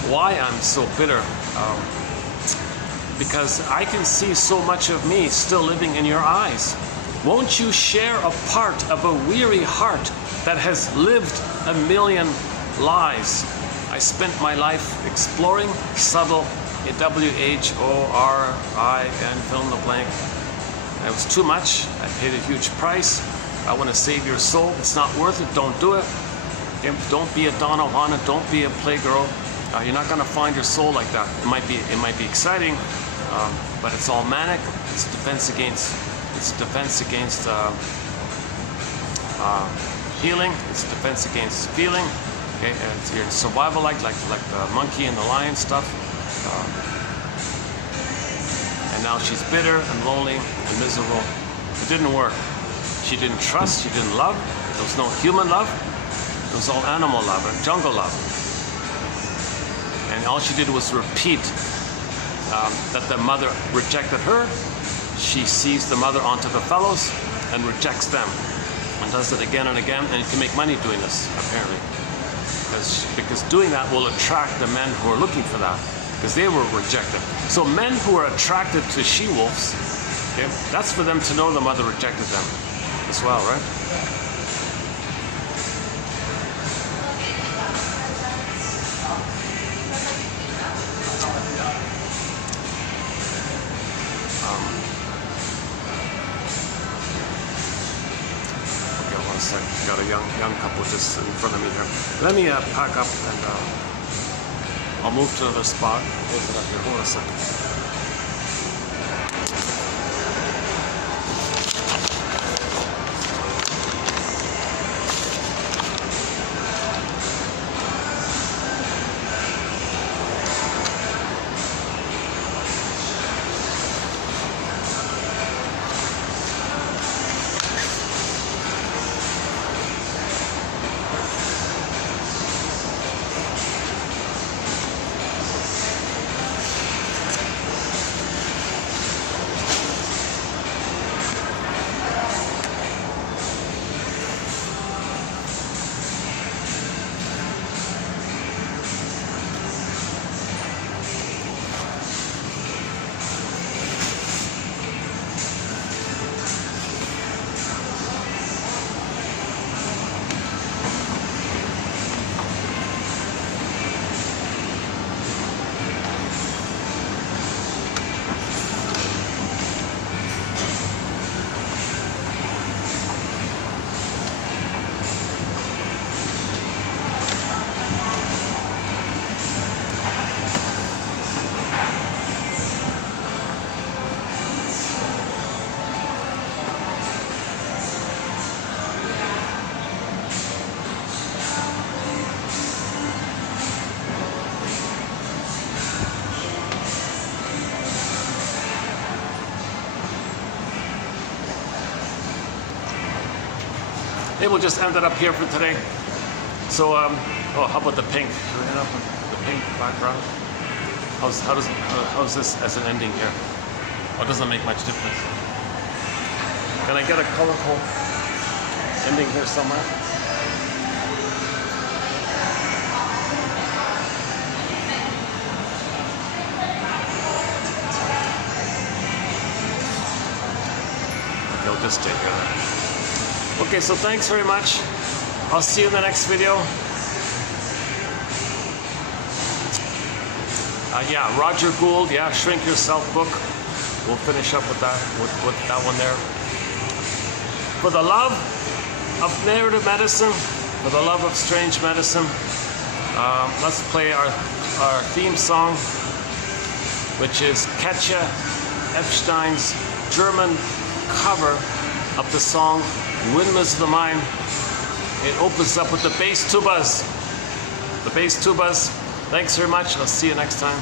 why I'm so bitter. Because I can see so much of me still living in your eyes. Won't you share a part of a weary heart that has lived a million lies? I spent my life exploring, subtle, WHORIN, fill in the blank. It was too much. I paid a huge price. I want to save your soul. It's not worth it. Don't do it. Don't be a Donna Juana. Don't be a playgirl. You're not going to find your soul like that. It might be exciting, but it's all manic. It's defense against healing. It's defense against feeling. Okay, and you're in survival like the monkey and the lion stuff. And now she's bitter and lonely and miserable. It didn't work. She didn't trust. She didn't love. There was no human love. It was all animal love and jungle love. And all she did was repeat that the mother rejected her. She sees the mother onto the fellows and rejects them, and does it again and again. And you can make money doing this, apparently, because doing that will attract the men who are looking for that, because they were rejected. So men who are attracted to she-wolves, okay, that's for them to know the mother rejected them as well, right? Got a young couple just in front of me here. Let me pack up, and I'll move to another spot. Close it up here. Hold on a second. Hey, we'll just end it up here for today. So, how about the pink? Should we end up with the pink background? How's this as an ending here? Oh, it doesn't make much difference. Can I get a colorful ending here somewhere? Okay, I'll just stay here then. Okay, so thanks very much. I'll see you in the next video. Yeah, Roger Gould, yeah, Shrink Yourself book. We'll finish up with that one there. For the love of narrative medicine, for the love of strange medicine, let's play our theme song, which is Katja Epstein's German cover of the song Windmills of the Mind. It opens up with the bass tubas. The bass tubas. Thanks very much. I'll see you next time.